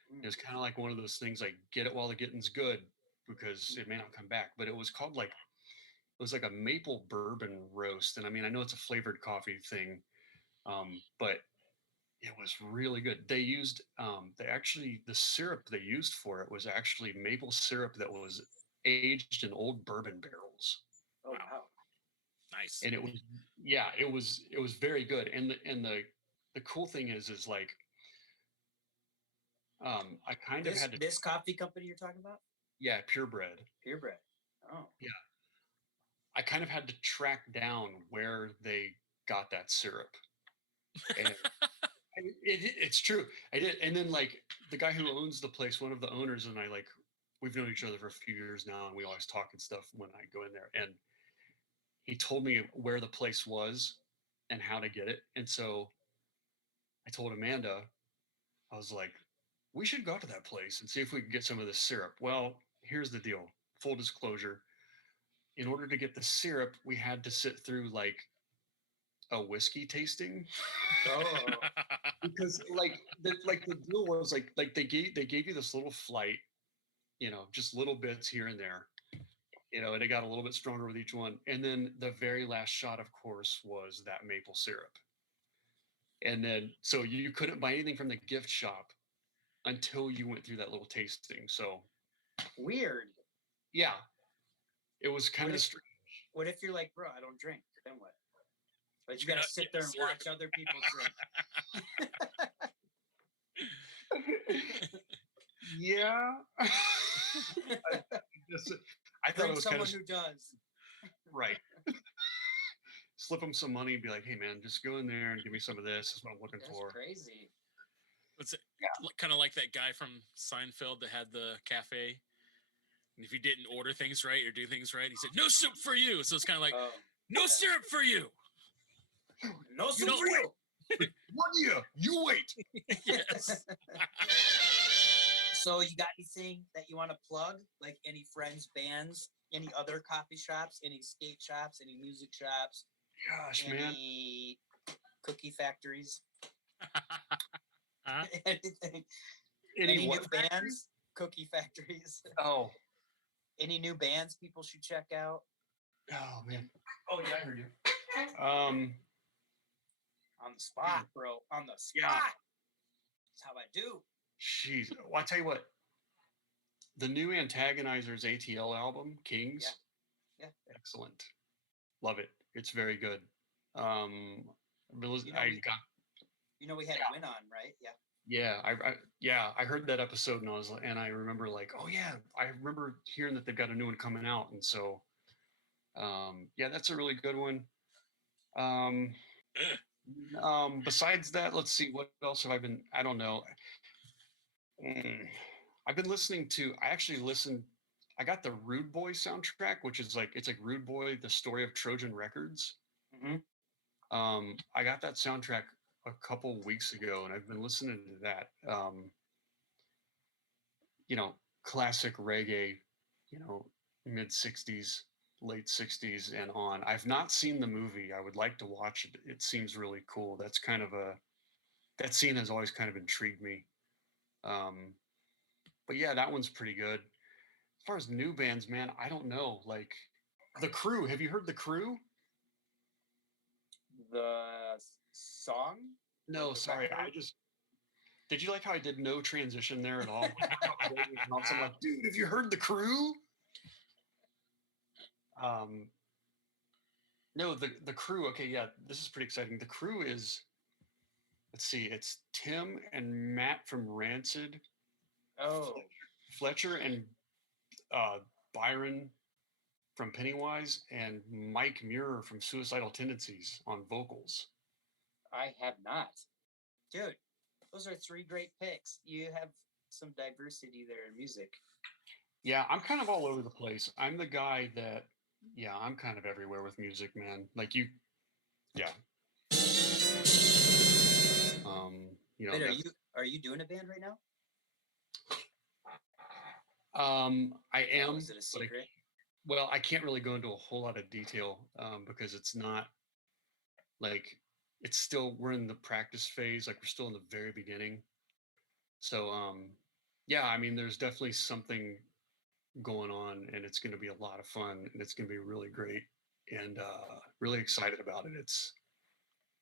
It was kind of like one of those things like get it while the getting's good, because it may not come back. But it was called like, it was like a maple bourbon roast. And I mean, I know it's a flavored coffee thing, but it was really good. They used, the syrup they used for it was actually maple syrup that was aged in old bourbon barrels. Oh, wow. Nice. And it was very good. And the cool thing is like, I kind of had to, this coffee company you're talking about? Yeah, Purebred. Purebred. Oh. Yeah. I kind of had to track down where they got that syrup. And it's true. I did. And then like the guy who owns the place, one of the owners, and I, like, we've known each other for a few years now, and we always talk and stuff when I go in there. And he told me where the place was and how to get it. And so I told Amanda, I was like, we should go to that place and see if we can get some of this syrup. Well, here's the deal. Full disclosure. In order to get the syrup, we had to sit through like a whiskey tasting. Oh. Because like the deal was like they gave you this little flight, just little bits here and there. And it got a little bit stronger with each one. And then the very last shot, of course, was that maple syrup. And then, so you couldn't buy anything from the gift shop until you went through that little tasting. So weird. Yeah. It was kind of strange. What if you're like, bro, I don't drink? Then what? But you gotta sit there and watch other people drink. Yeah. I thought it was someone who does. Right. Slip them some money and be like, hey man, just go in there and give me some of this. That's what I'm looking for. That's crazy. It's kind of like that guy from Seinfeld that had the cafe. And if you didn't order things right or do things right, he said, no soup for you. So it's kind of like, no syrup for you. No soup for you. 1 year, you wait. Yes. So you got anything that you want to plug? Like any friends, bands, any other coffee shops, any skate shops, any music shops? Gosh, any cookie factories? Anything? Any Any new what factory? bands? Cookie factories. Oh, Any new bands people should check out? oh man. Oh yeah, I heard you. On the spot, bro. On the spot. Yeah. That's how I do. Jeez. Well, I tell you what. The new Antagonizers ATL album, Kings. Yeah. Excellent. Love it. It's very good. I we had Win on, right? Yeah. I heard that episode and I remember like, oh yeah, I remember hearing that they've got a new one coming out, and so yeah, that's a really good one. Besides that, let's see, what else have I been? I don't know. I've been listening to. I got the Rude Boy soundtrack, which is it's like Rude Boy, the story of Trojan Records. Mm-hmm. I got that soundtrack a couple weeks ago, and I've been listening to that. Classic reggae, mid 60s, late 60s and on. I've not seen the movie. I would like to watch it. It seems really cool. That scene has always kind of intrigued me. But yeah, that one's pretty good. As far as new bands, man, I don't know. Like The Crew. Have you heard The Crew? The song? No, sorry. Did you like how I did no transition there at all? I'm like, dude, have you heard The Crew? No, the Crew. Okay, yeah, this is pretty exciting. The Crew is, let's see, it's Tim and Matt from Rancid. Oh. Fletcher and Byron from Pennywise, and Mike Muir from Suicidal Tendencies on vocals. I have not. Dude, those are 3 great picks. You have some diversity there in music. Yeah, I'm kind of all over the place. I'm the guy that, I'm kind of everywhere with music, man. Like you, yeah. Wait, are you doing a band right now? I am. Is it a secret? I can't really go into a whole lot of detail because it's not like we're in the practice phase. Like we're still in the very beginning. So yeah, I mean, there's definitely something going on, and it's going to be a lot of fun, and it's going to be really great, and really excited about it.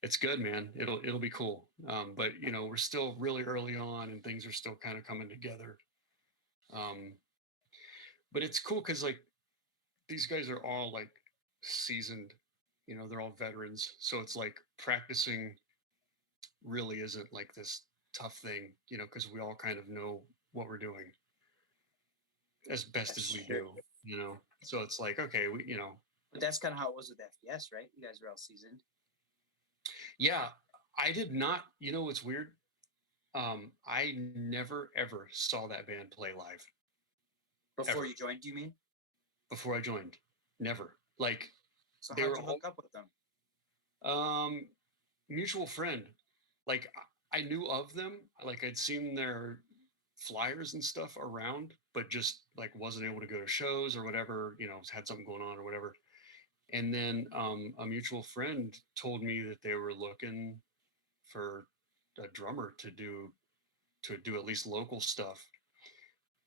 It's good, man. It'll be cool. But we're still really early on, and things are still kind of coming together. But it's cool because like these guys are all like seasoned, they're all veterans. So it's like practicing really isn't like this tough thing, because we all kind of know what we're doing as best as we do, So it's like, okay, But that's kind of how it was with F.B.S, right? You guys were all seasoned. Yeah, I did not. What's weird? I never ever saw that band play live. Before you joined, do you mean? Before I joined, never. Like, so how'd you hook up with them? Mutual friend. Like, I knew of them. Like, I'd seen their flyers and stuff around, but just like wasn't able to go to shows or whatever. Had something going on or whatever. And then a mutual friend told me that they were looking for a drummer to do at least local stuff.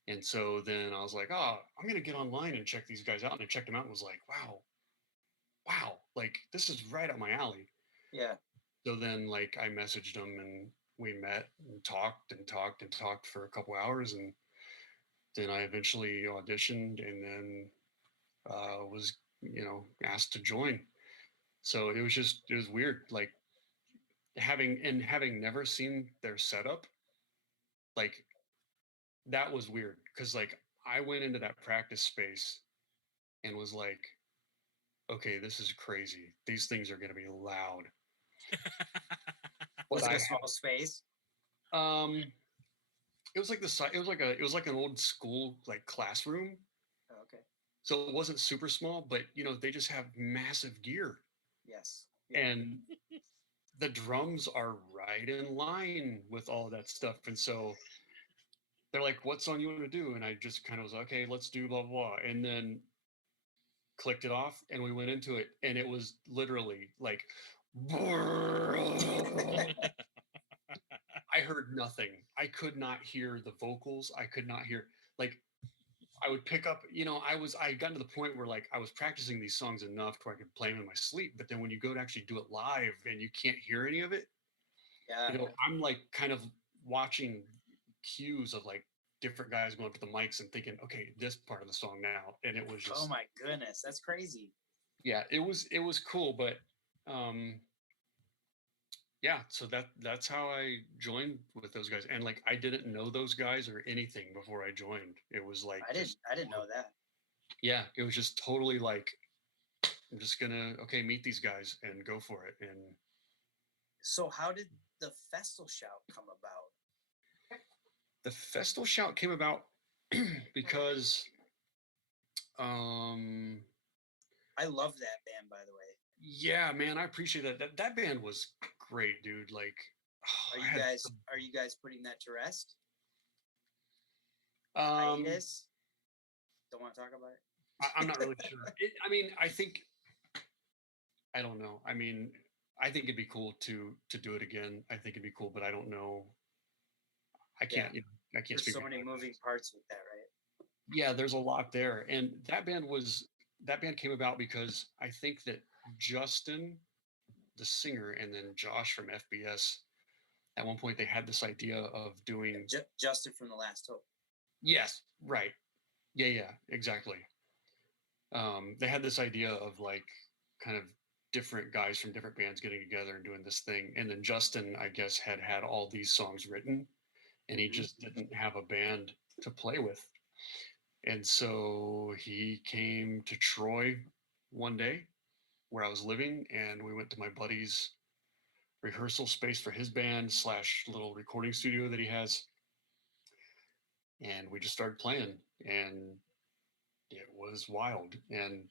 And so then I was like, oh, I'm going to get online and check these guys out. And I checked them out and was like, wow, like this is right up my alley. Yeah. So then like I messaged them and we met and talked for a couple hours. And then I eventually auditioned and then was, asked to join. So it was weird. Like having never seen their setup, like that was weird. Cause like I went into that practice space and was like, okay, this is crazy. These things are going to be loud. Was it a small space? It was like it was like an old school like classroom. Oh, okay. So it wasn't super small, but they just have massive gear. Yes. Yeah. And the drums are right in line with all of that stuff. And so they're like, what song you want to do? And I just kind of was like, okay, let's do blah, blah. And then clicked it off and we went into it. And it was literally like, heard nothing. I could not hear the vocals. I could not hear, like, I would pick up, I got to the point where like I was practicing these songs enough to where I could play them in my sleep. But then when you go to actually do it live and you can't hear any of it, Yeah. I'm like kind of watching cues of like different guys going up to the mics and thinking, okay, this part of the song now. And it was just, Oh my goodness, that's crazy. yeah, it was cool. But yeah, so that's how I joined with those guys. And like I didn't know those guys or anything before I joined. It was like I didn't know that. Yeah, it was just totally like I'm just gonna meet these guys and go for it. And So how did the Festal Shout come about? the Festal Shout came about because I love that band, by the way. yeah, man, I appreciate that. That band was great, dude. Like Are you guys putting that to rest? Um, Hiatus? Don't want to talk about it? I'm not really sure. I mean, I don't know. I mean, I think it'd be cool to do it again. I think it'd be cool, but I don't know. I can't. I can't There's speak. so many moving parts with that, right? Yeah, there's a lot there, and that band came about because I think that Justin, the singer, and then Josh from F.B.S. At one point they had this idea of doing Justin from The Last Hope. Yes, right. Yeah, exactly. They had this idea of like kind of different guys from different bands getting together and doing this thing. And then Justin, I guess, had all these songs written and he just didn't have a band to play with. And so he came to Troy one day where I was living and we went to my buddy's rehearsal space for his band / little recording studio that he has. And we just started playing and it was wild. And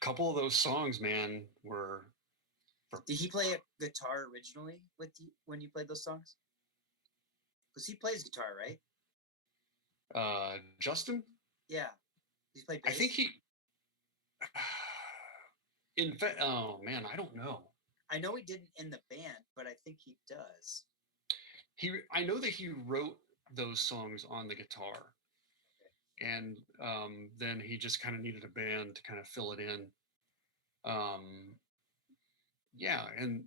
a couple of those songs, man, were. Did he play a guitar originally with you when you played those songs? Because he plays guitar, right? Justin? Yeah. Did he play bass? I think he. In fact, oh man, I don't know. I know he didn't in the band, but I think he does. I know that he wrote those songs on the guitar, and then he just kind of needed a band to kind of fill it in. Yeah, and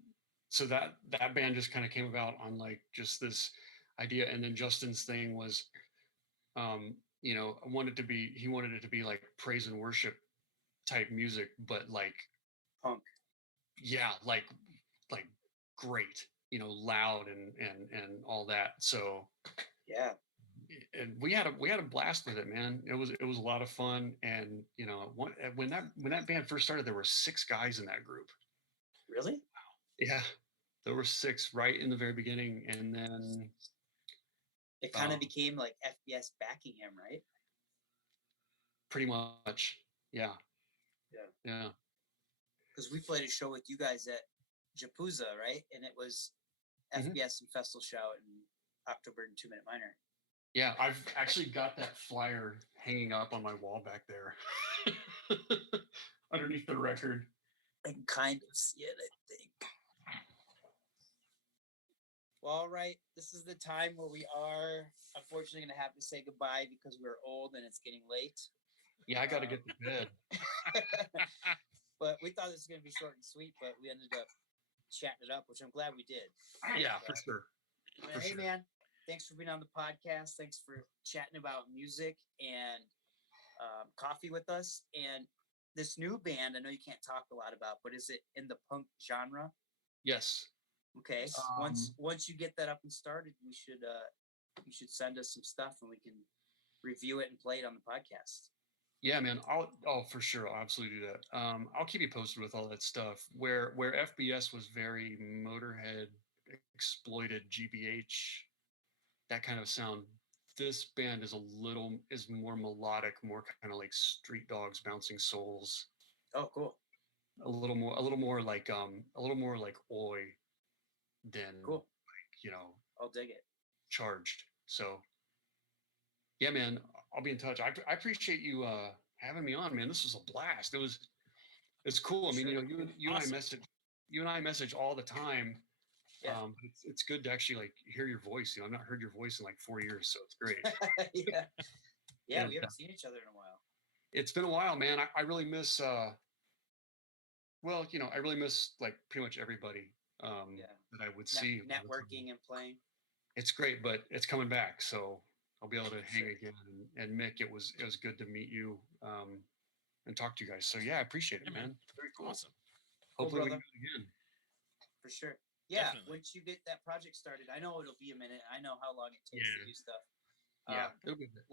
so that band just kind of came about on like just this idea, and then Justin's thing was, he wanted it to be like praise and worship type music, but like punk. Yeah, like great, loud and all that. So yeah, and we had a blast with it, man. It was a lot of fun, and when that band first started, there were 6 guys in that group. Really? Wow. Yeah, there were 6 right in the very beginning, and then it kind of became like F.B.S backing him, right? Pretty much, yeah. Because we played a show with you guys at Japuza, right? And it was F.B.S and Festal Shout and October and 2 Minute Minor. Yeah, I've actually got that flyer hanging up on my wall back there, underneath the record. I can kind of see it, I think. Well, all right. This is the time where we are unfortunately going to have to say goodbye because we're old and it's getting late. Yeah, I got to get to bed. But we thought this was going to be short and sweet, but we ended up chatting it up, which I'm glad we did. Yeah, for sure. Hey, man, thanks for being on the podcast. Thanks for chatting about music and coffee with us. And this new band, I know you can't talk a lot about, but is it in the punk genre? Yes. Okay. Once you get that up and started, you should send us some stuff and we can review it and play it on the podcast. Yeah, man. For sure. I'll absolutely do that. I'll keep you posted with all that stuff. Where F.B.S was very Motorhead, exploited GBH, that kind of sound. This band is more melodic, more kind of like Street Dogs, Bouncing Souls. Oh, cool. A little more like Oi than cool. Like, I'll dig it. Charged. So yeah, man, I'll be in touch. I appreciate you having me on, man. This was a blast. It's cool. I mean, you awesome. and I message all the time, Yeah. It's good to actually like hear your voice. You know, I've not heard your voice in like 4 years, so it's great. Yeah. Yeah, And, we haven't seen each other in a while. It's been a while, man. I really miss well, you know, I really miss like pretty much everybody that I would see. Networking and playing. It's great, but it's coming back, so I'll be able to hang Sure. again. And Mick, it was good to meet you and talk to you guys. So yeah, I appreciate it, Yeah, man. man. Very cool. Awesome. Hopefully we brother. can do it again. For sure. Yeah, Definitely. once you get that project started, I know it'll be a minute. I know how long it takes Yeah. to do stuff. Yeah, it'll be good.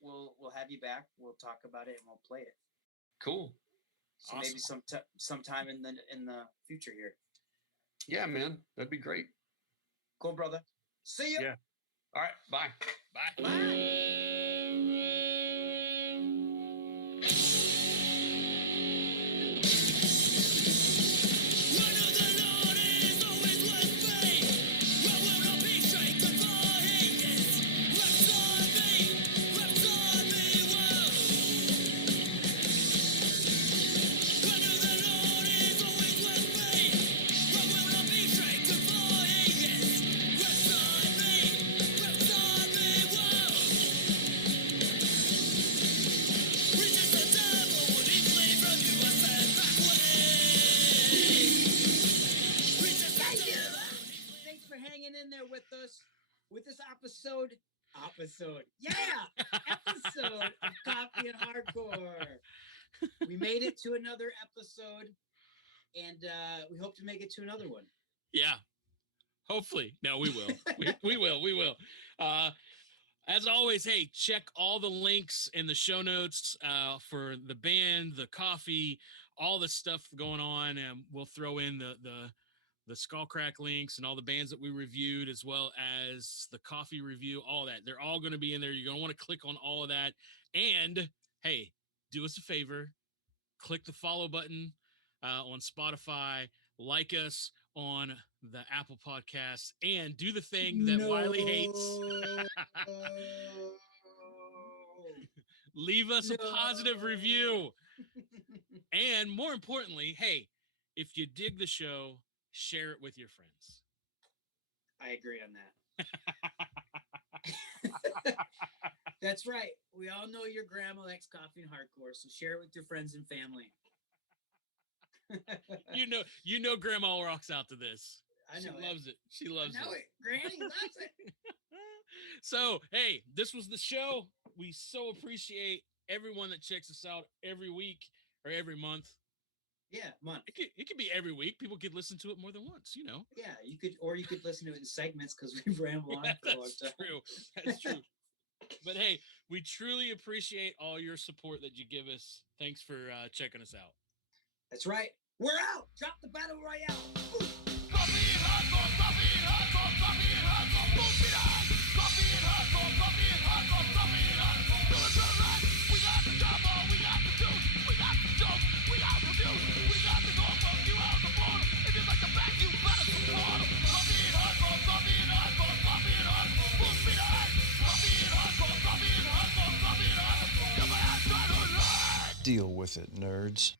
We'll have you back. We'll talk about it and we'll play it. Cool. So maybe sometime in the future here. Yeah, man, that'd be great. Cool, brother. See ya. Yeah. All right. Bye. Bye. Thanks for hanging in there with us with this episode. Yeah, episode of Coffee and Hardcore. We made it to another episode, and we hope to make it to another one. Yeah. Hopefully. No, we will. We will. As always, hey, check all the links in the show notes for the band, the coffee, all the stuff going on. And we'll throw in the Skullcrack links and all the bands that we reviewed, as well as the coffee review, all that. They're all going to be in there. You're going to want to click on all of that. And hey, do us a favor, click the follow button on Spotify, like us on the Apple Podcasts, and do the thing that Wiley hates. Leave us a positive review. And more importantly, hey, if you dig the show, share it with your friends. I agree on that. That's right. We all know your grandma likes coffee and hardcore, so share it with your friends and family. You know Grandma rocks out to this. I know She loves it. She loves I know it. Granny loves it. So, hey, this was the show. We so appreciate everyone that checks us out every week or every month. Yeah, month. It could be every week. People could listen to it more than once, you know. Yeah, you could listen to it in segments because we ramble on for a long That's time. true. That's true. But hey, we truly appreciate all your support that you give us. Thanks for checking us out. That's right. We're out. Drop the battle royale. Ooh. Coffee and hardcore, coffee and hardcore, coffee and hardcore, both it on. Coffee and hardcore, coffee and hardcore, coffee and hardcore. Do it to the right. We got the combo, we got the juice, we got the joke, we got reviews, we got the gold from you out the border. If you like the back, you better support them. Coffee and hardcore, coffee and hardcore, coffee and hardcore, both it on. Coffee and hardcore, coffee and hardcore, coffee and hardcore. Get my ass right on. Deal with it, nerds.